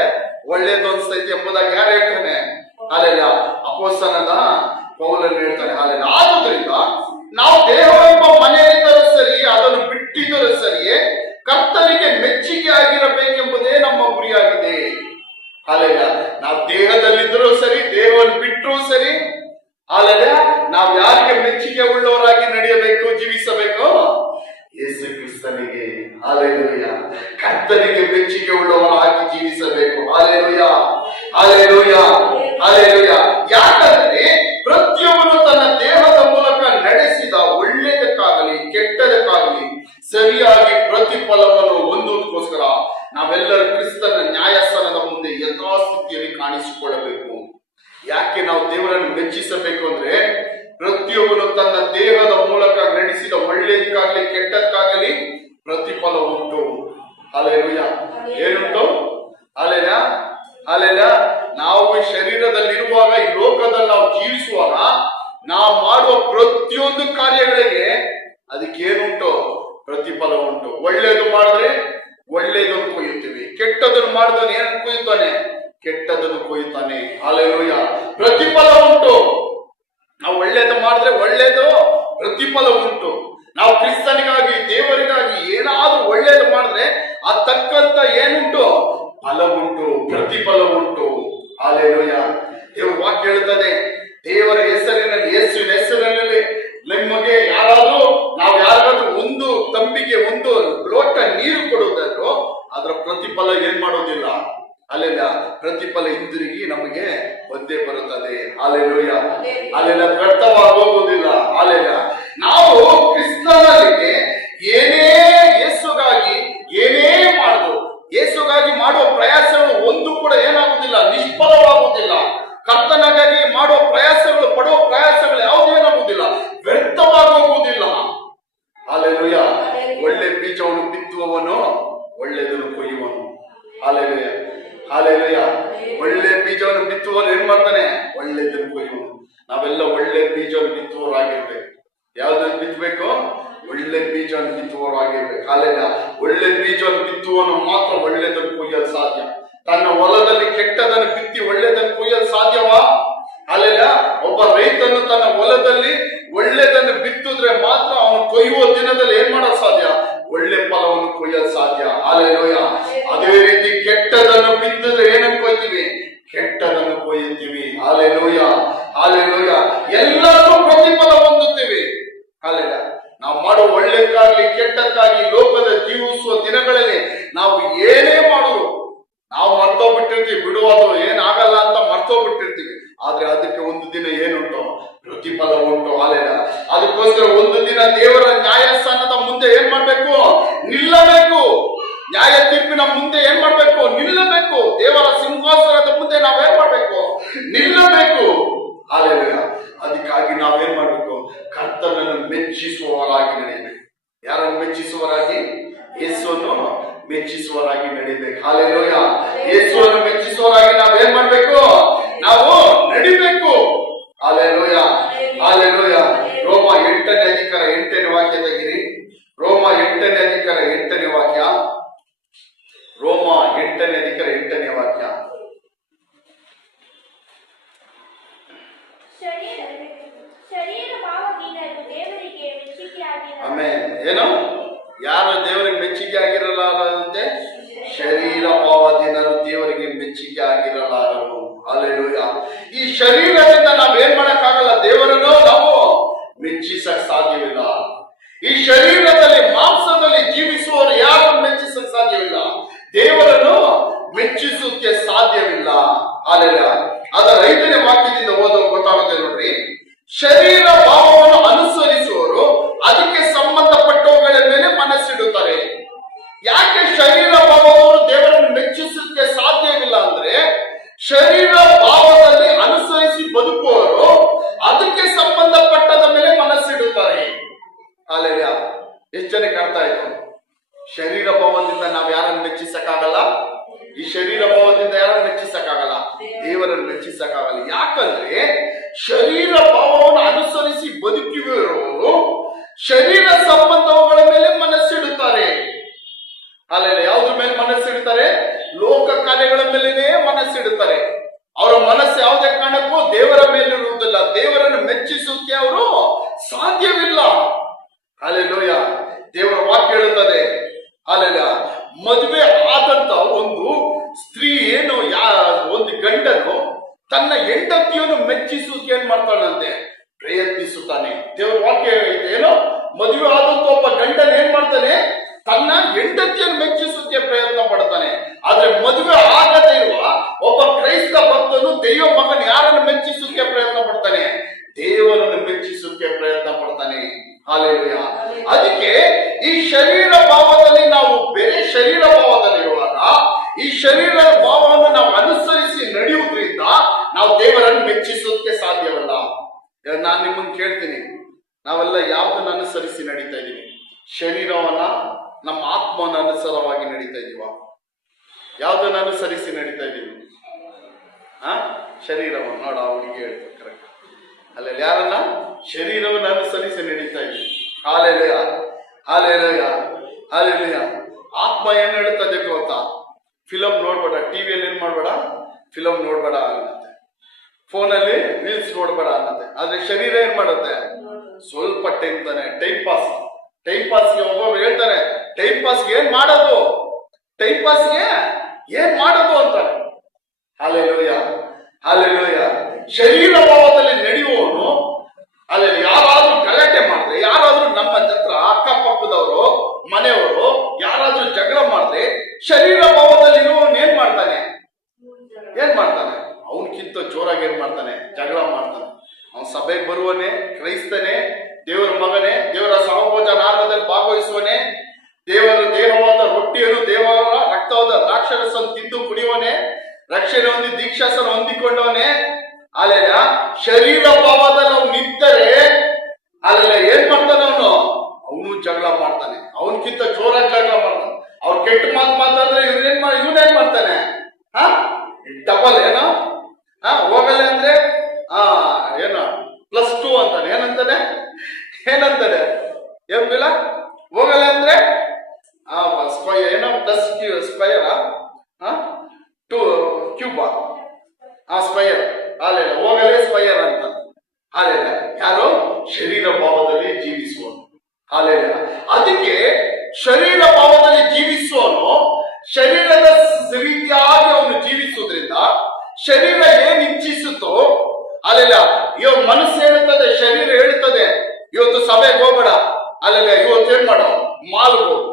ಒಳ್ಳೇದು ಅನ್ಸ್ತೈತಿ ಎಂಬುದಾಗಿ ಯಾರು ಹೇಳ್ತಾನೆ? ಅಲ್ಲೆಲ್ಲ ಅಪೊಸ್ತಲನಾದ ಪೌಲನು ಹೇಳ್ತಾನೆ. ಅಲ್ಲೆಲ್ಲ ಆದುದರಿಂದ ನಾವು ದೇಹವೆಂಬ ಮನೆಯಲ್ಲಿದ್ದರೂ ಸರಿ, ಅದನ್ನು ಬಿಟ್ಟಿದ್ದರೂ ಸರಿಯೇ, ಕರ್ತನಿಗೆ ಮೆಚ್ಚುಗೆ ಆಗಿರಬೇಕೆಂಬುದೇ ನಮ್ಮ ಗುರಿಯಾಗಿದೆ. ಅಲ್ಲೆಲ್ಲ ನಾವು ದೇಹದಲ್ಲಿದ್ದರೂ ಸರಿ, ದೇಹವನ್ನು ಬಿಟ್ಟರೂ ಸರಿ, ಅಲ್ಲೆಲ್ಲ ನಾವು ಯಾರಿಗೆ ಮೆಚ್ಚುಗೆ ಉಳ್ಳವರಾಗಿ ನಡೆಯಬೇಕು, ಜೀವಿಸಬೇಕು? ಯೇಸು ಕ್ರಿಸ್ತನಿಗೆ. ಹಲ್ಲೆಲೂಯಾ. ಕರ್ತನಿಗೆ ಮೆಚ್ಚುಗೆ ಉಳ್ಳವರಾಗಿ ಜೀವಿಸಬೇಕು. Hallelujah, hallelujah, hallelujah. ಯಾಕಂದ್ರೆ ಪ್ರತಿಯೊಬ್ಬನು ತನ್ನ ದೇಹದ ಮೂಲಕ ನಡೆಸಿದ ಒಳ್ಳೆಯದಕ್ಕಾಗಲಿ ಕೆಟ್ಟದಕ್ಕಾಗಲಿ ಸರಿಯಾಗಿ ಪ್ರತಿಫಲವನ್ನು ಹೊಂದುವುದಕ್ಕೋಸ್ಕರ ನಾವೆಲ್ಲರೂ ಕ್ರಿಸ್ತನ ನ್ಯಾಯಸ್ಥಾನದ ಮುಂದೆ ಯಥಾಸ್ಥಿತಿಯಲ್ಲಿ ಕಾಣಿಸಿಕೊಳ್ಳಬೇಕು. ಯಾಕೆ ನಾವು ದೇವರನ್ನು ಮೆಚ್ಚಿಸಬೇಕು ಅಂದ್ರೆ, ಪ್ರತಿಯೊಬ್ಬನು ತನ್ನ ದೇಹದ ಮೂಲಕ ನಡೆಸಿದ ಒಳ್ಳೆಯದಕ್ಕಾಗಲಿ ಕೆಟ್ಟದಕ್ಕಾಗಲಿ ಪ್ರತಿಫಲ ಉಂಟು. ಹಲ್ಲೆಲೂಯಾ. ಏನುಂಟು? Hallelujah, hallelujah. ನಾವು ಈ ಶರೀರದಲ್ಲಿರುವಾಗ, ಈ ಲೋಕದಲ್ಲಿ ನಾವು ಜೀವಿಸುವಾಗ ನಾವು ಮಾಡುವ ಪ್ರತಿಯೊಂದು ಕಾರ್ಯಗಳಿಗೆ ಅದಕ್ಕೇನುಂಟು? ಪ್ರತಿಫಲ ಉಂಟು. ಒಳ್ಳೇದು ಮಾಡಿದ್ರೆ ಒಳ್ಳೇದನ್ನು ಕೊಯ್ಯುತ್ತೀವಿ, ಕೆಟ್ಟದನ್ನು ಮಾಡಿದವನು ಏನನ್ನು ಕೊಯ್ಯುತ್ತಾನೆ? ಕೆಟ್ಟದನ್ನು ಕೊಯ್ಯುತ್ತಾನೆ. ಹಲ್ಲೆಲೂಯಾ. ಪ್ರತಿಫಲ ಉಂಟು. ನಾವು ಒಳ್ಳೇದು ಮಾಡಿದ್ರೆ ಒಳ್ಳೇದು ಪ್ರತಿಫಲ ಉಂಟು. ನಾವು ಕ್ರಿಸ್ತನಿಗಾಗಿ, ದೇವರಿಗಾಗಿ ಏನಾದ್ರೂ ಒಳ್ಳೇದು ಮಾಡಿದ್ರೆ ಆ ತಕ್ಕಂತ ಏನುಂಟು? ಫಲ ಉಂಟು, ಪ್ರತಿಫಲ ಉಂಟು. ಹಲ್ಲೆಲೂಯಾ. ದೇವರ ವಾಕ್ಯ ಹೇಳುತ್ತದೆ, ದೇವರ ಹೆಸರಿನಲ್ಲಿ, ಯೇಸುವಿನ ಹೆಸರಿನಲ್ಲಿ ನಿಮಗೆ ನಾವು ಯಾರಾದ್ರೂ ಒಂದು ತಂಬಿಗೆ ಒಂದು ಲೋಟ ನೀರು ಕೊಡುವುದಾದ್ರು ಅದರ ಪ್ರತಿಫಲ ಏನ್ ಮಾಡೋದಿಲ್ಲ. ಅಲ್ಲೆಲ್ಲ ಪ್ರತಿಫಲ ಹಿಂದಿರುಗಿ ನಮಗೆ ಬಂದೇ ಬರುತ್ತದೆ. ಹಲ್ಲೆಲೂಯಾ. ಅಲ್ಲೆಲ್ಲ ವ್ಯರ್ಥವಾಗಿ ಹೋಗುವುದಿಲ್ಲ. ಅಲ್ಲೆಲ್ಲ ನಾವು ಕ್ರಿಸ್ತನಲ್ಲಿ ಏನೇ ಯೇಸುಗಾಗಿ ಏನೇ ಮಾಡುದು, ಯೇಸುಗಾಗಿ ಮಾಡುವ ಪ್ರಯಾಸಗಳು ಒಂದು ಕೂಡ ಏನಾಗುವುದಿಲ್ಲ, ನಿಷ್ಫಲವಾಗುವುದಿಲ್ಲ. ಕರ್ತನಿಗಾಗಿ ಮಾಡುವ ಪ್ರಯಾಸಗಳು, ಪಡುವ ಪ್ರಯಾಸಗಳು ಯಾವುದೇನಾಗುವುದಿಲ್ಲ, ವ್ಯರ್ಥವಾಗುವುದಿಲ್ಲ. ಹಲ್ಲೆಲೂಯಾ. ಒಳ್ಳೆ ಬೀಜವನ್ನು ಬಿತ್ತುವವನು ಒಳ್ಳೆಯದನ್ನು ಕೊಯ್ಯುವನು. Hallelujah, hallelujah. ಒಳ್ಳೆ ಬೀಜವನ್ನು ಬಿತ್ತುವವನು ಏನ್ ಮಾಡ್ತಾನೆ? ಒಳ್ಳೆಯದನ್ನು ಕೊಯ್ಯುವನು. ನಾವೆಲ್ಲ ಒಳ್ಳೆ ಬೀಜವನ್ನು ಬಿತ್ತುವವರಾಗಿರ್ಬೇಕು. ಯಾವ್ದನ್ನು ಬಿತ್ತಬೇಕು? ಒಳ್ಳೆ ಬೀಜವನ್ನು ಬಿತ್ತುವವರಾಗಿರ್ಬೇಕು. ಹಲ್ಲೆಲೂಯಾ. ಒಳ್ಳೆ ಬೀಜವನ್ನು ಬಿತ್ತುವವನು ಮಾತ್ರ ಒಳ್ಳೆಯದನ್ನು ಕೊಯ್ಯಲು ಸಾಧ್ಯ. ತನ್ನ ಹೊಲದಲ್ಲಿ ಕೆಟ್ಟದನ್ನು ಬಿತ್ತಿ ಒಳ್ಳೆಯದನ್ನು ಕೊಯ್ಯಲು ಸಾಧ್ಯವಾ? ಅಲ್ಲೆಲ್ಲ ಒಬ್ಬ ರೈತನು ತನ್ನ ಹೊಲದಲ್ಲಿ ಒಳ್ಳೆದನ್ನು ಬಿತ್ತಿದ್ರೆ ಮಾತ್ರ ಅವನು ಕೊಯ್ಯುವ ದಿನದಲ್ಲಿ ಏನ್ ಮಾಡಲು ಸಾಧ್ಯ? ಒಳ್ಳೆ ಫಲವನ್ನು ಕೊಯ್ಯಲು ಸಾಧ್ಯ. ಹಲ್ಲೆಲೂಯಾ. ಅದೇ ರೀತಿ ಕೆಟ್ಟದನ್ನು ಬಿತ್ತಿದ್ರೆ ಏನನ್ನು ಕೊಯ್ತೀವಿ? ಕೆಟ್ಟದನ್ನು ಕೊಯ್ಯುತ್ತೀವಿ. Hallelujah, hallelujah. ಎಲ್ಲರೂ ಪ್ರತಿಫಲ ಹೊಂದುತ್ತೀವಿ. ಹಲ್ಲೆಲೂಯಾ. ನಾವು ಮಾಡೋ ಒಳ್ಳೆದಕ್ಕಾಗ್ಲಿ ಕೆಟ್ಟಕ್ಕಾಗಿ ಲೋಕದ ಜೀವಿಸುವ ದಿನಗಳಲ್ಲಿ ನಾವು ಏನೇ ಮಾಡೋದು ನಾವು ಮರ್ತೋಗ್ಬಿಟ್ಟಿರ್ತೀವಿ. ಬಿಡುವುದು ಏನಾಗಲ್ಲ ಅಂತ ಮರ್ತೋಗ್ಬಿಟ್ಟಿರ್ತೀವಿ. ಆದ್ರೆ ಅದಕ್ಕೆ ಒಂದು ದಿನ ಏನುಂಟು? ಪ್ರತಿಫಲ ಉಂಟು. ಹಲ್ಲೆಲೂಯಾ. ಅದಕ್ಕೋಸ್ಕರ ಒಂದು ದಿನ ದೇವರ ನ್ಯಾಯಸ್ಥಾನದ ಮುಂದೆ ಏನ್ ಮಾಡ್ಬೇಕು? ನಿಲ್ಲಬೇಕು. ನ್ಯಾಯ ತೀರ್ಪಿನ ಮುಂದೆ ಏನ್ ಮಾಡ್ಬೇಕು? ನಿಲ್ಲಬೇಕು. ದೇವರ ಸಿಂಹಾಸನದ ಮುಂದೆ ನಾವೇನ್ ಮಾಡ್ಬೇಕು? ನಿಲ್ಲಬೇಕು. ಹಲ್ಲೆಲೂಯಾ. ಅದಕ್ಕಾಗಿ ನಾವೇನ್ ಮಾಡ್ಬೇಕು? ಕರ್ತನನ್ನು ಮೆಚ್ಚಿಸುವವರಾಗಿ ನಡೆಯಬೇಕು. ಯಾರನ್ನು ಮೆಚ್ಚಿಸುವವರಾಗಿ? ಯೇಸುವನ್ನು ಮೆಚ್ಚಿಸುವವರಾಗಿ ನಡಿಬೇಕು. ಹಲ್ಲೆಲೂಯಾ. ಯೇಸುವನ್ನು ಮೆಚ್ಚಿಸುವವರಾಗಿ ನಾವೇನ್ ಮಾಡ್ಬೇಕು? ನಾವು ನಡಿಬೇಕು. Hallelujah, hallelujah. ರೋಮ 8ನೇ ಅಧಿಕಾರ 8ನೇ ವಾಕ್ಯ ತೆಗಿರಿ. ರೋಮ 8ನೇ ಅಧಿಕಾರ 8ನೇ ವಾಕ್ಯ. ರೋಮ 8ನೇ ಅಧಿಕಾರ 8ನೇ ವಾಕ್ಯ. ಶರೀರ ಭಾವಹೀನರು ದೇವರಿಗೆ ಮೆಚ್ಚಿಕೆಯಾಗಿರಲ್ಲ. ಆಮೇಲೆ ಏನು, ಯಾರು ದೇವರಿಗೆ ಮೆಚ್ಚುಗೆ ಆಗಿರಲಾರದಂತೆ ಶರೀರ ಭಾವದಿನರು ದೇವರಿಗೆ ಮೆಚ್ಚುಗೆ ಆಗಿರಲಾರರು. ಹಲ್ಲೆಲೂಯಾ. ಈ ಶರೀರದಿಂದ ನಾವೇನ್ ಮಾಡಕ್ಕಾಗಲ್ಲ, ದೇವರನ್ನು ನಾವು ಮೆಚ್ಚಿಸಕ್ ಸಾಧ್ಯವಿಲ್ಲ. ಈ ಶರೀರದಲ್ಲಿ ಮಾಂಸದಲ್ಲಿ ಜೀವಿಸುವವರು ಯಾರನ್ನು ಮೆಚ್ಚಿಸಕ್ ಸಾಧ್ಯವಿಲ್ಲ, ದೇವರನ್ನು ಮೆಚ್ಚಿಸೋಕೆ ಸಾಧ್ಯವಿಲ್ಲ. ಹಲ್ಲೆಲೂಯಾ. ಅದರ 5ನೇ ವಾಕ್ಯದಿಂದ ಓದೋ ಗೊತ್ತಾಗುತ್ತೆ ನೋಡ್ರಿ. ಶರೀರ ಭಾವವನ್ನು ಅನುಸರಿಸುವವರು ಅದಕ್ಕೆ ಸಂಬಂಧಪಟ್ಟವುಗಳ ಮೇಲೆ ಮನಸ್ಸಿಡುತ್ತಾರೆ. ಯಾಕೆ ಶರೀರ ಭಾವವರು ದೇವರನ್ನು ಮೆಚ್ಚಿಸಲಿಕ್ಕೆ ಸಾಧ್ಯವಿಲ್ಲ ಅಂದ್ರೆ, ಶರೀರ ಭಾವದಲ್ಲಿ ಅನುಸರಿಸಿ ಬದುಕುವವರು ಅದಕ್ಕೆ ಸಂಬಂಧಪಟ್ಟದ ಮೇಲೆ ಮನಸ್ಸಿಡುತ್ತಾರೆ. ಅಲ್ಲೆಲ್ಲ ಎಷ್ಟು ಜನಕ್ಕೆ ಅರ್ಥ ಆಯ್ತು? ಶರೀರ ಭಾವದಿಂದ ನಾವ್ ಯಾರನ್ನು ಮೆಚ್ಚಿಸಕ್ಕಾಗಲ್ಲ. ಈ ಶರೀರ ಭಾವದಿಂದ ಯಾರನ್ನು ಮೆಚ್ಚಿಸಕ್ಕಾಗಲ್ಲ, ದೇವರನ್ನು ಮೆಚ್ಚಿಸಕ್ಕಾಗಲ್ಲ. ಯಾಕಂದ್ರೆ ಶರೀರ ಭಾವವನ್ನು ಅನುಸರಿಸಿ ಬದುಕಿರುವವರು ಶರೀರ ಸಂಬಂಧಗಳ ಮೇಲೆ ಮನಸ್ಸಿಡುತ್ತಾರೆ. ಅಲ್ಲೆಲ್ಲ ಯಾವ್ದ್ರ ಮೇಲೆ ಮನಸ್ಸಿಡ್ತಾರೆ? ಲೋಕ ಕಾರ್ಯಗಳ ಮೇಲೇನೆ ಮನಸ್ಸಿಡುತ್ತಾರೆ. ಅವರ ಮನಸ್ಸು ಯಾವುದೇ ಕಾರಣಕ್ಕೂ ದೇವರ ಮೇಲಿರುವುದಿಲ್ಲ. ದೇವರನ್ನು ಮೆಚ್ಚಿಸೋಕೆ ಅವರು ಸಾಧ್ಯವಿಲ್ಲ. ಹಲ್ಲೆಲೂಯಾ. ದೇವರ ವಾಕ್ಯ ಹೇಳುತ್ತದೆ, ಹಲ್ಲೆಲೂಯಾ, ಮದುವೆ ಆದಂತ ಒಂದು ಸ್ತ್ರೀ ಏನು, ಒಂದು ಗಂಡನು ತನ್ನ ಹೆಂಡತಿಯನ್ನು ಮೆಚ್ಚಿಸೋಕೆ ಏನ್ ಮಾಡ್ತಾನಂತೆ? ಪ್ರಯತ್ನಿಸುತ್ತಾನೆ. ದೇವರ ವಾಕ್ಯ ಏನು, ಮದುವೆ ಆದಂತ ಒಬ್ಬ ಗಂಡನ ಏನ್ ಮಾಡ್ತಾನೆ? ತನ್ನ ಹೆಂಡತಿಯನ್ನು ಮೆಚ್ಚಿಸೋಕೆ ಪ್ರಯತ್ನ ಪಡ್ತಾನೆ. ಆದ್ರೆ ಮದುವೆ ಆಗದೇ ಇರುವ ಒಬ್ಬ ಕ್ರೈಸ್ತ ಭಕ್ತನು ದೈವ ಮಗನ್ ಯಾರನ್ನು ಮೆಚ್ಚಿಸೋಕೆ ಪ್ರಯತ್ನ ಪಡ್ತಾನೆ? ದೇವರನ್ನು ಮೆಚ್ಚಿಸೋಕೆ ಪ್ರಯತ್ನ ಪಡ್ತಾನೆ. ಹಲ್ಲೆಲೂಯಾ. ಅದಕ್ಕೆ ಈ ಶರೀರ ಭಾವದಲ್ಲಿ ನಾವು ಬೇರೆ ಶರೀರ ಭಾವದಲ್ಲಿರುವಾಗ ಈ ಶರೀರ ಭಾವವನ್ನು ನಾವು ಅನುಸರಿಸಿ ನಡೆಯುವುದರಿಂದ ನಾವು ದೇವರನ್ನು ಮೆಚ್ಚಿಸೋಕೆ ಸಾಧ್ಯವಲ್ಲ. ನಾನು ನಿಮ್ಮನ್ನು ಕೇಳ್ತೀನಿ, ನಾವೆಲ್ಲ ಯಾವ್ದನ್ನ ಅನುಸರಿಸಿ ನಡೀತಾ ಇದೀವಿ? ಶರೀರವನ್ನ, ನಮ್ಮ ಆತ್ಮವನ್ನು ಅನುಸಾರವಾಗಿ ನಡೀತಾ ಇದೀವ? ಯಾವ್ದನ್ನ ಅನುಸರಿಸಿ ನಡೀತಾ ಇದೀವಿ? ಶರೀರವನ್ನು. ನೋಡ, ಅವನಿಗೆ ಹೇಳ್ತಾರೆ ಕರೆಕ್ಟ್. ಅಲ್ಲ, ಯಾರನ್ನ? ಶರೀರವನ್ನು ಅನುಸರಿಸಿ ನಡೀತಾ ಇದೀವಿ. Hallelujah, hallelujah, hallelujah. ಆತ್ಮ ಏನ್ ಹೇಳ್ತದೆ ಗೊತ್ತಾ? ಫಿಲಂ ನೋಡ್ಬೇಡ, ಟಿವಿಯಲ್ಲಿ ಏನ್ ಮಾಡ್ಬೇಡ, ಫಿಲಂ ನೋಡ್ಬೇಡ ಅನ್ನತ್ತೆ, ಫೋನಲ್ಲಿ ರೀಲ್ಸ್ ನೋಡ್ಬೇಡ ಅನ್ನತ್ತೆ. ಆದ್ರೆ ಶರೀರ ಏನ್ ಮಾಡುತ್ತೆ? ಸ್ವಲ್ಪ ಟೈಮ್ ತಾನೆ, ಟೈಮ್ ಪಾಸ್. ಟೈಮ್ ಪಾಸ್ಗೆ ಒಬ್ಬೊಬ್ರು ಹೇಳ್ತಾರೆ, ಟೈಮ್ ಪಾಸ್ಗೆ ಏನ್ ಮಾಡೋದು, ಟೈಮ್ ಪಾಸ್ಗೆ ಏನ್ ಮಾಡೋದು ಅಂತಾರೆ. Hallelujah, hallelujah. ಶರೀರ ಭಾವದಲ್ಲಿ ನಡೆಯುವವನು, ಅಲ್ಲಿ ಯಾರಾದ್ರೂ ಗಲಾಟೆ ಮಾಡಿದ್ರೆ, ಯಾರಾದ್ರೂ ನಮ್ಮ ಹತ್ರ ಅಕ್ಕಪಕ್ಕದವರು ಮನೆಯವರು ಯಾರಾದ್ರೂ ಜಗಳ ಮಾಡಿದ್ರೆ, ಶರೀರ ಭಾವದಲ್ಲಿ ಇರುವವನು ಏನ್ ಮಾಡ್ತಾನೆ? ಏನ್ ಮಾಡ್ತಾನೆ? ಅವನಕ್ಕಿಂತ ಜೋರಾಗಿ ಏನ್ ಮಾಡ್ತಾನೆ? ಜಗಳ ಮಾಡ್ತಾನೆ. ಅವನ್ ಸಭೆಗೆ ಬರುವನೇ, ಕ್ರೈಸ್ತನೇ, ದೇವರ ಮಗನೇ, ದೇವರ ಸಹಭೋಜನಾರ್ಗದಲ್ಲಿ ಭಾಗವಹಿಸುವನೇ, ದೇವರ ದೇಹವಾದ ರೊಟ್ಟಿಯನ್ನು, ದೇವರ ರಕ್ತವಾದ ದ್ರಾಕ್ಷರಸನ್ನು ತಿಂದು ಕುಡಿಯುವನೇ, ರಕ್ಷಣೆ ಹೊಂದಿ ದೀಕ್ಷಾಸನ ಹೊಂದಿಕೊಂಡವನೇ. ಅಲ್ಲೆಲ್ಲ ಶರೀರ ಭಾವದಲ್ಲಿ ಅವ್ನು ನಿಂತರೆ ಅಲ್ಲೆಲ್ಲ ಏನ್ ಮಾಡ್ತಾನೆ? ಅವನು ಜಗಳ ಮಾಡ್ತಾನೆ. ಅವನಕ್ಕಿಂತ ಜೋರಾಗಿ ಜಗಳ ಮಾಡ್ತಾನೆ. ಅವ್ರು ಕೆಟ್ಟ ಮಾತು ಮಾತಾಡಿದ್ರೆ ಇವನೇನ್ ಮಾಡ್ತಾನೆ? ಡಬಲ್ ಏನೋ ಹೋಗಲ್ಲ ಅಂದ್ರೆ ಏನೋ +2 ಅಂತಾನೆ. ಏನಂತಾನೆ? ಏನಿಲ್ಲ, ಹೋಗಲ್ಲ ಅಂದ್ರೆ ಏನೋ +2 ಕ್ಯೂಬಾ ಸ್ಕ್ವಯರ್. ಹಾಲೆಲ್ಲ ಹೋಗಲೇ ಸ್ಕ್ವಯರ್ ಅಂತ. ಹಾಲೆಲ್ಲ ಯಾರು? ಶರೀರ ಭಾವದಲ್ಲಿ ಜೀವಿಸುವನು. ಹಾಲೆಲ್ಲ ಅದಕ್ಕೆ ಶರೀರ ಭಾವದಲ್ಲಿ ಜೀವಿಸುವನು ಶರೀರದ ರೀತಿಯಾಗಿ ಅವನು ಜೀವಿಸುವುದರಿಂದ ಶರೀರ ಏನ್ ಇಚ್ಛಿಸುತ್ತೋ ಅಲ್ಲೆಲ್ಲ ಇವಾಗ ಮನಸ್ಸು ಹೇಳುತ್ತದೆ, ಶರೀರ ಹೇಳುತ್ತದೆ ಇವತ್ತು ಸಭೆಗೆ ಹೋಗ್ಬೇಡ, ಅಲ್ಲೆಲ್ಲ ಇವತ್ತು ಏನ್ ಮಾಡೋ, ಮಾಲ್ಗೆ ಹೋಗು.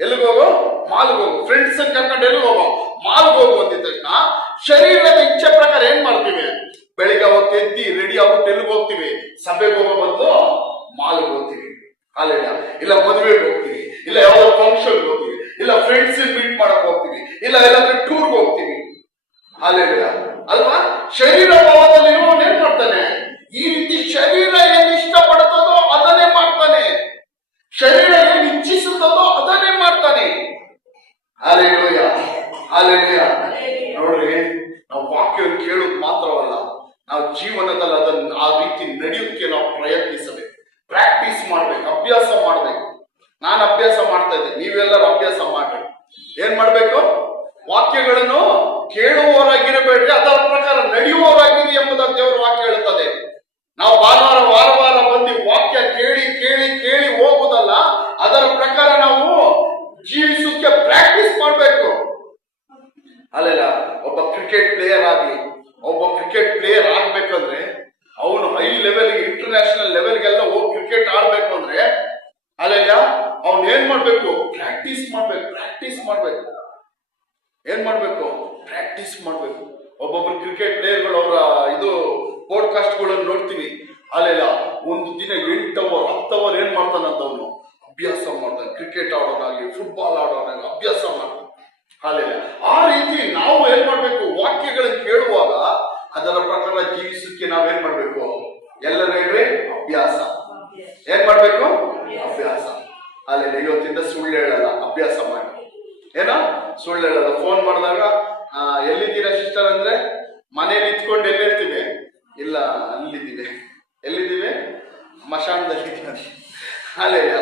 ಎಲ್ಲಿಗೆ ಹೋಗು? ಮಾಲ್ಗೆ ಹೋಗು. ಫ್ರೆಂಡ್ಸ್ ಕರ್ಕೊಂಡು ಎಲ್ಲಿಗೆ ಹೋಗೋ? ಮಾಲ್ಗೆ ಹೋಗು ಅಂದಿದ ತಕ್ಷಣ ಶರೀರದ ಇಚ್ಛೆ ಪ್ರಕಾರ ಏನ್ ಮಾಡ್ತೀವಿ? ಬೆಳಿಗ್ಗೆ ಅವತ್ತು ಎದ್ದಿ ರೆಡಿ ಆಗ್ಬಿಟ್ಟು ಎಲ್ಲಿಗೆ ಹೋಗ್ತೀವಿ? ಸಭೆಗೆ ಹೋಗೋ ಬದಲು ಮಾಲ್ಗೆ ಹೋಗ್ತೀವಿ. ಅಲ್ಲೆಲ್ಲ ಇಲ್ಲ ಮದುವೆಗೆ ಹೋಗ್ತೀವಿ, ಇಲ್ಲ ಯಾವ್ದೋ ಫಂಕ್ಷನ್ಗೆ ಹೋಗ್ತೀವಿ, ಇಲ್ಲ ಫ್ರೆಂಡ್ಸ್ ಮೀಟ್ ಮಾಡಕ್ ಹೋಗ್ತೀವಿ, ಇಲ್ಲ ಎಲ್ಲಾದ್ರೂ ಟೂರ್ಗೆ ಹೋಗ್ತೀವಿ. ಅಲ್ಲೆಲ್ಲ ಅಲ್ವಾ? ಶರೀರ ಭಾವದಲ್ಲಿ ಇರುವವನು ಏನ್ ಮಾಡ್ತಾನೆ? ಈ ರೀತಿ ಶರೀರ ಏನ್ ಇಷ್ಟಪಡುತ್ತದೋ ಅದನ್ನೇ ಮಾಡ್ತಾನೆ, ಶರೀರ ಏನ್ ಇಚ್ಛಿಸುತ್ತದೋ ಅದನ್ನೇ ಮಾಡ್ತಾನೆ. Hallelujah, hallelujah. ನೋಡ್ರಿ, ನಾವು ವಾಕ್ಯವನ್ನು ಕೇಳೋದು ಮಾತ್ರವಲ್ಲ, ನಾವು ಜೀವನದಲ್ಲಿ ಅದನ್ನು ಆ ರೀತಿ ನಡೆಯೋಕೆ ನಾವು ಪ್ರಯತ್ನಿಸಬೇಕು, ಪ್ರಾಕ್ಟೀಸ್ ಮಾಡ್ಬೇಕು, ಅಭ್ಯಾಸ ಮಾಡ್ಬೇಕು. ನಾನು ಅಭ್ಯಾಸ ಮಾಡ್ತಾ ಇದ್ದೆ, ನೀವೆಲ್ಲರೂ ಅಭ್ಯಾಸ ಮಾಡ್ಬೇಕು. ಏನ್ ಮಾಡ್ಬೇಕು? ವಾಕ್ಯಗಳನ್ನು ಕೇಳುವವರಾಗಿರಬೇಡ್ರಿ, ಅದರ ಪ್ರಕಾರ ನಡೆಯುವವರಾಗಿರಿ ಎಂಬುದಾಗಿ ದೇವರ ವಾಕ್ಯ ಹೇಳುತ್ತದೆ. ನಾವು ಭಾನುವಾರ ಲೆವೆಲ್ಗೆ, ಇಂಟರ್ನ್ಯಾಷನಲ್ ಲೆವೆಲ್ಗೆಲ್ಲ ಹೋಗಿ ಕ್ರಿಕೆಟ್ ಆಡ್ಬೇಕು ಅಂದ್ರೆ ಅಲ್ಲೆಲ್ಲ ಅವ್ನ್ ಏನ್ ಮಾಡ್ಬೇಕು? ಪ್ರಾಕ್ಟೀಸ್ ಮಾಡ್ಬೇಕು. ಏನ್ ಮಾಡ್ಬೇಕು? ಪ್ರಾಕ್ಟೀಸ್ ಮಾಡ್ಬೇಕು. ಒಬ್ಬೊಬ್ರು ಕ್ರಿಕೆಟ್ ಪ್ಲೇಯರ್ಗಳು ಅವರ ಇದು ಪಾಡ್ಕಾಸ್ಟ್ ಗಳನ್ನು ನೋಡ್ತೀವಿ. ಅಲ್ಲೆಲ್ಲ ಒಂದು ದಿನ 8 ಅವರ್ 10 ಅವರ್ ಏನ್ ಮಾಡ್ತಾನಂತವನು? ಅಭ್ಯಾಸ ಮಾಡ್ತಾನೆ. ಕ್ರಿಕೆಟ್ ಆಡೋನಾಗ್ಲಿ, ಫುಟ್ಬಾಲ್ ಆಡೋನಾಗ್ಲಿ ಅಭ್ಯಾಸ ಮಾಡ್ತಾನೆ. ಅಲ್ಲೆಲ್ಲ ಆ ರೀತಿ ನಾವು ಏನ್ ಮಾಡ್ಬೇಕು? ವಾಕ್ಯಗಳನ್ನ ಕೇಳುವಾಗ ಅದರ ಪ್ರಕಾರ ಜೀವಿಸಕ್ಕೆ ನಾವೇನ್ ಮಾಡ್ಬೇಕು? ಎಲ್ಲರೂ ಹೇಳ್ರಿ, ಅಭ್ಯಾಸ. ಏನ್ ಮಾಡ್ಬೇಕು? ಅಭ್ಯಾಸ. ಅಲ್ಲೆಲ್ಲ ಇವತ್ತಿಂದ ಸುಳ್ಳು ಹೇಳಲ್ಲ, ಅಭ್ಯಾಸ ಮಾಡಿ. ಏನೋ ಸುಳ್ಳು ಹೇಳಲ್ಲ. ಫೋನ್ ಮಾಡಿದಾಗ ಎಲ್ಲಿದ್ದೀರಾ ಸಿಸ್ಟರ್ ಅಂದ್ರೆ, ಮನೇಲಿ ಇತ್ಕೊಂಡು ಎಲ್ಲಿರ್ತೀವಿ? ಇಲ್ಲ, ಅಲ್ಲಿದ್ದೀವಿ. ಎಲ್ಲಿದ್ದೀವಿ? ಮಶಾನದಲ್ಲಿದ್ದೀವಿ. ಅಲ್ಲೆಲ್ಲ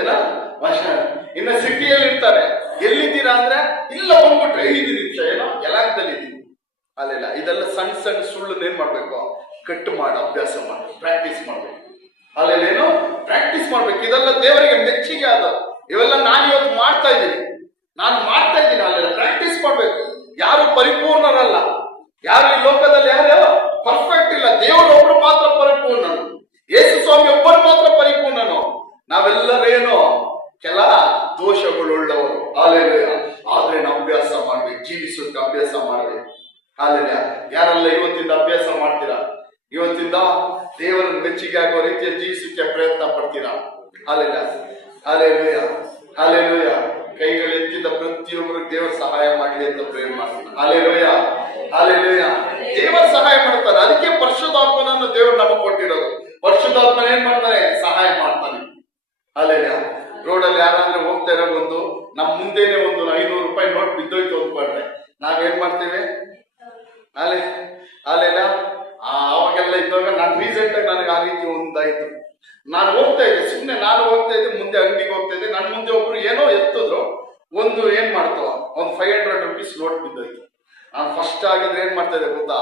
ಏನೋ ಮಶಾನ. ಇನ್ನು ಸಿಟಿಯಲ್ಲಿ ಇರ್ತಾರೆ. ಎಲ್ಲಿದ್ದೀರಾ ಅಂದ್ರೆ, ಇಲ್ಲ ಬಂದ್ಬಿಟ್ರೆ 5 ನಿಮಿಷ ಏನೋ ಯಲಾಂಕದಲ್ಲಿ ಇದ್ದೀವಿ. ಅಲ್ಲೆಲ್ಲ ಇದೆಲ್ಲ ಸಣ್ಣ ಸಣ್ಣ ಸುಳ್ಳು ಏನ್ ಮಾಡ್ಬೇಕು? ಕಟ್ಟು ಮಾಡಿ ಅಭ್ಯಾಸ ಮಾಡ್ಬೇಕು, ಪ್ರಾಕ್ಟೀಸ್ ಮಾಡ್ಬೇಕು. ಅಲ್ಲೆಲ್ಲ ಏನು ಪ್ರಾಕ್ಟೀಸ್ ಮಾಡ್ಬೇಕು. ಇದೆಲ್ಲ ದೇವರಿಗೆ ಮೆಚ್ಚುಗೆ ಆದ. ಇವೆಲ್ಲ ನಾನು ಇವತ್ತು ಮಾಡ್ತಾ ಇದ್ದೀನಿ. ಅಲ್ಲೆಲ್ಲ ಪ್ರಾಕ್ಟೀಸ್ ಮಾಡ್ಬೇಕು. ಯಾರು ಪರಿಪೂರ್ಣರಲ್ಲ. ಯಾರು ಈ ಲೋಕದಲ್ಲಿ ಯಾರು ಪರ್ಫೆಕ್ಟ್ ಇಲ್ಲ. ದೇವರು ಒಬ್ರು ಮಾತ್ರ ಪರಿಪೂರ್ಣನು. ಯೇಸು ಸ್ವಾಮಿ ಒಬ್ಬರು ಮಾತ್ರ ಪರಿಪೂರ್ಣನು. ನಾವೆಲ್ಲರೇನು ಕೆಲ ದೋಷಗಳುಳ್ಳವರು. ಅಲ್ಲೆಲ್ಲ ಆದ್ರೆ ನಾವು ಅಭ್ಯಾಸ ಮಾಡ್ಬೇಕು, ಜೀವಿಸೋಕೆ ಅಭ್ಯಾಸ ಮಾಡ್ಬೇಕು. ಅಲ್ಲೆಲ್ಲ ಯಾರೆಲ್ಲ ಇವತ್ತಿಂದ ಅಭ್ಯಾಸ ಮಾಡ್ತೀರಾ? ಇವತ್ತಿಂದ ದೇವರನ್ನು ಮೆಚ್ಚುಗೆ ಆಗೋ ರೀತಿಯಲ್ಲಿ ಜೀವಿಸಕ್ಕೆ ಪ್ರಯತ್ನ ಪಡ್ತೀರಾ? ಅಲ್ಲೆಲೂಯ. ಕೈಗಳೆತ್ತಿದ ಪ್ರತಿಯೊಬ್ಬರು ದೇವರ ಸಹಾಯ ಮಾಡಲಿ ಅಂತ ಪ್ರೇರಣೆ ಮಾಡ್ತಾರೆ. ಅಲ್ಲೆಲೂಯ. ದೇವರ ಸಹಾಯ ಮಾಡ್ತಾರೆ. ಅದಕ್ಕೆ ಪರಿಶುದ್ಧಾತ್ಮನನ್ನು ದೇವರು ನಮಗೆ ಕೊಟ್ಟಿರೋದು. ಪರಿಶುದ್ಧಾತ್ಮನ ಏನ್ ಮಾಡ್ತಾನೆ? ಸಹಾಯ ಮಾಡ್ತಾನೆ. ಅಲ್ಲೆಲೂಯ. ರೋಡಲ್ಲಿ ಯಾರಾದ್ರೂ ಹೋಗ್ತಾ ಇರೋ ನಮ್ಮ ಮುಂದೆನೆ ಒಂದು 500 ರೂಪಾಯಿ ನೋಟ್ ಬಿದ್ದೋಯ್ತು ಅಂದ್ಕೊಂಡ್ರೆ ನಾವೇನ್ ಮಾಡ್ತೇವೆ? ಅಲ್ಲೆಲ್ಲ ಅವಾಗೆಲ್ಲ ಇದ್ದಾಗ ನಾನು ರೀಸೆಂಟ್ ಆಗಿ ನನಗೆ ಆ ರೀತಿ ಒಂದಾಯ್ತು. ನಾನು ಹೋಗ್ತಾ ಇದ್ದೆ, ಮುಂದೆ ಅಂಗಡಿಗೆ ಹೋಗ್ತಾ ಇದ್ದೆ. ನನ್ನ ಮುಂದೆ ಒಬ್ರು ಏನೋ ಎತ್ತಿದ್ರು. ಒಂದು ಏನ್ ಮಾಡ್ತೋ, ಒಂದು 500 ರೂಪೀಸ್ ನೋಟ್ ಬಿದ್ದೋಯ್ತು. ನಾನು ಫಸ್ಟ್ ಆಗಿದ್ರೆ ಏನ್ ಮಾಡ್ತಾ ಇದ್ದೆ ಗೊತ್ತಾ?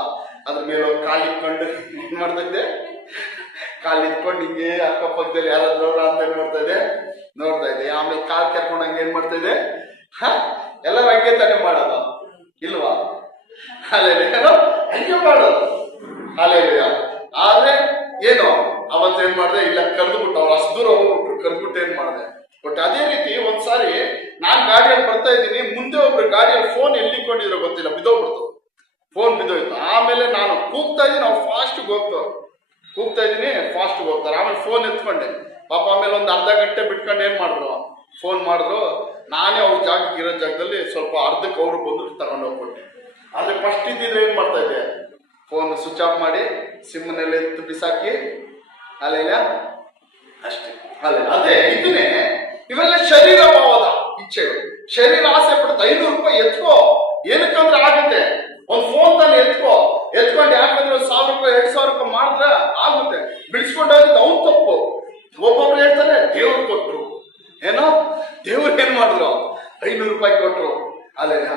ಅದ್ರ ಮೇಲೆ ಕಾಲಿಟ್ಕೊಂಡು ಏನ್ ಮಾಡ್ತಾ ಇದ್ದೆ? ಕಾಲಿಟ್ಕೊಂಡು ಹಿಂಗೆ ಅಕ್ಕಪಕ್ಕದಲ್ಲಿ ಯಾರಾದ್ರೂ ಅಂತ ಏನ್ ನೋಡ್ತಾ ಇದ್ದೆ. ಆಮೇಲೆ ಕಾಲ್ ಕೆರ್ಕೊಂಡಂಗೆ ಏನ್ ಮಾಡ್ತಾ ಇದ್ದೆ? ಎಲ್ಲರೂ ಹಂಗೆ ತಾನೇ ಮಾಡೋದು ಇಲ್ವಾ? ಹಂಗೆ ಮಾಡೋದು. ಆದ್ರೆ ಏನೋ ಅವತ್ತೇನ್ ಮಾಡಿದೆ? ಇಲ್ಲ ಕರೆದ್ಬಿಟ್ಟು ಅವ್ರು ಅಷ್ಟು ದೂರ ಹೋಗ್ಬಿಟ್ರು, ಕರೆದ್ಬಿಟ್ಟು ಏನ್ ಮಾಡಿದೆ? ಬಟ್ ಅದೇ ರೀತಿ ಒಂದ್ಸಾರಿ ನಾನ್ ಗಾಡಿಯಲ್ಲಿ ಬರ್ತಾ ಇದ್ದೀನಿ, ಮುಂದೆ ಒಬ್ರು ಗಾಡಿಯಲ್ಲಿ ಫೋನ್ ಎಲ್ಲಿಕೊಂಡಿರೋ ಗೊತ್ತಿಲ್ಲ, ಬಿದ್ದೋಗ್ಬಿಡ್ತು. ಫೋನ್ ಬಿದ್ದೋಯ್ತು. ಆಮೇಲೆ ನಾನು ಕೂಗ್ತಾ ಇದ್ದೀನಿ, ಅವ್ರು ಫಾಸ್ಟ್ ಹೋಗ್ತಾರೆ. ಆಮೇಲೆ ಫೋನ್ ಎತ್ಕೊಂಡೆ. ಪಾಪ ಆಮೇಲೆ ಒಂದು ಅರ್ಧ ಗಂಟೆ ಬಿಟ್ಕೊಂಡು ಏನ್ ಫೋನ್ ಮಾಡಿದ್ರು. ನಾನೇ ಅವ್ರ ಜಾಗಕ್ಕೆ ಇರೋ ಜಾಗದಲ್ಲಿ ಸ್ವಲ್ಪ ಅರ್ಧಕ್ಕೆ ಅವ್ರು ಬಂದ್ರು, ತಗೊಂಡು ಹೋಗ್ಬಿಟ್ಟೆ. ಆದ್ರೆ ಫಸ್ಟ್ ಇದ್ದಿದ್ರೆ ಏನ್ ಮಾಡ್ತಾ ಇದ್ದೆ? ಫೋನ್ ಸ್ವಿಚ್ ಆಫ್ ಮಾಡಿ ಸಿಮ್ಮನ್ನೆಲ್ಲ ಎತ್ತು ಬಿಸಾಕಿ ಅಲ್ಲೆಲ್ಲ ಅಷ್ಟೇ. ಅದೇ ಇದನ್ನೇ ಇವೆಲ್ಲ ಶರೀರ ಭಾವದ ಇಚ್ಛೆಗಳು. ಶರೀರ ಆಸೆ ಪಡುತ್ತೆ. 500 ರೂಪಾಯಿ ಎತ್ಕೋ, ಏನಕ್ಕಂದ್ರೆ ಆಗುತ್ತೆ. ಒಂದು ಫೋನ್ ತಾನೆ ಎತ್ಕೊಂಡು ಯಾಕಂದ್ರೆ 1000 ರೂಪಾಯಿ 2000 ರೂಪಾಯಿ ಮಾಡಿದ್ರೆ ಆಗುತ್ತೆ. ಬಿಡಿಸ್ಕೊಂಡಾಗಿದ್ದು ಅವ್ನು ತಪ್ಪು. ಒಬ್ಬೊಬ್ರು ಹೇಳ್ತಾರೆ ದೇವ್ರು ಕೊಟ್ರು, ಏನೋ ದೇವ್ರು ಏನ್ ಮಾಡಿದ್ರು? 500 ರೂಪಾಯಿ ಕೊಟ್ರು. ಅಲ್ಲೆಲ್ಲ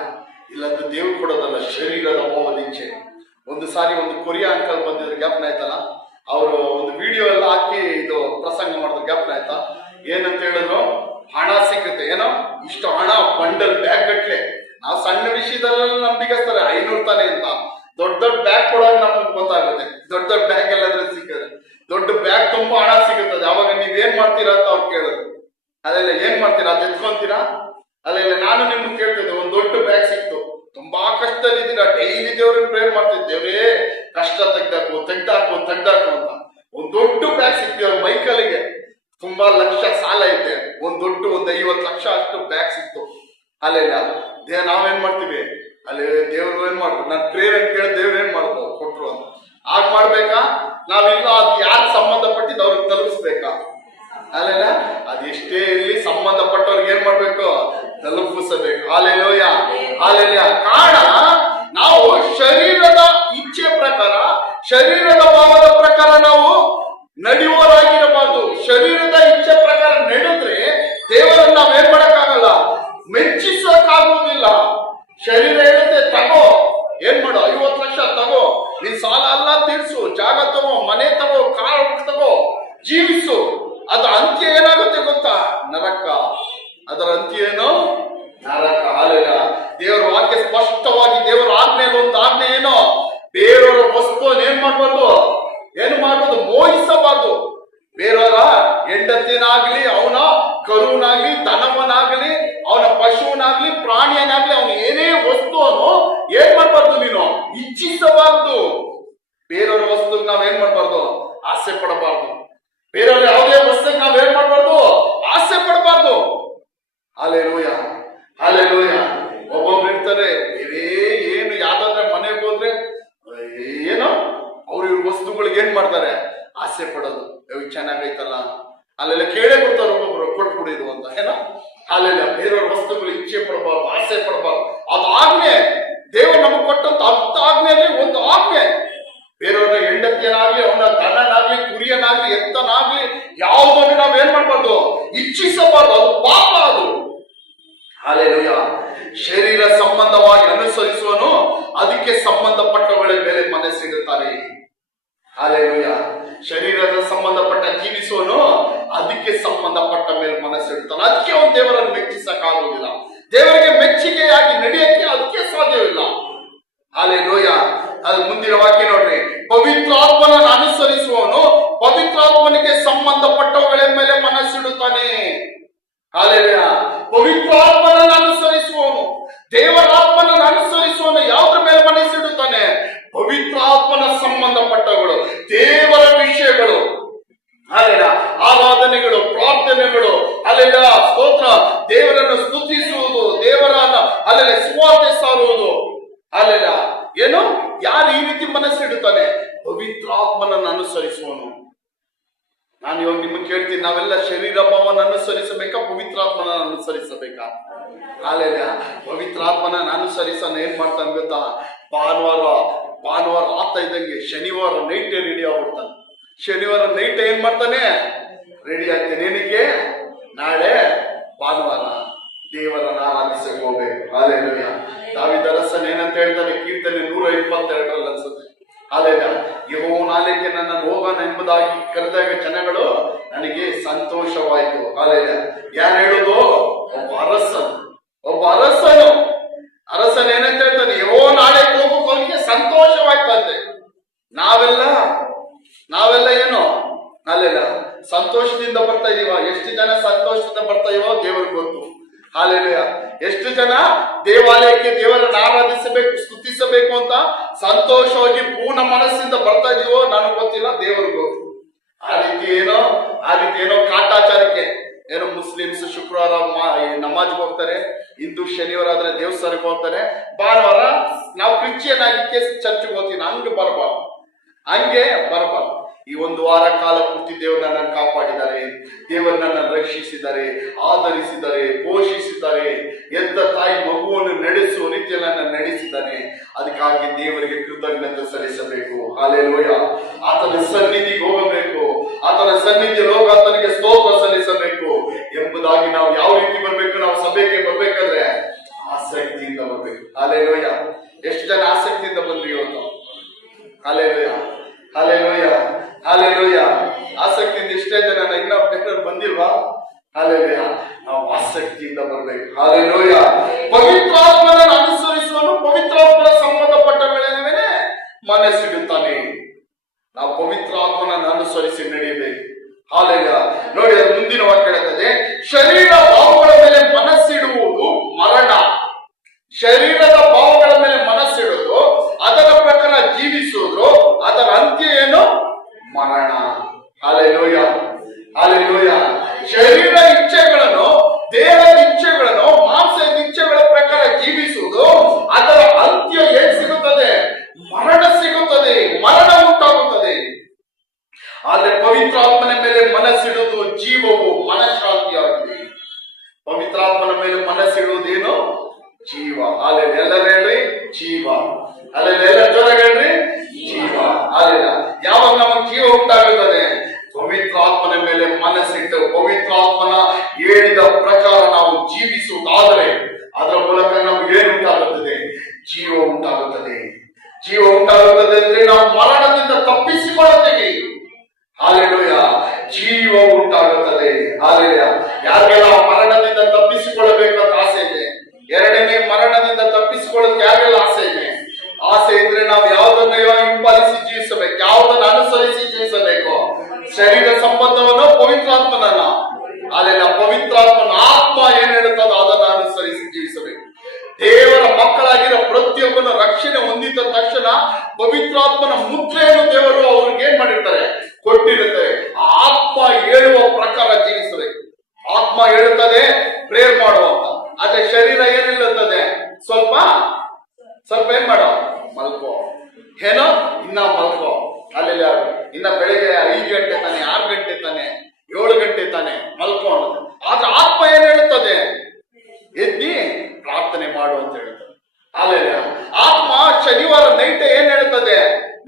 ಇಲ್ಲಂತ ದೇವ್ರು ಕೊಡೋದಲ್ಲ, ಶರೀರದ ಭಾವದ ಇಚ್ಛೆ. ಒಂದು ಸಾರಿ ಒಂದು ಕೊರಿಯಾ ಅಂಕಲ್ ಬಂದಿದ್ರು, ಜ್ಞಾಪನ ಆಯ್ತಲ್ಲ? ಅವರು ಒಂದು ವಿಡಿಯೋ ಎಲ್ಲ ಹಾಕಿ ಇದು ಪ್ರಸಂಗ ಮಾಡಿದ್ರು, ಜ್ಞಾಪನ ಆಯ್ತಾ? ಏನಂತ ಹೇಳಿದ್ರು? ಹಣ ಸಿಕ್ಕುತ್ತೆ, ಏನೋ ಇಷ್ಟು ಹಣ ಬಂಡಲ್ ಬ್ಯಾಗ್ ಗಟ್ಲೆ. ನಾವು ಸಣ್ಣ ವಿಷಯದಲ್ಲೆಲ್ಲ ನಂಬಿಕಸ್ತಾರೆ 500 ತಾನೆ ಅಂತ. ದೊಡ್ಡ ಬ್ಯಾಗ್ ಕೊಡೋದು ನಮ್ಗೆ ಗೊತ್ತಾಗುತ್ತೆ. ದೊಡ್ಡ ಬ್ಯಾಗ್ ಎಲ್ಲಾದ್ರೆ ಸಿಕ್ಕದೆ, ದೊಡ್ಡ ಬ್ಯಾಗ್ ತುಂಬಾ ಹಣ ಸಿಗುತ್ತದೆ. ಅವಾಗ ನೀವೇನ್ ಮಾಡ್ತೀರಾ ಅಂತ ಅವ್ರು ಕೇಳಿದ್ರು. ಅಲ್ಲೆಲ್ಲ ಏನ್ ಮಾಡ್ತೀರಾ? ಅದು ಎತ್ಕೊಂತೀರಾ? ಅಲ್ಲೆಲ್ಲ ನಾನು ನಿಮ್ಗೆ ಕೇಳ್ತಿದ್ದೆ, ಒಂದು ದೊಡ್ಡ ಬ್ಯಾಗ್ ಸಿಕ್ತು, ತುಂಬಾ ಕಷ್ಟದಲ್ಲಿದ್ದೀರಾ, ಡೈಲಿ ದೇವ್ರನ್ನ ಪ್ರೇಯರ್ ಮಾಡ್ತಿದ್ದೇವೆ, ಕಷ್ಟ ತೆಗ್ದಾಕು ಅಂತ. ಒಂದು ದೊಡ್ಡ ಬ್ಯಾಗ್ ಸಿಕ್ತಿ ಅವ್ರ ಮೈಕಲ್ಲಿಗೆ, ತುಂಬಾ ಲಕ್ಷ ಸಾಲ ಐತೆ, ಒಂದು 50 ಲಕ್ಷ ಅಷ್ಟು ಬ್ಯಾಗ್ ಸಿಕ್ತು. ಅಲ್ಲೆಲ್ಲ ನಾವೇನ್ ಮಾಡ್ತೀವಿ? ಅಲ್ಲಿ ದೇವ್ರು ಏನ್ ಮಾಡಿದ್ರು? ನಾನು ಪ್ರೇಯರ್ ಅಂತ ಕೇಳಿ ದೇವ್ರು ಏನ್ ಮಾಡಿದ್ರು? ಕೊಟ್ರು ಅಂತ. ಆಗ ಮಾಡ್ಬೇಕಾ? ನಾವಿಲ್ಲ, ಅದು ಯಾರು ಸಂಬಂಧಪಟ್ಟಿದ್ದು ಅವ್ರಿಗೆ ತಲುಪಿಸ್ಬೇಕಾ? ಅಲ್ಲೆಲ್ಲ ಅದೆಷ್ಟೇ ಇರ್ಲಿ, ಸಂಬಂಧಪಟ್ಟವ್ರಿಗೆ ಏನ್ ಮಾಡ್ಬೇಕು? ತಲುಪಿಸಬೇಕು. ಅಲ್ಲೆಲ್ಲ ಕಾರಣ ನಾವು ಶರೀರದ ಇಚ್ಛೆ ಪ್ರಕಾರ, ಶರೀರದ ಭಾವದ ಪ್ರಕಾರ ನಾವು ನಡೆಯುವವರಾಗಿರಬಾರ್ದು. ಶರೀರದ ಇಚ್ಛೆ ಪ್ರಕಾರ ನಡೆದ್ರೆ ದೇವರನ್ನ ನಾವ್ ಏನ್ ಮಾಡಕ್ಕಾಗಲ್ಲ, ಮೆಚ್ಚಿಸಕ್ಕಾಗುವುದಿಲ್ಲ. ಶರೀರ ಹೇಳುತ್ತೆ ತಗೋ, ಏನ್ ಮಾಡು? 50 ಲಕ್ಷ ತಗೋ, ನಿನ್ ಸಾಲ ಎಲ್ಲ ತೀರ್ಸು, ಜಾಗ ತಗೋ, ಮನೆ ತಗೋ, ಕಾರ್ ತಗೋ, ಜೀವಿಸು. ಅದ್ರ ಅಂತ್ಯ ಏನಾಗುತ್ತೆ ಗೊತ್ತಾ? ನರಕ. ಅದರ ಅಂತ್ಯ ಏನು? ನರಕ. ಅಲ್ಲೆಲ್ಲ ದೇವರ ವಾಕ್ಯ ಸ್ಪಷ್ಟವಾಗಿ, ದೇವರ ಆಜ್ಞೆಯಲ್ಲಿ ಒಂದು ಆಜ್ಞೆ ಏನೋ, ಬೇರೆಯವರ ವಸ್ತು ಏನ್ ಮಾಡ್ಬೋದು? ಮೋಹಿಸಬಾರ್ದು. ಬೇರೆಯವರ ಹೆಂಡತಿನಾಗ್ಲಿ, ಅವನ ಕರುವನಾಗ್ಲಿ, ದನವನಾಗ್ಲಿ, ಅವನ ಪಶುವನಾಗ್ಲಿ, ಪ್ರಾಣಿಯನಾಗ್ಲಿ, ಅವನ ಏನೇ ವಸ್ತುವನ್ನು ಏನ್ ಮಾಡ್ಬಾರ್ದು, ನೀನು ಇಚ್ಛಿಸಬಾರ್ದು. ಬೇರೆಯವರ ವಸ್ತುಗೆ ನಾವೇನ್ ಮಾಡ್ಬಾರ್ದು, ಆಸೆ ಪಡಬಾರ್ದು. ಬೇರೆಯವ್ರ ಯಾವುದೇ ವಸ್ತುಗೆ ನಾವೇನ್ ಮಾಡ್ಬಾರ್ದು, ಆಸೆ ಪಡಬಾರ್ದು. Hallelujah, hallelujah. ಒಬ್ಬೊಬ್ರು ಇರ್ತಾರೆ, ಏನು ಯಾವ್ದಾದ್ರೆ ಮನೆಗೆ ಹೋದ್ರೆ ಏನೋ ಅವ್ರ ಇವ್ರ ವಸ್ತುಗಳಿಗೆ ಏನ್ ಮಾಡ್ತಾರೆ, ಆಸೆ ಪಡೋದು. ಚೆನ್ನಾಗೈತಲ್ಲ, ಅಲ್ಲೆಲ್ಲ ಕೇಳೇ ಕೊಡ್ತಾರೆ ಒಬ್ಬೊಬ್ರು, ಕೊಟ್ಬಿಡಿದು ಅಂತ ಏನೋ. ಅಲ್ಲೆಲ್ಲ ಬೇರೆಯವ್ರ ವಸ್ತುಗಳು ಇಚ್ಛೆ ಪಡಬಾರ್ದು, ಆಸೆ ಪಡಬಾರ್ದು. ಅದು ಆಜ್ಞೆ, ದೇವರು ನಮಗೆ ಕೊಟ್ಟಂತ ಹತ್ತು ಆಜ್ಞೆಯಲ್ಲಿ ಒಂದು ಆಜ್ಞೆ. ಬೇರೆಯವ್ರ ಹೆಂಡತಿಯನಾಗ್ಲಿ, ಅವನ ದನನಾಗ್ಲಿ, ಕುರಿಯನಾಗ್ಲಿ, ಎತ್ತನಾಗ್ಲಿ, ಯಾವುದನ್ನು ನಾವೇನ್ ಮಾಡ್ಬಾರ್ದು, ಇಚ್ಛಿಸಬಾರ್ದು. ಅದು ಪಾಪ. ಅದು ಹಲ್ಲೆಲೂಯ. ಶರೀರ ಸಂಬಂಧವಾಗಿ ಅನುಸರಿಸುವನು ಅದಕ್ಕೆ ಸಂಬಂಧಪಟ್ಟವುಗಳ ಮೇಲೆ ಮನಸ್ಸಿಡುತ್ತಾರೆ. ಹಲ್ಲೆಲೂಯ. ಶರೀರದ ಸಂಬಂಧಪಟ್ಟ ಜೀವಿಸುವನು ಅದಕ್ಕೆ ಸಂಬಂಧಪಟ್ಟ ಮೇಲೆ ಮನಸ್ಸಿಡುತ್ತಾನೆ. ಅದಕ್ಕೆ ಅವನು ದೇವರನ್ನು ಮೆಚ್ಚಿಸಕ್ಕಾಗುವುದಿಲ್ಲ. ದೇವರಿಗೆ ಮೆಚ್ಚುಗೆಯಾಗಿ ನಡೆಯಕ್ಕೆ ಅದಕ್ಕೆ ಸಾಧ್ಯವಿಲ್ಲ. ಹಲ್ಲೆಲೂಯ. ಅದು ಮುಂದಿನ ವಾಕ್ಯ ನೋಡ್ರಿ. ಪವಿತ್ರಾತ್ಮನನ್ನು ಅನುಸರಿಸುವವನು ಪವಿತ್ರಾತ್ಮನಿಗೆ ಸಂಬಂಧಪಟ್ಟವುಗಳ ಮೇಲೆ ಮನಸ್ಸಿಡುತ್ತಾನೆ. ಹಲ್ಲೆಲೂಯ. ಪವಿತ್ರಾತ್ಮನನ್ನು ಅನುಸರಿಸುವವನು, ದೇವರಾತ್ಮನನ್ನು ಅನುಸರಿಸುವವನು ಯಾವುದ್ರ ಮೇಲೆ ಮನಸ್ಸಿಡುತ್ತಾನೆ? ಪವಿತ್ರಾತ್ಮನ ಸಂಬಂಧಪಟ್ಟವುಗಳು, ದೇವರ ವಿಷಯಗಳು. ಹಲ್ಲೆಲೂಯ. ಆರಾಧನೆಗಳು, ಪ್ರಾರ್ಥನೆಗಳು, ಹಲ್ಲೆಲೂಯ, ಸ್ತೋತ್ರ, ದೇವರನ್ನು ಸ್ತುತಿಸುವುದು, ದೇವರನ್ನ ಹಲ್ಲೆಲೂಯ ಸುವಾರ್ತೆ ಸಾರುವುದು. ಹಲ್ಲೆಲೂಯ. ಏನು, ಯಾರು ಈ ರೀತಿ ಮನಸ್ಸಿಡುತ್ತಾನೆ? ಪವಿತ್ರಾತ್ಮನನ್ನು ಅನುಸರಿಸುವನು. ನಾನು ಇವಾಗ ನಿಮಗೆ ಕೇಳ್ತೀನಿ, ನಾವೆಲ್ಲ ಶರೀರ ಭಾವನ ಅನುಸರಿಸಬೇಕಾ, ಪವಿತ್ರಾತ್ಮನನ್ನು ಅನುಸರಿಸಬೇಕಾ? ಹಲ್ಲೆಲೂಯ. ಪವಿತ್ರಾತ್ಮನನ್ನು ಅನುಸರಿಸೋಣ ಏನ್ ಮಾಡ್ತಾನೆ ಗೊತ್ತಾ? ಭಾನುವಾರ ಆತ ಇದ್ದಂಗೆ ಶನಿವಾರ ನೈಟೇ ರೆಡಿ ಆಗ್ಬಿಡ್ತಾನೆ. ಶನಿವಾರ ನೈಟ್ ಏನ್ ಮಾಡ್ತಾನೆ? ರೆಡಿ ಆಗ್ತಾನೆ. ಏನಕ್ಕೆ? ನಾಳೆ ಭಾನುವಾರ ದೇವರನ್ನ ಆರಾಧಿಸಕ್ಕೆ ಹೋಗ್ಬೇಕು. ಹಲ್ಲೆಲೂಯ. ದಾವೀದ ಅರಸನು ಏನಂತ ಹೇಳ್ತಾನೆ? ಕೀರ್ತನೆ 122 ಅನ್ಸುತ್ತೆ. ಹಲ್ಲೆಲೂಯ. ಯೆಹೋವನ ಆಲಯಕ್ಕೆ ನನ್ನನ್ನು ಹೋಗೋಣ ಎಂಬುದಾಗಿ ಕರೆದಾಗ ಜನಗಳು ನನಗೆ ಸಂತೋಷವಾಯಿತು. ಹಲ್ಲೆಲೂಯ. ಯಾರು ಹೇಳುದು? ಒಬ್ಬ ಅರಸನು ಏನಂತ ಹೇಳ್ತಾನೆ? ಯೆಹೋವನ ಆಲಯಕ್ಕೆ ಹೋಗೋಕೆ ಅವನಿಗೆ ಸಂತೋಷವಾಯ್ತಂತೆ. ನಾವೆಲ್ಲ ಏನು ಹಲ್ಲೆಲೂಯ ಸಂತೋಷದಿಂದ ಬರ್ತಾ ಇದೀವ? ಎಷ್ಟು ಜನ ಸಂತೋಷದಿಂದ ಬರ್ತಾ ಇದೀವೋ ದೇವರಿಗೆ ಗೊತ್ತು. ಹಲ್ಲೆಲೂಯ. ಎಷ್ಟು ಜನ ದೇವಾಲಯಕ್ಕೆ ದೇವರನ್ನು ಆರಾಧಿಸಬೇಕು, ಸ್ತುತಿಸಬೇಕು ಅಂತ ಸಂತೋಷವಾಗಿ ಪೂರ್ಣ ಮನಸ್ಸಿಂದ ಬರ್ತಾ ಇದೀವೋ ನನಗೆ ಗೊತ್ತಿಲ್ಲ, ದೇವರಿಗೆ ಗೊತ್ತು. ಆ ರೀತಿ ಏನೋ ಕಾಟಾಚಾರಕ್ಕೆ ಏನೋ ಮುಸ್ಲಿಮ್ಸ್ ಶುಕ್ರವಾರ ನಮಾಜ್ಗೆ ಹೋಗ್ತಾರೆ, ಹಿಂದೂ ಶನಿವಾರ ಆದ್ರೆ ದೇವಸ್ಥಾನಕ್ಕೆ ಹೋಗ್ತಾರೆ, ಭಾನುವಾರ ನಾವು ಕ್ರಿಶ್ಚಿಯನ್ ಆಗಿಕ್ಕೆ ಚರ್ಚ್ಗೆ ಹೋಗ್ತೀನಿ. ಹಂಗೆ ಬರಬಾರ್ದು. ಈ ಒಂದು ವಾರ ಕಾಲ ಪೂರ್ತಿ ದೇವರು ನನ್ನನ್ನು ಕಾಪಾಡಿದ್ದಾರೆ, ದೇವರು ನನ್ನನ್ನು ರಕ್ಷಿಸಿದ್ದಾರೆ, ಆಧರಿಸಿದ್ದಾರೆ, ಪೋಷಿಸಿದ್ದಾರೆ, ಎದ್ದ ತಾಯಿ ಮಗುವನ್ನು ನಡೆಸುವ ರೀತಿಯಲ್ಲಿ ನನ್ನ ನಡೆಸಿದ್ದಾನೆ. ಅದಕ್ಕಾಗಿ ದೇವರಿಗೆ ಕೃತಜ್ಞತೆ ಸಲ್ಲಿಸಬೇಕು. ಹಲ್ಲೆಲೂಯ. ಆತನ ಸನ್ನಿಧಿಗೆ ಹೋಗಬೇಕು, ಆತನ ಸನ್ನಿಧಿಯಲ್ಲಿ ಹೋಗಿ ಆತನಿಗೆ ಸ್ತೋತ್ರ ಸಲ್ಲಿಸಬೇಕು ಎಂಬುದಾಗಿ ನಾವು ಯಾವ ರೀತಿ ಬರ್ಬೇಕು? ನಾವು ಸಭೆಗೆ ಬರ್ಬೇಕಾದ್ರೆ ಆಸಕ್ತಿಯಿಂದ ಬರ್ಬೇಕು. ಹಲ್ಲೆಲೂಯ. ಎಷ್ಟು ಜನ ಆಸಕ್ತಿಯಿಂದ ಬಂದ್ರಿ ಇವತ್ತು? Hallelujah, hallelujah, hallelujah. ಆಸಕ್ತಿಯಿಂದ ಇಷ್ಟೇ ಜನ, ಇನ್ನ ಬೇರೆಯವ್ರು ಬಂದಿಲ್ವಾ? ಹಲ್ಲೆಲೂಯ. ನಾವು ಆಸಕ್ತಿಯಿಂದ ಬರ್ಬೇಕು. ಹಲ್ಲೆಲೂಯ. ಪವಿತ್ರಾತ್ಮನನ್ನು ಅನುಸರಿಸುವನು ಪವಿತ್ರಾತ್ಮನ ಸಂಬಂಧಪಟ್ಟ ಮೇಲೆ ಮನಸ್ಸಿಡುತ್ತಾನೆ. ನಾವು ಪವಿತ್ರಾತ್ಮನನ್ನು ಅನುಸರಿಸಿ ನಡೆಯಬೇಕು. ಹಲ್ಲೆಲೂಯ. ನೋಡಿ, ಅದು ಮುಂದಿನ ವಾಕ್ಯ ಹೇಳ್ತದೆ, ಶರೀರ ಭಾವಗಳ ಮೇಲೆ ಮನಸ್ಸಿಡುವುದು ಮರಣ. ಶರೀರದ ಭಾವಗಳ ಮೇಲೆ ಮನಸ್ಸಿಡುವುದು, ಅದರ ಪ್ರಕಾರ ಜೀವಿಸುವುದು, ಅದರ ಅಂತ್ಯ ಏನು? ಮರಣ. Hallelujah, hallelujah. ಶರೀರ ಇಚ್ಛೆಗಳನ್ನು, ದೇಹದ ಇಚ್ಛೆಗಳನ್ನು, ಮಾಂಸದ ಇಚ್ಛೆಗಳ ಪ್ರಕಾರ ಜೀವಿಸುವುದು, ಅದರ ಅಂತ್ಯ ಏನ್ ಸಿಗುತ್ತದೆ? ಮರಣ ಸಿಗುತ್ತದೆ, ಮರಣ ಉಂಟಾಗುತ್ತದೆ. ಆದ್ರೆ ಪವಿತ್ರಾತ್ಮನ ಮೇಲೆ ಮನಸ್ಸಿಡುವುದು ಜೀವವು, ಮನಃಶಾಂತಿಯಾಗಿದೆ. ಪವಿತ್ರಾತ್ಮನ ಮೇಲೆ ಮನಸ್ಸಿಡುವುದೇನು? ಜೀವ. ಅಲ್ಲೆಲ್ಲ ಎಲ್ಲರೂ ಹೇಳ್ರಿ ಜೀವ. ಅಲ್ಲೆಲ್ಲ ಎಲ್ಲ ಜೋರ ಹೇಳ್ರಿ ಜೀವ. ಅಲ್ಲೆಲ್ಲ ಯಾವಾಗ ನಮಗೆ ಜೀವ ಉಂಟಾಗುತ್ತದೆ? ಪವಿತ್ರಾತ್ಮನ ಮೇಲೆ ಮನಸ್ಸಿಟ್ಟು ಪವಿತ್ರಾತ್ಮನ ಹೇಳಿದ ಪ್ರಕಾರ ನಾವು ಜೀವಿಸುವುದಾದರೆ ಅದರ ಮೂಲಕ ನಮ್ಗೆ ಏನು ಉಂಟಾಗುತ್ತದೆ? ಜೀವ ಉಂಟಾಗುತ್ತದೆ. ಜೀವ ಉಂಟಾಗುತ್ತದೆ ಅಂದ್ರೆ ನಾವು ಮರಣದಿಂದ ತಪ್ಪಿಸಿಕೊಳ್ಳುತ್ತೇವೆ. ಹಲ್ಲೆಲೂಯ. ಜೀವ ಉಂಟಾಗುತ್ತದೆ. ಹಲ್ಲೆಲೂಯ. ಯಾರಿಗೆಲ್ಲ ಮರಣದಿಂದ ತಪ್ಪಿಸಿಕೊಳ್ಳಬೇಕಂತ ಆಸೆ ಇದೆ? ಎರಡನೇ ಮರಣದಿಂದ ತಪ್ಪಿಸಿಕೊಳ್ಳೋಕೆ ಯಾರಿಗೆಲ್ಲ ಆಸೆ ಇದೆ? ಆಸೆ ಇದ್ರೆ ನಾವು ಯಾವುದನ್ನ ಹಿಂಬಾಲಿಸಿ ಜೀವಿಸಬೇಕು, ಯಾವುದನ್ನು ಅನುಸರಿಸಿ ಜೀವಿಸಬೇಕು? ಶರೀರ ಸಂಬಂಧವನ್ನ ಪವಿತ್ರಾತ್ಮನನ್ನ. ಅಲ್ಲೆಲ್ಲ ಪವಿತ್ರಾತ್ಮನ ಆತ್ಮ ಏನ್ ಹೇಳುತ್ತದೋ ಅದನ್ನ ಅನುಸರಿಸಿ ಜೀವಿಸಬೇಕು. ದೇವರ ಮಕ್ಕಳಾಗಿರೋ ಪ್ರತಿಯೊಬ್ಬನ ರಕ್ಷಣೆ ಹೊಂದಿದ ತಕ್ಷಣ ಪವಿತ್ರಾತ್ಮನ ಮುದ್ರೆಯನ್ನು ದೇವರು ಅವ್ರಿಗೆ ಏನ್ ಮಾಡಿರ್ತಾರೆ, ಕೊಟ್ಟಿರುತ್ತೆ. ಆತ್ಮ ಹೇಳುವ ಪ್ರಕಾರ ಜೀವಿಸಬೇಕು. ಆತ್ಮ ಹೇಳುತ್ತದೆ ಪ್ರೇಯರ್ ಮಾಡುವಂತ, ಆದ್ರೆ ಶರೀರ ಏನ್ ಹೇಳುತ್ತದೆ, ಸ್ವಲ್ಪ ಏನ್ ಮಾಡೋ, ಮಲ್ಕೋ, ಏನೋ ಇನ್ನ ಮಲ್ಕೋ, ಅಲ್ಲೆಲ್ಲ ಇನ್ನ ಬೆಳಿಗ್ಗೆ 5 ಗಂಟೆ ತಾನೆ, 6 ಗಂಟೆ ತಾನೆ, 7 ಗಂಟೆ ತಾನೆ ಮಲ್ಕೋ ಅನ್ನೋದು. ಆದ್ರೆ ಆತ್ಮ ಏನ್ ಹೇಳುತ್ತದೆ, ಎದ್ದಿ ಪ್ರಾರ್ಥನೆ ಮಾಡು ಅಂತ ಹೇಳ್ತಾರೆ. ಅಲ್ಲೆಲ್ಲ ಆತ್ಮ ಶನಿವಾರ ನೈಟ್ ಏನ್ ಹೇಳ್ತದೆ,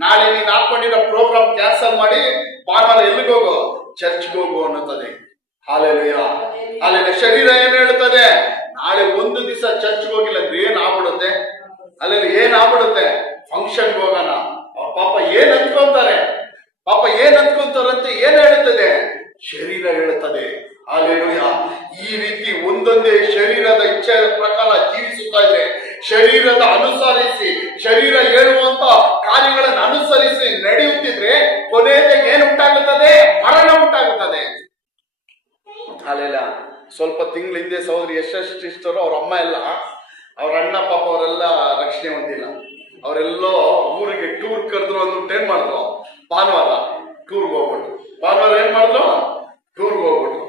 ನಾಳೆ ನೀನ್ ಹಾಕೊಂಡಿರೋ ಪ್ರೋಗ್ರಾಮ್ ಕ್ಯಾನ್ಸಲ್ ಮಾಡಿ ಭಾನುವಾರ ಎಲ್ಲಿಗೆ ಹೋಗು, ಚರ್ಚ್ಗೆ ಹೋಗು ಅನ್ನುತ್ತದೆ. ಹಾಲೆಲೂಯ. ಅಲ್ಲೆಲ್ಲ ಶರೀರ ಏನ್ ಹೇಳ್ತದೆ, ನಾಳೆ ಒಂದು ದಿವಸ ಚರ್ಚ್ಗೆ ಹೋಗಿಲ್ಲ ಅಂದ್ರೆ ಏನ್ ಆಗ್ಬಿಡುತ್ತೆ, ಅಲ್ಲೆಲ್ಲ ಏನ್ ಆಗ್ಬಿಡುತ್ತೆ, ಫಂಕ್ಷನ್ಗೆ ಹೋಗೋಣ, ಪಾಪ ಏನ್ ಅಂದ್ಕೊಂತಾರೆ, ಅಂತೆ ಏನ್ ಹೇಳುತ್ತದೆ, ಶರೀರ ಹೇಳುತ್ತದೆ. ಹಾಲೆಲೂಯ. ಈ ರೀತಿ ಒಂದೊಂದೇ ಶರೀರದ ಇಚ್ಛೆ ಪ್ರಕಾರ ಜೀವಿಸುತ್ತಾ ಇದ್ರೆ, ಶರೀರದ ಅನುಸರಿಸಿ, ಶರೀರ ಹೇಳುವಂತ ಕಾರ್ಯಗಳನ್ನು ಅನುಸರಿಸಿ ನಡೆಯುತ್ತಿದ್ರೆ ಕೊನೆಗೆ ಏನು ಉಂಟಾಗುತ್ತದೆ, ಮರಣ ಉಂಟಾಗುತ್ತದೆ. ಅಲ್ಲೆಲ್ಲ ಸ್ವಲ್ಪ ತಿಂಗಳ ಹಿಂದೆ ಸಹೋದರಿ ಎಷ್ಟೆಷ್ಟಿಷ್ಟರು ಅವ್ರ ಅಮ್ಮ ಎಲ್ಲ, ಅವ್ರ ಅಣ್ಣ ಪಾಪ ಅವರೆಲ್ಲ ರಕ್ಷಣೆ ಹೊಂದಿಲ್ಲ. ಅವರೆಲ್ಲೋ ಊರಿಗೆ ಟೂರ್ ಕರೆದ್ರು ಅಂದ್ಬಿಟ್ಟು ಏನ್ ಮಾಡಿದ್ರು, ಭಾನುವಾರ ಟೂರ್ಗೆ ಹೋಗ್ಬಿಟ್ರು. ಭಾನುವಾರ ಏನ್ ಮಾಡಿದ್ರು, ಟೂರ್ಗೆ ಹೋಗ್ಬಿಟ್ರು.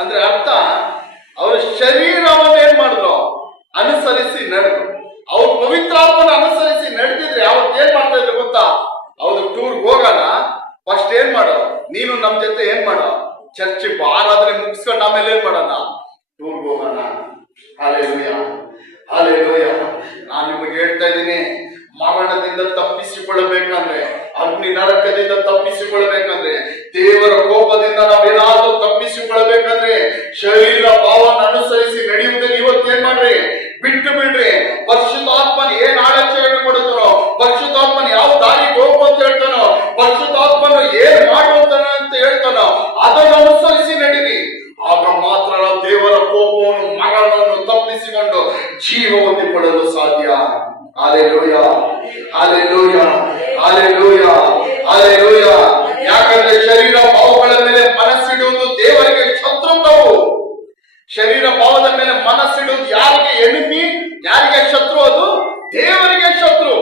ಅಂದ್ರೆ ಅರ್ಥ, ಅವ್ರ ಶರೀರವನ್ನು ಏನ್ ಮಾಡಿದ್ರು, ಅನುಸರಿಸಿ ನಡೆದ್ರು. ಅವ್ರು ಪವಿತ್ರಾತ್ಮನ ಅನುಸರಿಸಿ ನಡೆದಿದ್ರೆ ಅವತ್ತು ಏನ್ ಮಾಡ್ತಾ ಇದ್ರು ಗೊತ್ತಾ, ಅವ್ರು ಟೂರ್ಗೆ ಹೋಗೋಣ, ಫಸ್ಟ್ ಏನ್ ಮಾಡೋ, ನೀನು ನಮ್ ಜೊತೆ ಏನ್ ಮಾಡೋ, ಚರ್ಚ್ ಆರಾಧನೆ ಮುಗಿಸ್ಕೊಂಡು ಆಮೇಲೆ ಏನ್ ಮಾಡೋಣ, ಟೂರ್ಗೆ ಹೋಗೋಣ. Hallelujah, hallelujah. ನಾನು ನಿಮಗೆ ಹೇಳ್ತಾ ಇದ್ದೀನಿ, ಮರಣದಿಂದ ತಪ್ಪಿಸಿಕೊಳ್ಳಬೇಕಂದ್ರೆ, ಅಗ್ನಿ ನರಕದಿಂದ ತಪ್ಪಿಸಿಕೊಳ್ಳಬೇಕಂದ್ರೆ, ದೇವರ ಕೋಪದಿಂದ ನಾವೇನಾದ್ರೂ ತಪ್ಪಿಸಿಕೊಳ್ಳಬೇಕಂದ್ರೆ ಶರೀರ ಭಾವನ ಅನುಸರಿಸಿ ನಡೆಯುವುದನ್ನು ಇವತ್ತು ಏನ್ ಮಾಡ್ರಿ, ಬಿಟ್ಟು ಬಿಡ್ರಿ. ಪರಿಶುದ್ಧಾತ್ಮನ ಏನ್ ಆಲೋಚನೆ ಕೊಡುತ್ತಾನೋ, ಪರಿಶುದ್ಧಾತ್ಮನ ಯಾವ ದಾರಿಗೆ ಹೋಗು ಅಂತ ಹೇಳ್ತಾನೋ, ಪರಿಶುದ್ಧಾತ್ಮನ ಏನ್ ಮಾಡುವಂತಾನ ಅಂತ ಹೇಳ್ತಾನೋ ಅದನ್ನು ಅನುಸರಿಸಿ ನಡೀರಿ. ಆಗ ಮಾತ್ರ ನಾವು ದೇವರ ಕೋಪವನ್ನು, ಮರಣವನ್ನು ತಪ್ಪಿಸಿಕೊಂಡು ಜೀವ ಹೊಂದಿಕೊಳ್ಳಲು ಸಾಧ್ಯ. Hallelujah, hallelujah, hallelujah, hallelujah. ಯಾಕಂದ್ರೆ ಶರೀರ ಭಾವಗಳ ಮೇಲೆ ಮನಸ್ಸಿಡುವುದು ದೇವರಿಗೆ ಶತ್ರುತ್ವವು. ಶರೀರ ಭಾವದ ಮೇಲೆ ಮನಸ್ಸಿಡುವುದು ಯಾರಿಗೆ ಎನಿಮಿ, ಯಾರಿಗೆ ಶತ್ರು, ಅದು ದೇವರಿಗೆ ಶತ್ರು.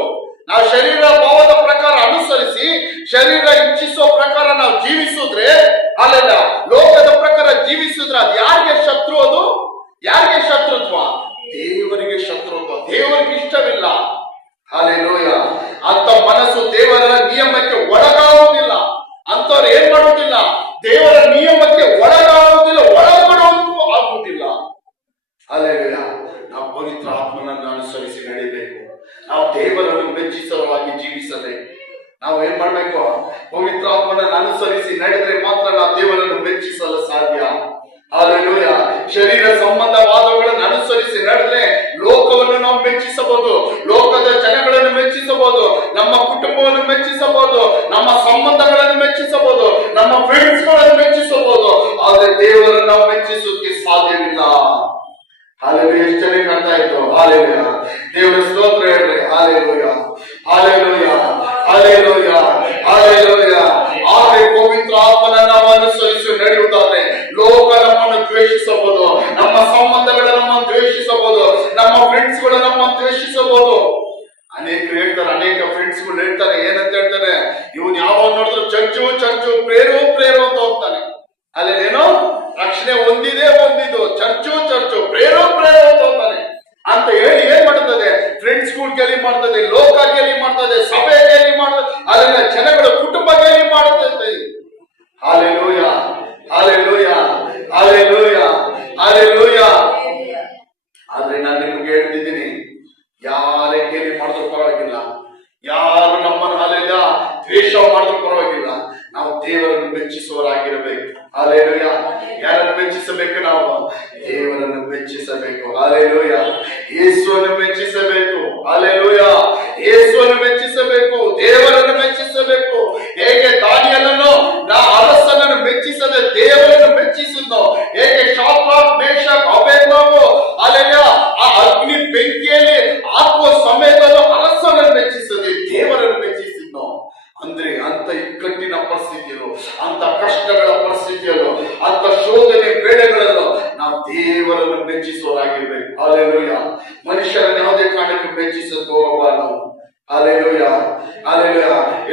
ನಾವು ಶರೀರ ಭಾವದ ಪ್ರಕಾರ ಅನುಸರಿಸಿ ಶರೀರ ಇಚ್ಛಿಸುವ ಪ್ರಕಾರ ನಾವು ಜೀವಿಸಿದ್ರೆ, ಅಲ್ಲೆಲ್ಲ ಲೋಕದ ಪ್ರಕಾರ ಜೀವಿಸಿದ್ರೆ ಅದು ಯಾರಿಗೆ ಶತ್ರು, ಅದು ಯಾರಿಗೆ ಶತ್ರುತ್ವ, ದೇವರಿಗೆ ಶತ್ರುತ್ವ. ದೇವರಿಗೆ ಇಷ್ಟವಿಲ್ಲ. ಹಾಲೆಲೂಯ. ಅಂತ ಮನಸ್ಸು ದೇವರ ನಿಯಮಕ್ಕೆ ಒಳಗಾಗುವುದಿಲ್ಲ. ಅಂತವ್ರು ಏನ್ ಮಾಡುವುದಿಲ್ಲ, ದೇವರ ನಿಯಮಕ್ಕೆ ಒಳಗಾಗುವುದಿಲ್ಲ, ಒಳಪಡುವುದಕ್ಕೂ ಆಗುವುದಿಲ್ಲ. ಹಾಲೆಲೂಯ. ನಾವು ಪವಿತ್ರ ಆತ್ಮನನ್ನು ಅನುಸರಿಸಿ ನಡೆಯಬೇಕು. ನಾವು ದೇವರನ್ನು ಮೆಚ್ಚಿಸುವಾಗಿ ಜೀವಿಸಬೇಕು. ನಾವು ಏನ್ ಮಾಡ್ಬೇಕು, ಪವಿತ್ರ ಆತ್ಮನನ್ನು ಅನುಸರಿಸಿ ನಡೆದ್ರೆ ಮಾತ್ರ ನಾವು ದೇವರನ್ನು ಮೆಚ್ಚಿಸಲು ಸಾಧ್ಯ. ಹಾಲೆಲೂಯ. ಶರೀರ ಸಂಬಂಧವಾದಗಳನ್ನು ಅನುಸರಿಸಿ ನಡೆದ್ರೆ ಲೋಕವನ್ನು ನಾವು ಮೆಚ್ಚಿಸಬಹುದು, ಲೋಕದ ಜನಗಳನ್ನು ಮೆಚ್ಚಿಸಬಹುದು, ನಮ್ಮ ಕುಟುಂಬವನ್ನು ಮೆಚ್ಚಿಸಬಹುದು, ನಮ್ಮ ಸಂಬಂಧಗಳನ್ನು ಮೆಚ್ಚಿಸಬಹುದು, ನಮ್ಮ ಫ್ರೆಂಡ್ಸ್ ಗಳನ್ನು ಮೆಚ್ಚಿಸಬಹುದು. ಆದ್ರೆ ದೇವರನ್ನು ನಾವು ಮೆಚ್ಚಿಸೋಕೆ ಸಾಧ್ಯವಿಲ್ಲ. ಹಾಲೆಲೂಯ. ಎಷ್ಟು ಜನ ಕಾಣ್ತಾ ಇತ್ತು. ಹಾಲೆಲೂಯ. ದೇವರ ಸ್ತೋತ್ರ ಹೇಳ್ರಿ. Hallelujah, hallelujah, hallelujah, hallelujah. ಆದ್ರೆ ಪವಿತ್ರ ಆತ್ಮನ ನಾವು ಅನುಸರಿಸಿ ನಡೆಯುವುದಾದ್ರೆ ಲೋಕ ನಮ್ಮನ್ನು ದ್ವೇಷಿಸಬಹುದು, ನಮ್ಮ ಸಂಬಂಧಗಳು ನಮ್ಮನ್ನು ದ್ವೇಷಿಸಬಹುದು, ನಮ್ಮ ಫ್ರೆಂಡ್ಸ್ ಗಳು ನಮ್ಮನ್ನು ದ್ವೇಷಿಸಬಹುದು. ಅನೇಕರು ಹೇಳ್ತಾರೆ, ಅನೇಕ ಫ್ರೆಂಡ್ಸ್ ಗಳು ಹೇಳ್ತಾರೆ, ಏನಂತ ಹೇಳ್ತಾರೆ, ಇವನ್ ಯಾವಾಗ ನೋಡಿದ್ರು ಚರ್ಚು ಪ್ರೇರು ಅಂತ ಹೋಗ್ತಾನೆ. ಅಲ್ಲಿ ಏನೋ ರಕ್ಷಣೆ ಹೊಂದಿದ್ದು ಚರ್ಚು ಪ್ರೇರೋ ಅಂತ ಹೋಗ್ತಾನೆ ಅಂತ ಹೇಳಿ ಏನ್ ಮಾಡುತ್ತದೆ, ಫ್ರೆಂಡ್ಸ್ ಗಳು ಗೇಲಿ ಮಾಡ್ತದೆ, ಲೋಕ ಗೇಲಿ ಮಾಡ್ತದೆ, ಸಭೆ ಗೇಲಿ ಮಾಡ್ತದೆ, ಅಲ್ಲೆಲ್ಲ ಜನಗಳ ಕುಟುಂಬ ಗೇಲಿ ಮಾಡುತ್ತೆ. Hallelujah, hallelujah, hallelujah, hallelujah. ಆದ್ರೆ ನಾನು ನಿಮ್ಗೆ ಹೇಳ್ತಿದ್ದೀನಿ, ಯಾರೇ ಗೇಲಿ ಮಾಡಿದ್ರು ಪರವಾಗಿಲ್ಲ, ಯಾರು ನಮ್ಮನ್ನು ಅಲ್ಲೆಲ್ಲ ದ್ವೇಷ ಮಾಡಿದ್ರು ಪರವಾಗಿಲ್ಲ, ನಾವು ದೇವರನ್ನು ಮೆಚ್ಚಿಸುವರಾಗಿರಬೇಕು. ಹಾಲೆಲೂಯ. ಯಾರನ್ನು ಮೆಚ್ಚಿಸಬೇಕು, ನಾವು ದೇವರನ್ನು ಮೆಚ್ಚಿಸಬೇಕು. ಹಾಲೆಲೂಯ. ಯೇಸುವನ್ನು ಮೆಚ್ಚಿಸಬೇಕು. ಹಾಲೆಲೂಯ. ಯೇಸುವನ್ನು ಮೆಚ್ಚಿಸಬೇಕು, ದೇವರನ್ನು ಮೆಚ್ಚಿಸಬೇಕು. ಹೇಗೆ ದಾನಿಯೇಲನು ಅರಸನನ್ನು ಮೆಚ್ಚಿಸದೆ ದೇವರನ್ನು ಮೆಚ್ಚಿಸಿದ್ನೋ, ಹೇಗೆ ಶಾದ್ರಾಕ್, ಮೇಷಕ್, ಅಬೇದ್ನೆಗೋ ಅಲ್ಲೆಲ್ಲ ಆ ಅಗ್ನಿ ಬೆಂಕಿಯಲ್ಲಿ ಹಾಕುವ ಸಮಯದಲ್ಲೂ ಅರಸನನ್ನು ಮೆಚ್ಚಿಸದೆ ದೇವರನ್ನು ಮೆಚ್ಚಿಸಿದ್ನೋ, ಅಂದ್ರೆ ಅಂತ ಇಕ್ಕಟ್ಟಿನ ಪರಿಸ್ಥಿತಿಯಲ್ಲೂ, ಅಂತ ಕಷ್ಟಗಳ ಪರಿಸ್ಥಿತಿಯಲ್ಲೂ ಅಂತ ಶೋಧನೆ ಬೇಳೆಗಳಲ್ಲೂ ನಾವು ದೇವರನ್ನು ಮೆಚ್ಚಿಸುವರಾಗಿರ್ಬೇಕು. ಹಾಲೆಲೂಯ. ಮನುಷ್ಯರನ್ನು ಯಾವುದೇ ಕಾರಣಕ್ಕೆ ಮೆಚ್ಚಿಸಕ್ಕೆ ಹೋಗಬಾರದು. Hallelujah, hallelujah.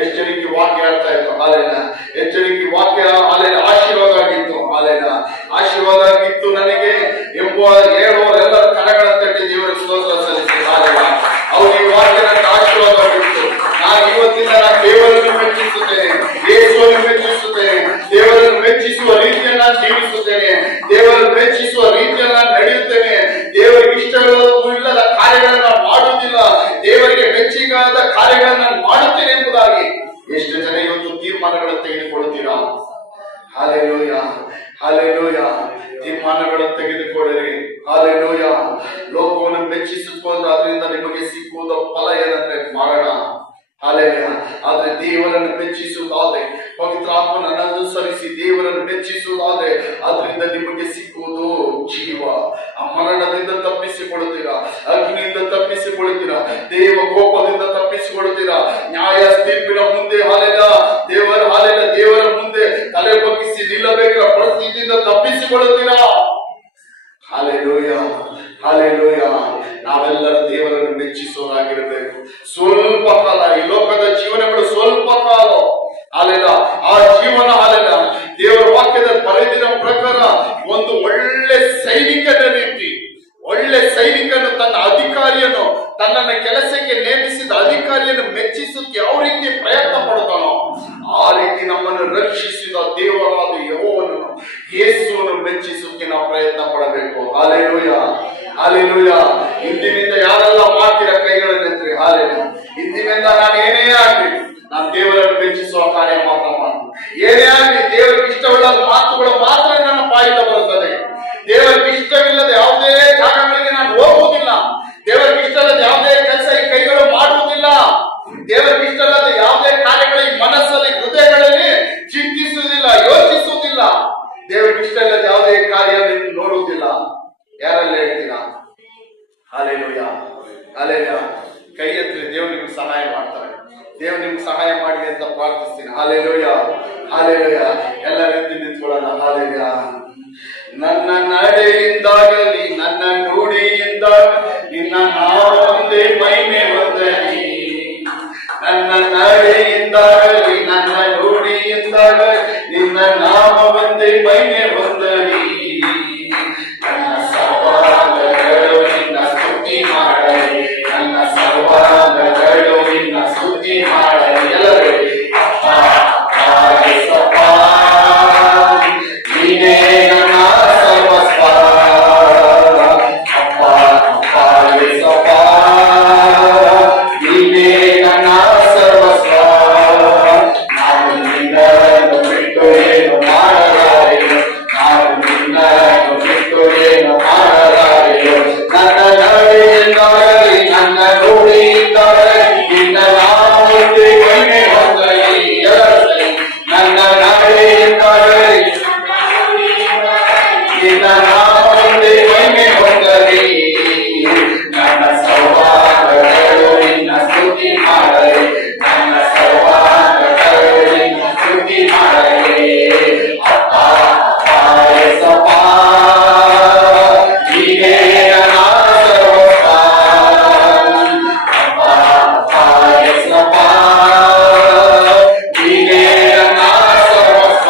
ಎಷ್ಟು ಜನಕ್ಕೆ ವಾಕ್ಯ ಹೇಳ್ತಾ ಇತ್ತು. ಹಾಲೆಲೂಯ. ಎಷ್ಟು ಜನಕ್ಕೆ ವಾಕ್ಯ ಹಾಲೆಲೂಯ ಆಶೀರ್ವಾದ ಆಗಿತ್ತು. ಹಾಲೆಲೂಯ ಆಶೀರ್ವಾದ ಆಗಿತ್ತು ನನಗೆ ಎಂಬ ಹೇಳುವವರೆಲ್ಲರ ಕರಗಳ ತಟ್ಟಿ ದೇವರ ಸ್ತೋತ್ರ ಸಲ್ಲಿಸಿ. ಹಾಲೆಲೂಯ. ಅವ್ರಿಗೆ ವಾಕ್ಯ ನನಗೆ ಆಶೀರ್ವಾದ ಆಗಿತ್ತು. ನಾನು ಇವತ್ತಿಂದ ನಾನು ದೇವರನ್ನು ಮೆಚ್ಚಿಸುತ್ತೇನೆ, ಯೇಸುವನ್ನು ಮೆಚ್ಚಿಸುತ್ತೇನೆ, ದೇವರನ್ನು ಮೆಚ್ಚಿಸುವ ರೀತಿಯನ್ನು ನಾನು ಜೀವಿಸುತ್ತೇನೆ, ದೇವರನ್ನು ಮೆಚ್ಚಿಸುವ ರೀತಿಯಲ್ಲಿ ನಾನು ನಡೆಯುತ್ತೇನೆ, ದೇವರಿಗೆ ಇಷ್ಟವಿಲ್ಲದ ಕಾರ್ಯಗಳನ್ನು ನಾನು ಮಾಡುವುದಿಲ್ಲ, ದೇವರಿಗೆ ಮೆಚ್ಚಿಗಾದ ಕಾರ್ಯಗಳನ್ನು ನಾನು ಮಾಡುತ್ತೇನೆ ಎಂಬುದಾಗಿ ಎಷ್ಟು ಜನ ಇವತ್ತು ತೀರ್ಮಾನಗಳನ್ನು ತೆಗೆದುಕೊಳ್ಳುತ್ತೀರಾ? Hallelujah, hallelujah. ತೀರ್ಮಾನಗಳನ್ನು ತೆಗೆದುಕೊಳ್ಳಿರಿ. ಹಾಲೆಲೂಯ. ಲೋಕವನ್ನು ಮೆಚ್ಚಿಸಿಕೊಂಡು ಅದರಿಂದ ನಿಮಗೆ ಸಿಕ್ಕುವುದ ಫಲ ಏನಂದ್ರೆ ಮರಣ. ಹಾಲೆಲೂಯ. ಆದ್ರೆ ದೇವರನ್ನು ಮೆಚ್ಚಿಸುವುದಾದ್ರೆ, ಪವಿತ್ರ ಆತ್ಮನನ್ನು ಅನುಸರಿಸಿ ದೇವರನ್ನು ಮೆಚ್ಚಿಸುವುದಾದ್ರೆ ಅದರಿಂದ ನಿಮಗೆ ಸಿಕ್ಕುವುದು ಜೀವ. ಆ ಮರಣದಿಂದ ತಪ್ಪಿಸಿಕೊಳ್ಳುತ್ತೀರಾ, ಅಗ್ನಿಯಿಂದ ತಪ್ಪಿಸಿಕೊಳ್ಳುತ್ತೀರಾ, ದೇವ ಕೋಪದಿಂದ ತಪ್ಪಿಸಿಕೊಳ್ಳುತ್ತೀರಾ, ನ್ಯಾಯ ತೀರ್ಪಿನ ಮುಂದೆ ಹಾಲೆಲೂಯ ದೇವರ ಮುಂದೆ ತಲೆ ಬಗ್ಗಿಸಿ ನಿಲ್ಲಬೇಕಿರೋ ಪರಿಸ್ಥಿತಿಯಿಂದ ತಪ್ಪಿಸಿಕೊಳ್ಳುತ್ತೀರಾ. Hallelujah, hallelujah. ನಾವೆಲ್ಲರೂ ದೇವರನ್ನು ಮೆಚ್ಚಿಸುವರಾಗಿರಬೇಕು. ಸ್ವಲ್ಪ ಕಾಲ ಈ ಲೋಕದ ಜೀವನಗಳು ಸ್ವಲ್ಪ ಕಾಲ. ಹಾಲೆಲೂಯ. ಆ ಜೀವನ ಹಾಲೆಲೂಯ ದೇವರ ವಾಕ್ಯದ ಬರೆದಿರೋ ಪ್ರಕಾರ ಒಂದು ಒಳ್ಳೆ ಸೈನಿಕನ ರೀತಿ, ಒಳ್ಳೆ ಸೈನಿಕನು ತನ್ನ ಅಧಿಕಾರಿಯನ್ನು, ತನ್ನನ್ನು ಕೆಲಸಕ್ಕೆ ನೇಮಿಸಿದ ಅಧಿಕಾರಿಯನ್ನು ಮೆಚ್ಚಿಸಕ್ಕೆ ಯಾವ ರೀತಿ ಪ್ರಯತ್ನ ಪಡ್ತಾನೋ ಆ ರೀತಿ ನಮ್ಮನ್ನು ರಕ್ಷಿಸಿದ ದೇವರಾದ ಯೆಹೋವನನ್ನು, ಯೇಸುವನ್ನು ಮೆಚ್ಚಿಸಕ್ಕೆ ನಾವು ಪ್ರಯತ್ನ ಪಡಬೇಕು. Hallelujah, hallelujah. ಇಂದಿನಿಂದ ಯಾರೆಲ್ಲ ಮಾಡ್ತೀರ ಕೈಗಳನ್ನೆತ್ರಿ. ಹಾಲೆಲೂಯ. ಇಂದಿನಿಂದ ನಾನು ಏನೇ ಆಗ್ಲಿ ನಾನು ದೇವರನ್ನು ಮೆಚ್ಚಿಸುವ ಕಾರ್ಯ ಮಾತ್ರ ಮಾಡ್ತೀನಿ. ಏನೇ ಆಗ್ಲಿ ದೇವರಿಗೆ ಇಷ್ಟವಿಲ್ಲದ ಮಾತುಗಳು ಮಾತ್ರ ನನ್ನ ಬಾಯಿಂದ ಬರುತ್ತದೆ. ದೇವರಿಗೆ ಇಷ್ಟವಿಲ್ಲದ ಯಾವುದೇ ಜಾಗಗಳಿಗೆ ನಾನು ಹೋಗುವುದಿಲ್ಲ. ದೇವರಿಗೆ ಇಷ್ಟವಿಲ್ಲದ ಯಾವುದೇ ಕೆಲಸ ಈ ಕೈಗಳು ಮಾಡುವುದಿಲ್ಲ. ದೇವರಿಗೆ ಇಷ್ಟವಿಲ್ಲದ ಯಾವುದೇ ಕಾರ್ಯಗಳಿಗೆ ಮನಸ್ಸಲ್ಲಿ, ಹೃದಯಗಳಲ್ಲಿ ಚಿಂತಿಸುವುದಿಲ್ಲ, ಯೋಚಿಸುವುದಿಲ್ಲ. ದೇವರಿಗೆ ಇಷ್ಟವಿಲ್ಲದ ಯಾವುದೇ ಕಾರ್ಯ ನೋಡುವುದಿಲ್ಲ. ಯಾರೆಲ್ಲ ಹೇಳ್ತೀರಾ? Hallelujah, hallelujah. ಕೈ ಎತ್ತಿ ದೇವರು ನಿಮ್ಗೆ ಸಹಾಯ ಮಾಡ್ತಾರೆ. ದೇವರು ನಿಮ್ಗೆ ಸಹಾಯ ಮಾಡಿ ಅಂತ ಪ್ರಾರ್ಥಿಸ್ತೀನಿ. Hallelujah, hallelujah. ಎಲ್ಲರ ಎದ್ದು ನಿಂತ್ಕೊಳ್ಳೋಣ. ಹಾಲೆಲೂಯ. ನನ್ನ ನಡೆಯಿಂದಾಗಲಿ ನನ್ನ ನುಡಿಯಿಂದಾಗ ನಿನ್ನ ನಾಮವೊಂದೇ ಮಹಿಮೆ ಹೊಂದಲಿ. ನನ್ನ ನಡೆಯಿಂದಾಗಲಿ ನನ್ನ ನುಡಿಯಿಂದಾಗಲಿ ನಿನ್ನ ನಾಮವೊಂದೇ ಮಹಿಮೆ ಹೊಂದಲಿ. ನನ್ನ ಸವಾಲುಗಳು ನಿನ್ನ ಸ್ತುತಿ ಮಾಡಲಿ, ನನ್ನ ಸವಾಲುಗಳು ನಿನ್ನ ಸ್ತುತಿ ಮಾಡಲಿ. ಎಲ್ಲರೂ ಅಪ್ಪ ಯೇಸಪ್ಪ ನೀನೇ ನನ್ನ ಸರ್ವಸ್ವ. ಅಪ್ಪ ಯೇಸಪ್ಪ ನೀನೇ ನನ್ನ ಸರ್ವಸ್ವ. ನಾನು ನಿನ್ನನ್ನು ಬಿಟ್ಟು ಏನು ಮಾಡಲಾರೆನು, ನಾನು ನಿನ್ನನ್ನು ಬಿಟ್ಟು ಏನು ಮಾಡಲಾರೆನು. ನನ್ನ ನಡೆಯಿಂದಾಗಲಿ ನನ್ನ ನುಡಿಯಿಂದಾಗಲಿ ನಿನ್ನ ನಾಮವೊಂದೇ ಮಹಿಮೆ ಹೊಂದಲಿ. ನನ್ನ ನಡೆಯಿಂದಾಗಲಿ ನಿನ್ನ ನಾಮವೊಂದೇ ಮಹಿಮೆ ಹೊಂದಲಿ. ನನ್ನ ಸವಾಲುಗಳು ನಿನ್ನ ಸ್ತುತಿ ಮಾಡಲಿ, ನನ್ನ ಸವಾಲುಗಳು ನಿನ್ನ ಸ್ತುತಿ ಮಾಡಲಿ. ಅಪ್ಪ ಯೇಸಪ್ಪ ನೀನೇ ನನ್ನ ಸರ್ವಸ್ವ. ಅಪ್ಪ ಯೇಸಪ್ಪ ನೀನೇ ನನ್ನ ಸರ್ವಸ್ವ.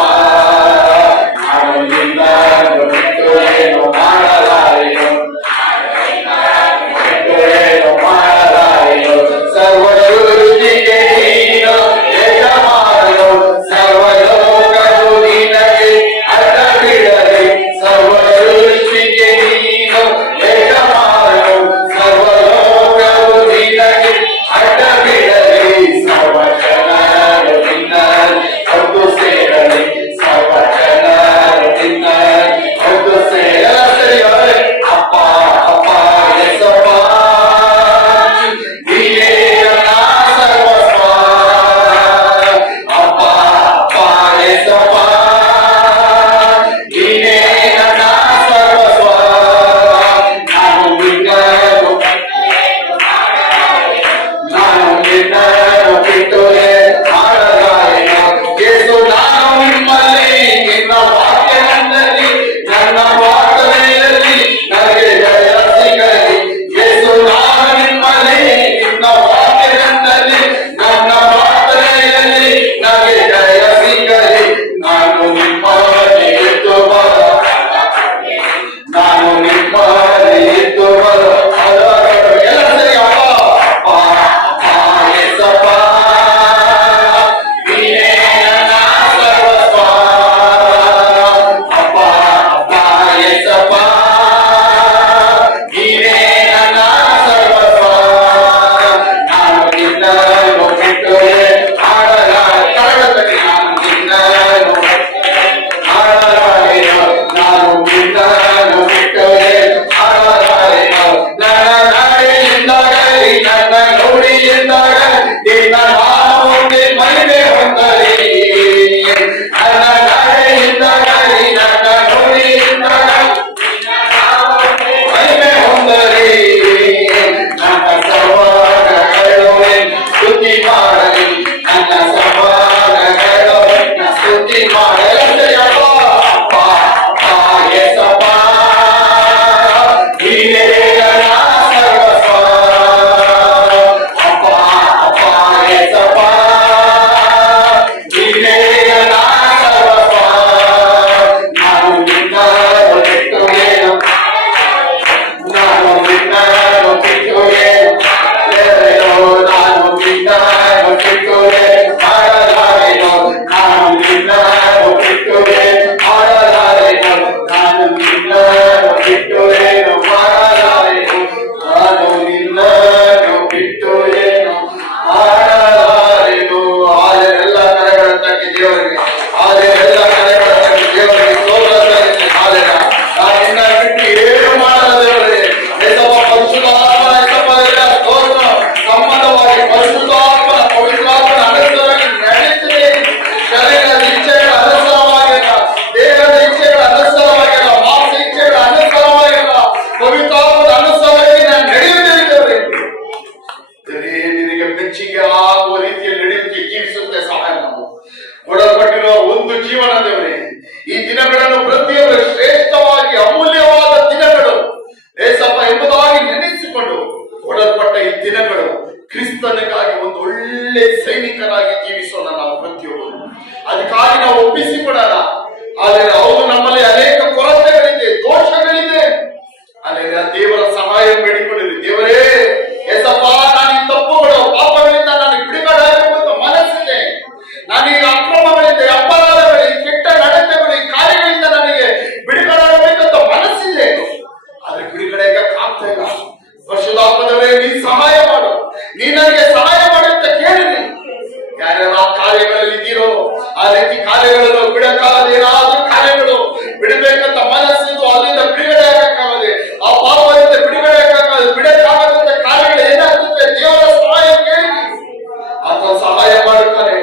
ಏನು ಮಾಡಲ್ಲ ದೇವರೇ. ಏಸಪ್ಪ ಪರಿಶುದ್ಧಾತ್ಮನ ಏಸಪ್ಪ ದೇವರೇ, ಸ್ತೋತ್ರ. ಸಂಬಂಧವಾಗಿ ಪರಿಶುದ್ಧಾತ್ಮನ ಪವಿತ್ರಾತ್ಮನ ಅನುಗ್ರಹವಾಗಿ ನಡೆಸಿದೆ. ಶರೀರದ ಇಚ್ಛೆಗಳ ಅನುಸಾರವಾಗಿಲ್ಲ, ದೇಹದ ಇಚ್ಛೆಗಳ ಅನುಸಾರವಾಗಿಲ್ಲ, ಮಾಂಸ ಇಚ್ಛೆಗಳ ಅನುಸಾರವಾಗಿಲ್ಲ, ಪವಿತ್ರಾತ್ಮದ ಅನುಸಾರವಾಗಿ ನಾನು ನಡೆಯುತ್ತೇನೆ ದೇವರೇ. ನಿನಗೆ ಮೆಚ್ಚುಗೆ ಆಗುವ ರೀತಿಯಲ್ಲಿ ನಡೆಯುತ್ತೆ, ಜೀವಿಸುತ್ತೆ ಸಹಾಯ ನಾವು ಕೊಡಲ್ಪಟ್ಟಿರುವ ಒಂದು ಜೀವನ ದೇವರೇ. ಈ ದಿನಗಳನ್ನು ಪ್ರತಿಯೊಬ್ಬರು ಶ್ರೇಷ್ಠವಾಗಿ ಅಮೂಲ್ಯವಾದ ದಿನಗಳು ಏಸಪ್ಪ ಎಂಬುದಾಗಿ ನೆನೆಸಿಕೊಂಡು ಕೊಡಲ್ಪಟ್ಟ ಈ ದಿನಗಳು ಕ್ರಿಸ್ತನಿಗಾಗಿ ಒಂದು ಒಳ್ಳೆ ಸೈನಿಕರಾಗಿ ಜೀವಿಸೋಣ ನಾವು ಪ್ರತಿಯೊಬ್ಬರು. ಅದಕ್ಕಾಗಿ ನಾವು ಒಪ್ಪಿಸಿಕೊಡೋಣ. ಆದರೆ ಹೌದು, ನಮ್ಮಲ್ಲಿ ಅನೇಕ ಕೊರತೆಗಳಿದೆ, ದೋಷಗಳಿದೆ. ಅಲ್ಲೆಲ್ಲ ದೇವರ ಸಹಾಯ ಬೇಡಿಕೊಳ್ಳಿರಿ. ದೇವರೇ ಏಸಪ್ಪ, ನಾನು ಈ ತಪ್ಪುಗಳು ಪಾಪಗಳಿಂದ ನನಗೆ ಬಿಡುಗಡೆ ಆಗಬೇಕಂತ ಮನಸ್ಸಿದೆ. ನಾನೀಗ ಅಕ್ರಮಗಳಿಂದ, ಅಪರಾಧಗಳು, ಕೆಟ್ಟ ನಡತೆಗಳು, ಈ ಕಾರ್ಯಗಳಿಂದ ನನಗೆ ಬಿಡುಗಡೆ ಆಗಬೇಕಂತ ಮನಸ್ಸಿದೆ. ಆದ್ರೆ ಬಿಡುಗಡೆಗೆ ಆಗ್ತಾ ಇಲ್ಲ. ಪರಿಶುದ್ಧಾತ್ಮದವರೇ, ನೀನ್ ಸಹಾಯ ಮಾಡು, ನೀ ನನಗೆ ಸಹಾಯ ಮಾಡು ಅಂತ ಕೇಳಿರಿ. ಯಾರ್ಯಾರ ಆ ಕಾರ್ಯಗಳಲ್ಲಿ ಇದ್ದೀರೋ ಆ ರೀತಿ ಕಾರ್ಯಗಳನ್ನು ಬಿಡಕ್ಕಾಗದೆ, ಏನಾದ್ರೂ ಕಾರ್ಯಗಳು ಬಿಡಬೇಕಂತ ಮನಸ್ಸಿದ್ದು ಅದರಿಂದ ಬಿಡುಗಡೆ ಆಗಕ್ಕಾಗದೆ, ಆ ಪಾಪದಿಂದ ಬಿಡುಗಡೆ ಆಗಕ್ಕಾಗದೆ, ಬಿಡಕ್ಕಾಗದಂತ ಕಾರ್ಯಗಳು ಏನಾಗುತ್ತೆ, ದೇವರ ಸಹಾಯ ಕೇಳಿರಿ. ಆತ ಸಹಾಯ ಮಾಡುತ್ತಾನೆ.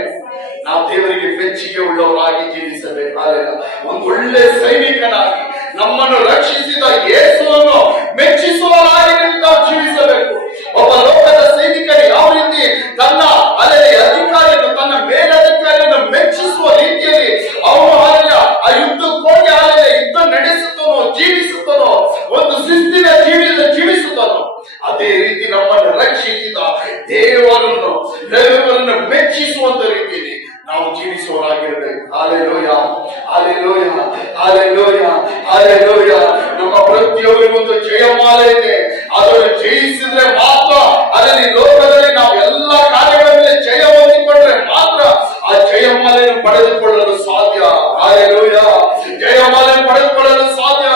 ನಾವು ದೇವರಿಗೆ ಮೆಚ್ಚುಗೆ ಉಳ್ಳವರಾಗಿ ಜೀವಿಸಬೇಕು. ಒಂದು ಒಳ್ಳೆ ಸೈನಿಕನಾಗಿ ನಮ್ಮನ್ನು ರಕ್ಷಿಸಿದ ಯೇಸುವನ್ನು ಮೆಚ್ಚಿಸುವವರಾಗಿ ನಾವು ಜೀವಿಸಬೇಕು. ಒಬ್ಬ ಲೋಕದ ಸೈನಿಕರು ಯಾವ ರೀತಿ ತನ್ನ ಅಧಿಕಾರಿಯನ್ನು, ತನ್ನ ಮೇಲಧಿಕಾರಿಯನ್ನು ಮೆಚ್ಚಿಸುವ ರೀತಿಯಲ್ಲಿ ಅವನು ಆ ಯುದ್ಧಕ್ಕೆ ಹೋಗಿ ಯುದ್ಧ ನಡೆಸುತ್ತಾನೋ, ಜೀವಿಸುತ್ತಾನೋ, ಒಂದು ಶಿಸ್ತಿನ ಜೀವಿಸುತ್ತಾನೋ, ಅದೇ ರೀತಿ ನಮ್ಮನ್ನು ರಕ್ಷಿಸಿದ ದೇವರನ್ನು ಮೆಚ್ಚಿಸುವಂತ ರೀತಿಯಲ್ಲಿ ನಾವು ಜೀವಿಸುವವರಾಗಿರಬೇಕು. Hallelujah, hallelujah, hallelujah, hallelujah. ನಮ್ಮ ಪ್ರತಿಯೊಬ್ಬರಿಗೂ ಒಂದು ಜಯಮಾಲೆ ಇದೆ. ಅದನ್ನು ಜಯಿಸಿದ್ರೆ ಮಾತ್ರ, ಅದರಲ್ಲಿ ಲೋಕದಲ್ಲಿ ನಾವು ಎಲ್ಲ ಕಾರ್ಯಗಳ ಮೇಲೆ ಜಯ ಹೊಂದಿಕೊಂಡ್ರೆ ಮಾತ್ರ ಆ ಜಯಮಾಲೆಯನ್ನು ಪಡೆದುಕೊಳ್ಳಲು ಸಾಧ್ಯ. ಹಾಲೆಲೂಯ, ಜಯಮಾಲೆಯನ್ನು ಪಡೆದುಕೊಳ್ಳಲು ಸಾಧ್ಯ.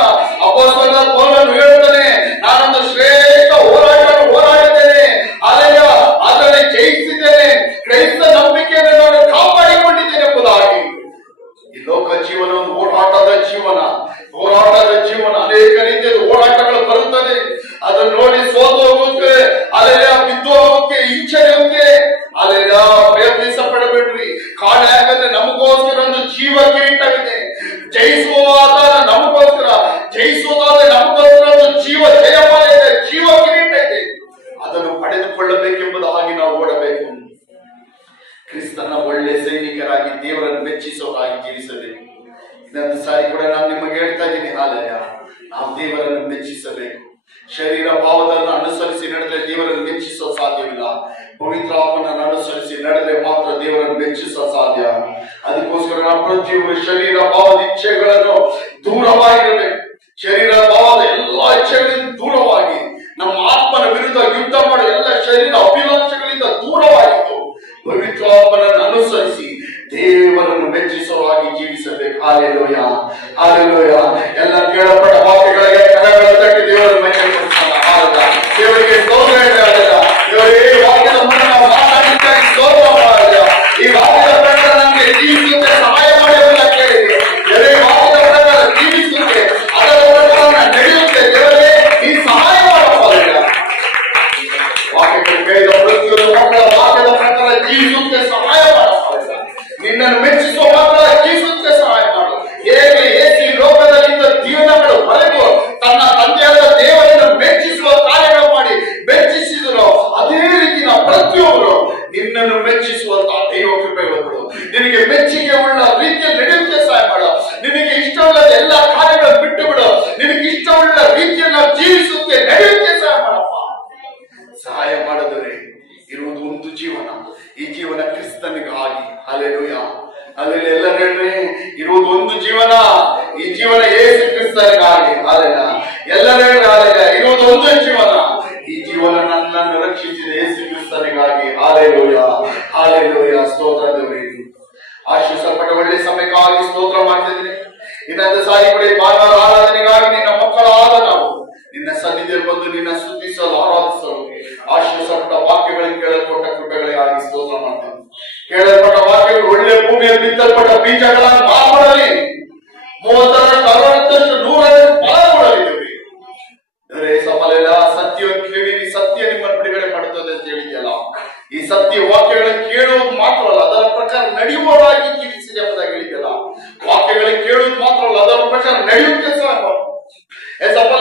ಅಪೊಸ್ತಲ ಪೌಲನು ಹೇಳ್ತಾನೆ, ನಾನೊಂದು ಶ್ರೇಷ್ಠ ಹೋರಾಟವನ್ನು ಹೋರಾಡಿದ್ದೇನೆ, ಅದರಲ್ಲಿ ಜಯಿಸಿದ್ದೇನೆ, ಕ್ರೈಸ್ತ ನಂಬಿಕೆಯನ್ನು ನಾನು ಕಾಪಾಡಿಕೊಂಡಿದ್ದೇನೆ ಎಂಬುದಾಗಿ. ಈ ಲೋಕ ಜೀವನ ಒಂದು ಹೋರಾಟದ ಜೀವನ, ಹೋರಾಟದ ಜೀವನ. ಅನೇಕ ರೀತಿಯ ಹೋರಾಟಗಳು ಬರುತ್ತದೆ. ಅದನ್ನು ನೋಡಿ ಸೋತು ಹೋಗುತ್ತೆ, ಬಿದ್ದು ಹೋಗೋಕೆ, ಹಿಂಸೆಯೋಕೆ ಪ್ರಯತ್ನಿಸ ಪಡಬೇಡ್ರಿ. ಕಾರಣ ಯಾಕಂದ್ರೆ ನಮಗೋಸ್ಕರ ಒಂದು ಜೀವ ಕಿರೀಟವಿದೆ. ಜಯಿಸುವುದಾದ ನಮಗೋಸ್ಕರ, ಜಯಿಸುವುದಾದ್ರೆ ನಮಗೋಸ್ಕರ ಒಂದು ಜಯಮಾಲೆ ಇದೆ, ಜೀವ ಕಿರೀಟ ಇದೆ. ಅದನ್ನು ಪಡೆದುಕೊಳ್ಳಬೇಕೆಂಬುದಾಗಿ ನಾವು ಓಡಬೇಕು. ಕ್ರಿಸ್ತನ ಒಳ್ಳೆ ಸೈನಿಕರಾಗಿ ದೇವರನ್ನು ಮೆಚ್ಚಿಸೋರಾಗಿ ಜೀವಿಸಬೇಕು. ಇನ್ನೊಂದು ಸಾರಿ ಕೂಡ ನಾನು ನಿಮಗೆ ಹೇಳ್ತಾ ಇದ್ದೀನಿ, ನಾವು ದೇವರನ್ನು ಮೆಚ್ಚಿಸಬೇಕು. ಶರೀರ ಭಾವವನ್ನು ಅನುಸರಿಸಿ ನಡೆದ್ರೆ ದೇವರನ್ನು ಮೆಚ್ಚಿಸೋ ಸಾಧ್ಯವಿಲ್ಲ. ಪವಿತ್ರಾತ್ಮನನ್ನು ಅನುಸರಿಸಿ ನಡೆದ್ರೆ ಮಾತ್ರ ದೇವರನ್ನು ಮೆಚ್ಚಿಸೋ ಸಾಧ್ಯ. ಅದಕ್ಕೋಸ್ಕರ ನಾವು ಪ್ರತಿಯೊಬ್ಬರು ಶರೀರ ಭಾವದ ಇಚ್ಛೆಗಳನ್ನು ದೂರವಾಗಿರಬೇಕು. ಶರೀರ ಭಾವದ ಎಲ್ಲ ಇಚ್ಛೆಗಳಿಂದ ದೂರವಾಗಿ, ನಮ್ಮ ಆತ್ಮನ ವಿರುದ್ಧ ಯುದ್ಧ ಮಾಡೋ ಎಲ್ಲ ಶರೀರ ಅಭಿಲಾಷೆಗಳಿಂದ ದೂರವಾಗಿತ್ತು ಪವಿತ್ರಾತ್ಮನನ್ನು ಅನುಸರಿಸಿ ದೇವರನ್ನು ಮೆಚ್ಚಿಸುವಾಗಿ ಜೀವಿಸಬೇಕು. Hallelujah, hallelujah. ಎಲ್ಲ ಕೇಳಲ್ಪಟ್ಟ ವಾಕ್ಯಗಳಿಗೆ ಕರಗಳ ತಟ್ಟಿ ದೇವರನ್ನು ಮೆಚ್ಚಿಸೋಣ. ದೇವರಿಗೆ ಸ್ತೋತ್ರ ಹೇಳಲಿಲ್ಲ. ದೇವರೇ, ವಾಕ್ಯದ ಮೂಲಕ ನಾವು ಮಾತಾಡಿದ್ದಾಗಿ ಸ್ತೋತ್ರ ಮಾಡಲಿಲ್ಲ. ಈ ವಾಕ್ಯದ ಪ್ರಕಾರ ನಮಗೆ ಜೀವಿಸುತ್ತೆ ಸಹಾಯ ಮಾಡಿ ಅಂತ ಕೇಳಿದೆ. ದೇವರೇ, ವಾಕ್ಯದ ಪ್ರಕಾರ ಜೀವಿಸುತ್ತೆ, ಅದರ ಪ್ರಕಾರ ನಡೆಯುತ್ತೆ. ದೇವರೇ, ಈ ಸಹಾಯ ಮಾಡಲಿಲ್ಲ. ವಾಕ್ಯಗಳು ಕೇಳಿದ ಪ್ರತಿಯೊಂದು ಮಕ್ಕಳ ವಾಕ್ಯದ ಪ್ರಕಾರ ಜೀವಿಸುತ್ತೆ ಸಹಾಯ ಮಾಡಲಿಲ್ಲ. ನಿನ್ನನ್ನು ಮೆಚ್ಚಿಸುವ ಮಕ್ಕಳ ಜೀವಿಸುತ್ತೆ ಸಹಾಯ ಮಾಡು. ಹೇಗೆ ಏಕೆ ಲೋಕದಲ್ಲಿದ್ದ ಜೀವನಗಳು ಹೊರಗು ತನ್ನ ತಂದೆಯಾದ ದೇವರನ್ನು ಮೆಚ್ಚಿಸುವ ಕಾರ್ಯಗಳು ಮಾಡಿ ಮೆಚ್ಚಿಸಿದ್ರು, ಅದೇ ರೀತಿ ನಾವು ಪ್ರತಿಯೊಬ್ಬರು ನಿನ್ನನ್ನು ಮೆಚ್ಚಿಸುವಂತ ದೈವ ಕೃಪೆಗಳು, ನಿನಗೆ ಮೆಚ್ಚುಗೆ ಉಳ್ಳ ರೀತಿಯಲ್ಲಿ ನಡೆಯುತ್ತೆ ಸಹಾಯ ಮಾಡು. ನಿನಗೆ ಇಷ್ಟವಿಲ್ಲದ ಎಲ್ಲ ಕಾರ್ಯಗಳನ್ನು ಬಿಟ್ಟು ಬಿಡು. ನಿನಗೆ ಇಷ್ಟವುಳ್ಳ ರೀತಿಯಲ್ಲಿ ನಾವು ಜೀವಿಸುತ್ತೆ ನಡೆಯುತ್ತೆ ಸಹಾಯ ಮಾಡಪ್ಪ. ಸಹಾಯ ಮಾಡಿದರೆ ಇರುವುದು ಒಂದು ಜೀವನ, ಈ ಜೀವನ ಕ್ರಿಸ್ತನಿಗಾಗಿ. ಹಾಲೆಲೂಯ, ಅಲ್ಲಿ ಎಲ್ಲರೂ ಹೇಳ್ರಿ, ಇರುವುದು ಒಂದು ಜೀವನ, ಈ ಜೀವನ ಯೇಸು ಕ್ರಿಸ್ತನಿಗಾಗಿ. ಹಾಲೆಲೂಯ, ಎಲ್ಲರೂ ಹೇಳ್ರಿ, ಇರುವುದು ಒಂದು ಜೀವನ, ಈ ಜೀವನ ನನ್ನನ್ನು ರಕ್ಷಿಸಿದ ಯೇಸು ಕ್ರಿಸ್ತನಿಗಾಗಿ. Hallelujah, hallelujah. ಸ್ತೋತ್ರ ದೇವರೇ, ಆಶೀರ್ವದಿಸಲ್ಪಟ್ಟ ಒಳ್ಳೆ ಸಮಯಕ್ಕಾಗಿ ಸ್ತೋತ್ರ ಮಾಡ್ತಿದ್ದೀನಿ. ಇನ್ನೊಂದು ಸಾರಿ ಕೂಡ ಭಾನುವಾರ ಆರಾಧನೆಗಾಗಿ ನಿನ್ನ ಮಕ್ಕಳಾದ ನಾವು ನಿನ್ನ ಸನ್ನಿಧಿಯಲ್ಲಿ ಬಂದು ನಿನ್ನ ಸ್ತುತಿಸಲು, ಆರಾಧಿಸಲು ಆಶೀರ್ವದಿಸಲ್ಪಟ್ಟ ವಾಕ್ಯಗಳಿಗೆ ಕೇಳಲ್ಪಟ್ಟ ಕೃಪೆಗಳಿಗಾಗಿ ಸ್ತೋತ್ರ ಮಾಡ್ತೇವೆ. ಕೇಳಲ್ಪಟ್ಟ ವಾಕ್ಯಗಳು ಒಳ್ಳೆ ಭೂಮಿಯಲ್ಲಿ ಬಿತ್ತಲ್ಪಟ್ಟ ಬೀಜಗಳನ್ನು ಮಾರ್ಪಡಲಿ, 30, 60, 100 ಫಲ ಕೊಡಲಿ. ನಡೆಯೋಕೆ ಸಹಾಯ ಮಾಡು. ಏಸಪ್ಪ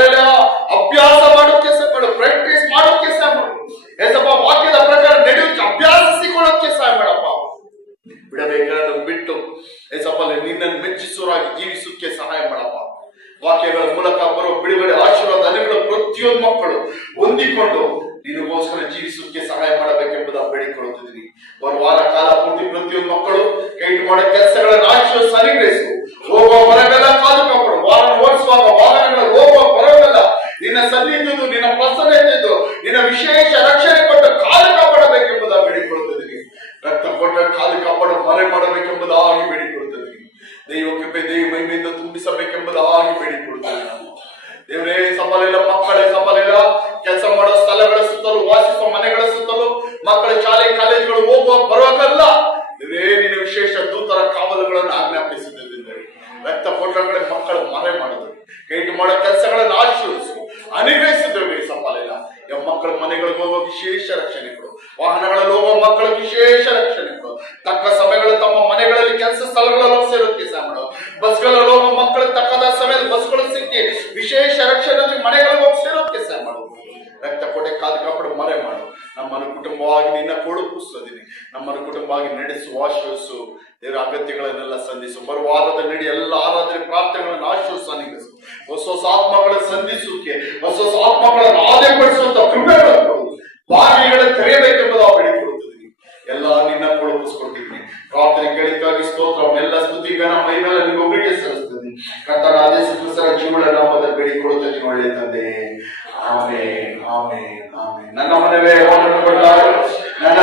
ಅಭ್ಯಾಸ ಮಾಡೋಕೆ ಸಹಾಯ ಮಾಡು, ಪ್ರಾಕ್ಟೀಸ್ ಮಾಡೋಕೆ ಸಹಾಯ ಮಾಡು. ಏಸಪ್ಪ ವಾಕ್ಯದ ಪ್ರಕಾರ ನಡೆಯೋಕೆ ಅಭ್ಯಾಸಿಕೊಳ್ಳೋಕೆ ಸಹಾಯ ಮಾಡಪ್ಪ. ಬಿಡಬೇಕಾದ ಬಿಟ್ಟು ಏಸಪ್ಪ ನಿನ್ನನ್ನು ಮೆಚ್ಚಿಸುವರಾಗಿ ಜೀವಿಸೋಕೆ ಸಹಾಯ ಮಾಡಪ್ಪ. ವಾಕ್ಯಗಳ ಮೂಲಕ ಬರೋ ಬಿಡುಗಡೆ ಆಶೀರ್ವಾದ ಅನುಗಳು ಪ್ರತಿಯೊಂದು ಮಕ್ಕಳು ಹೊಂದಿಕೊಂಡು ನಿನಗೋಸ್ಕರ ಜೀವಿಸೋಕೆ ಸಹಾಯ ಮಾಡಬೇಕೆಂಬುದಾಗಿ ಬೇಡಿಕೊಳ್ಳುತ್ತಿದ್ದೀನಿ. ಒಂದು ವಾರ ಕಾಲ ಪೂರ್ತಿ ಪ್ರತಿಯೊಂದು ಮಕ್ಕಳು ಕೈ ಮಾಡೋ ಕೆಲಸಗಳನ್ನು ಆಶೀರ್ವಾದ ಅನುಗ್ರಹಿಸು. ಹೋಗುವ ಹೊರಗೆಲ್ಲ ಕಾದು ಕಾಪಾಡು. ವಾಹನ ಓಡಿಸುವಾಗ ವಾಹನಗಳು ಹೋಗುವ ಬರೋದಲ್ಲ ನಿನ್ನ ಸನ್ನಿಧಿದ್ದು, ನಿನ್ನ ಪ್ರಸನ್ನತೆದ್ದು, ನಿನ್ನ ವಿಶೇಷ ರಕ್ಷಣೆ ಕೊಟ್ಟು ಕಾಲು ಕಾಪಾಡಬೇಕೆಂಬುದಾಗಿ ಬೇಡಿಕೊಳ್ಳುತ್ತಿದ್ದೀನಿ. ರಕ್ತ ಕೊಟ್ಟ ಕಾಲು ಕಾಪಾಡು, ಮರೆ ಮಾಡಬೇಕೆಂಬುದಾಗಿ ಬೇಡಿಕೊಳ್ಳುತ್ತಿದ್ದೀನಿ. ದೈವ ಕೃಪೆ ದೈವ ಮಹಿಮೆಯಿಂದ ತುಂಬಿಸಬೇಕೆಂಬುದಾಗಿ ಬೇಡಿಕೊಳ್ಳುತ್ತೇವೆ. ನಾನು ದೇವರೇ ಸಫಲಿಲ್ಲ ಮಕ್ಕಳೇ ಸಫಲಿಲ್ಲ ಕೆಲಸ ಮಾಡೋ ಸ್ಥಳಗಳ ಸುತ್ತಲೂ, ವಾಸಿಸುವ ಮನೆಗಳ ಸುತ್ತಲೂ, ಮಕ್ಕಳ ಶಾಲೆ ಕಾಲೇಜುಗಳು ಹೋಗುವ ಬರುವಾಗಲ್ಲ ದೇವರೇ ನಿನ್ನ ವಿಶೇಷ ದೂತರ ಕಾವಲುಗಳನ್ನು ಆಜ್ಞಾಪಿಸುತ್ತಿದ್ದೇವೆ. ರಕ್ತ ಕೊಟ್ಟರೆ ಮಕ್ಕಳು ಮರೆ ಮಾಡಿದ್ರು, ಕೈಟು ಮಾಡೋ ಕೆಲಸಗಳನ್ನು ಆಶೀರ್ವಿಸು, ಅನುಗ್ರಹಿಸಿದ್ದೇವೆ. ಸಫಲಿಲ್ಲ ಮಕ್ಕಳ ಮನೆಗಳಿಗೆ ಹೋಗುವ ವಿಶೇಷ ರಕ್ಷಣೆ ಕೊಡು. ವಾಹನಗಳಲ್ಲಿ ಹೋಗುವ ಮಕ್ಕಳ ವಿಶೇಷ ರಕ್ಷಣೆ ಕೊಡು. ತಕ್ಕ ಸಮಯಗಳು ತಮ್ಮ ಮನೆಗಳಲ್ಲಿ ಕೆಲಸ ಸ್ಥಳಗಳಲ್ಲಿ ಸೇರೋಕೆ ಸಹಾಯ ಮಾಡು. ಬಸ್ಗಳಲ್ಲಿ ಹೋಗುವ ಮಕ್ಕಳು ತಕ್ಕದ ಸಮಯದ ಬಸ್ಗಳು ಸಿಕ್ಕಿ ವಿಶೇಷ ರಕ್ಷಣೆ ಮನೆಗಳಿಗೆ ಹೋಗಿ ಸೇರೋಕೆ ಸಹಾಯ ಮಾಡು. ರಕ್ತ ಕೊಡೆ ಕಾದು ಕಾಪಾಡು, ಮರೆ ಮಾಡು. ನಮ್ಮನ್ನು ಕುಟುಂಬವಾಗಿ ನಿನ್ನ ಕೊಡುಪಿಸೋದಿನಿ. ನಮ್ಮನ್ನು ಕುಟುಂಬವಾಗಿ ನಡೆಸು, ಆಶ್ರಯಿಸು. ದೇವರ ಅಗತ್ಯಗಳನ್ನೆಲ್ಲ ಸಂಧಿಸು. ಬರುವಾರದ ನಡಿ ಎಲ್ಲ ಆರಾಧನೆ ಪ್ರಾರ್ಥನೆಗಳನ್ನು ಆಶ್ರಯಿಸು, ಅನುಗ್ರಹಿಸು. ಹೊಸ ಹೊಸ ಆತ್ಮಗಳನ್ನು ಸಂಧಿಸುವಿಕೆ, ಹೊಸ ಹೊಸ ಆತ್ಮಗಳನ್ನು ಆದಾಯಪಡಿಸುವಂತ ಕೃಪೆಗಳನ್ನು ಬಾಗಿಲುಗಳನ್ನು ತೆರೆಯಬೇಕೆಂಬುದು ಬೇಡಿಕೊಳ್ಳುತ್ತಿದ್ದೀನಿ. ಎಲ್ಲ ನಿನ್ನ ಕೊಡುಪಿಸ್ಕೊಟ್ಟಿದ್ದೀನಿ. ಪ್ರಾರ್ಥನೆ ಕೇಳಿಗಾಗಿ ಸ್ತೋತ್ರ. ಎಲ್ಲ ಸ್ತುತಿಗಣ ಮೈಮೇಲೆ ನಿಮಗೊಬ್ಬರಿಗೆ ಸಲ್ಲಿಸ್ತೀನಿ. ಕರ್ತನಾದ ಯೇಸು ಕ್ರಿಸ್ತರ ಜೀವನ ನಾಮದಲ್ಲಿ ಬೇಡಿಕೊಳ್ಳುತ್ತೀನಿ. ಒಳ್ಳೆಯ ತಂದೆ, ಆಮೆನ್, ಆಮೆನ್, ಆಮೆನ್. ನನ್ನ ಮನವೇ ನನ್ನ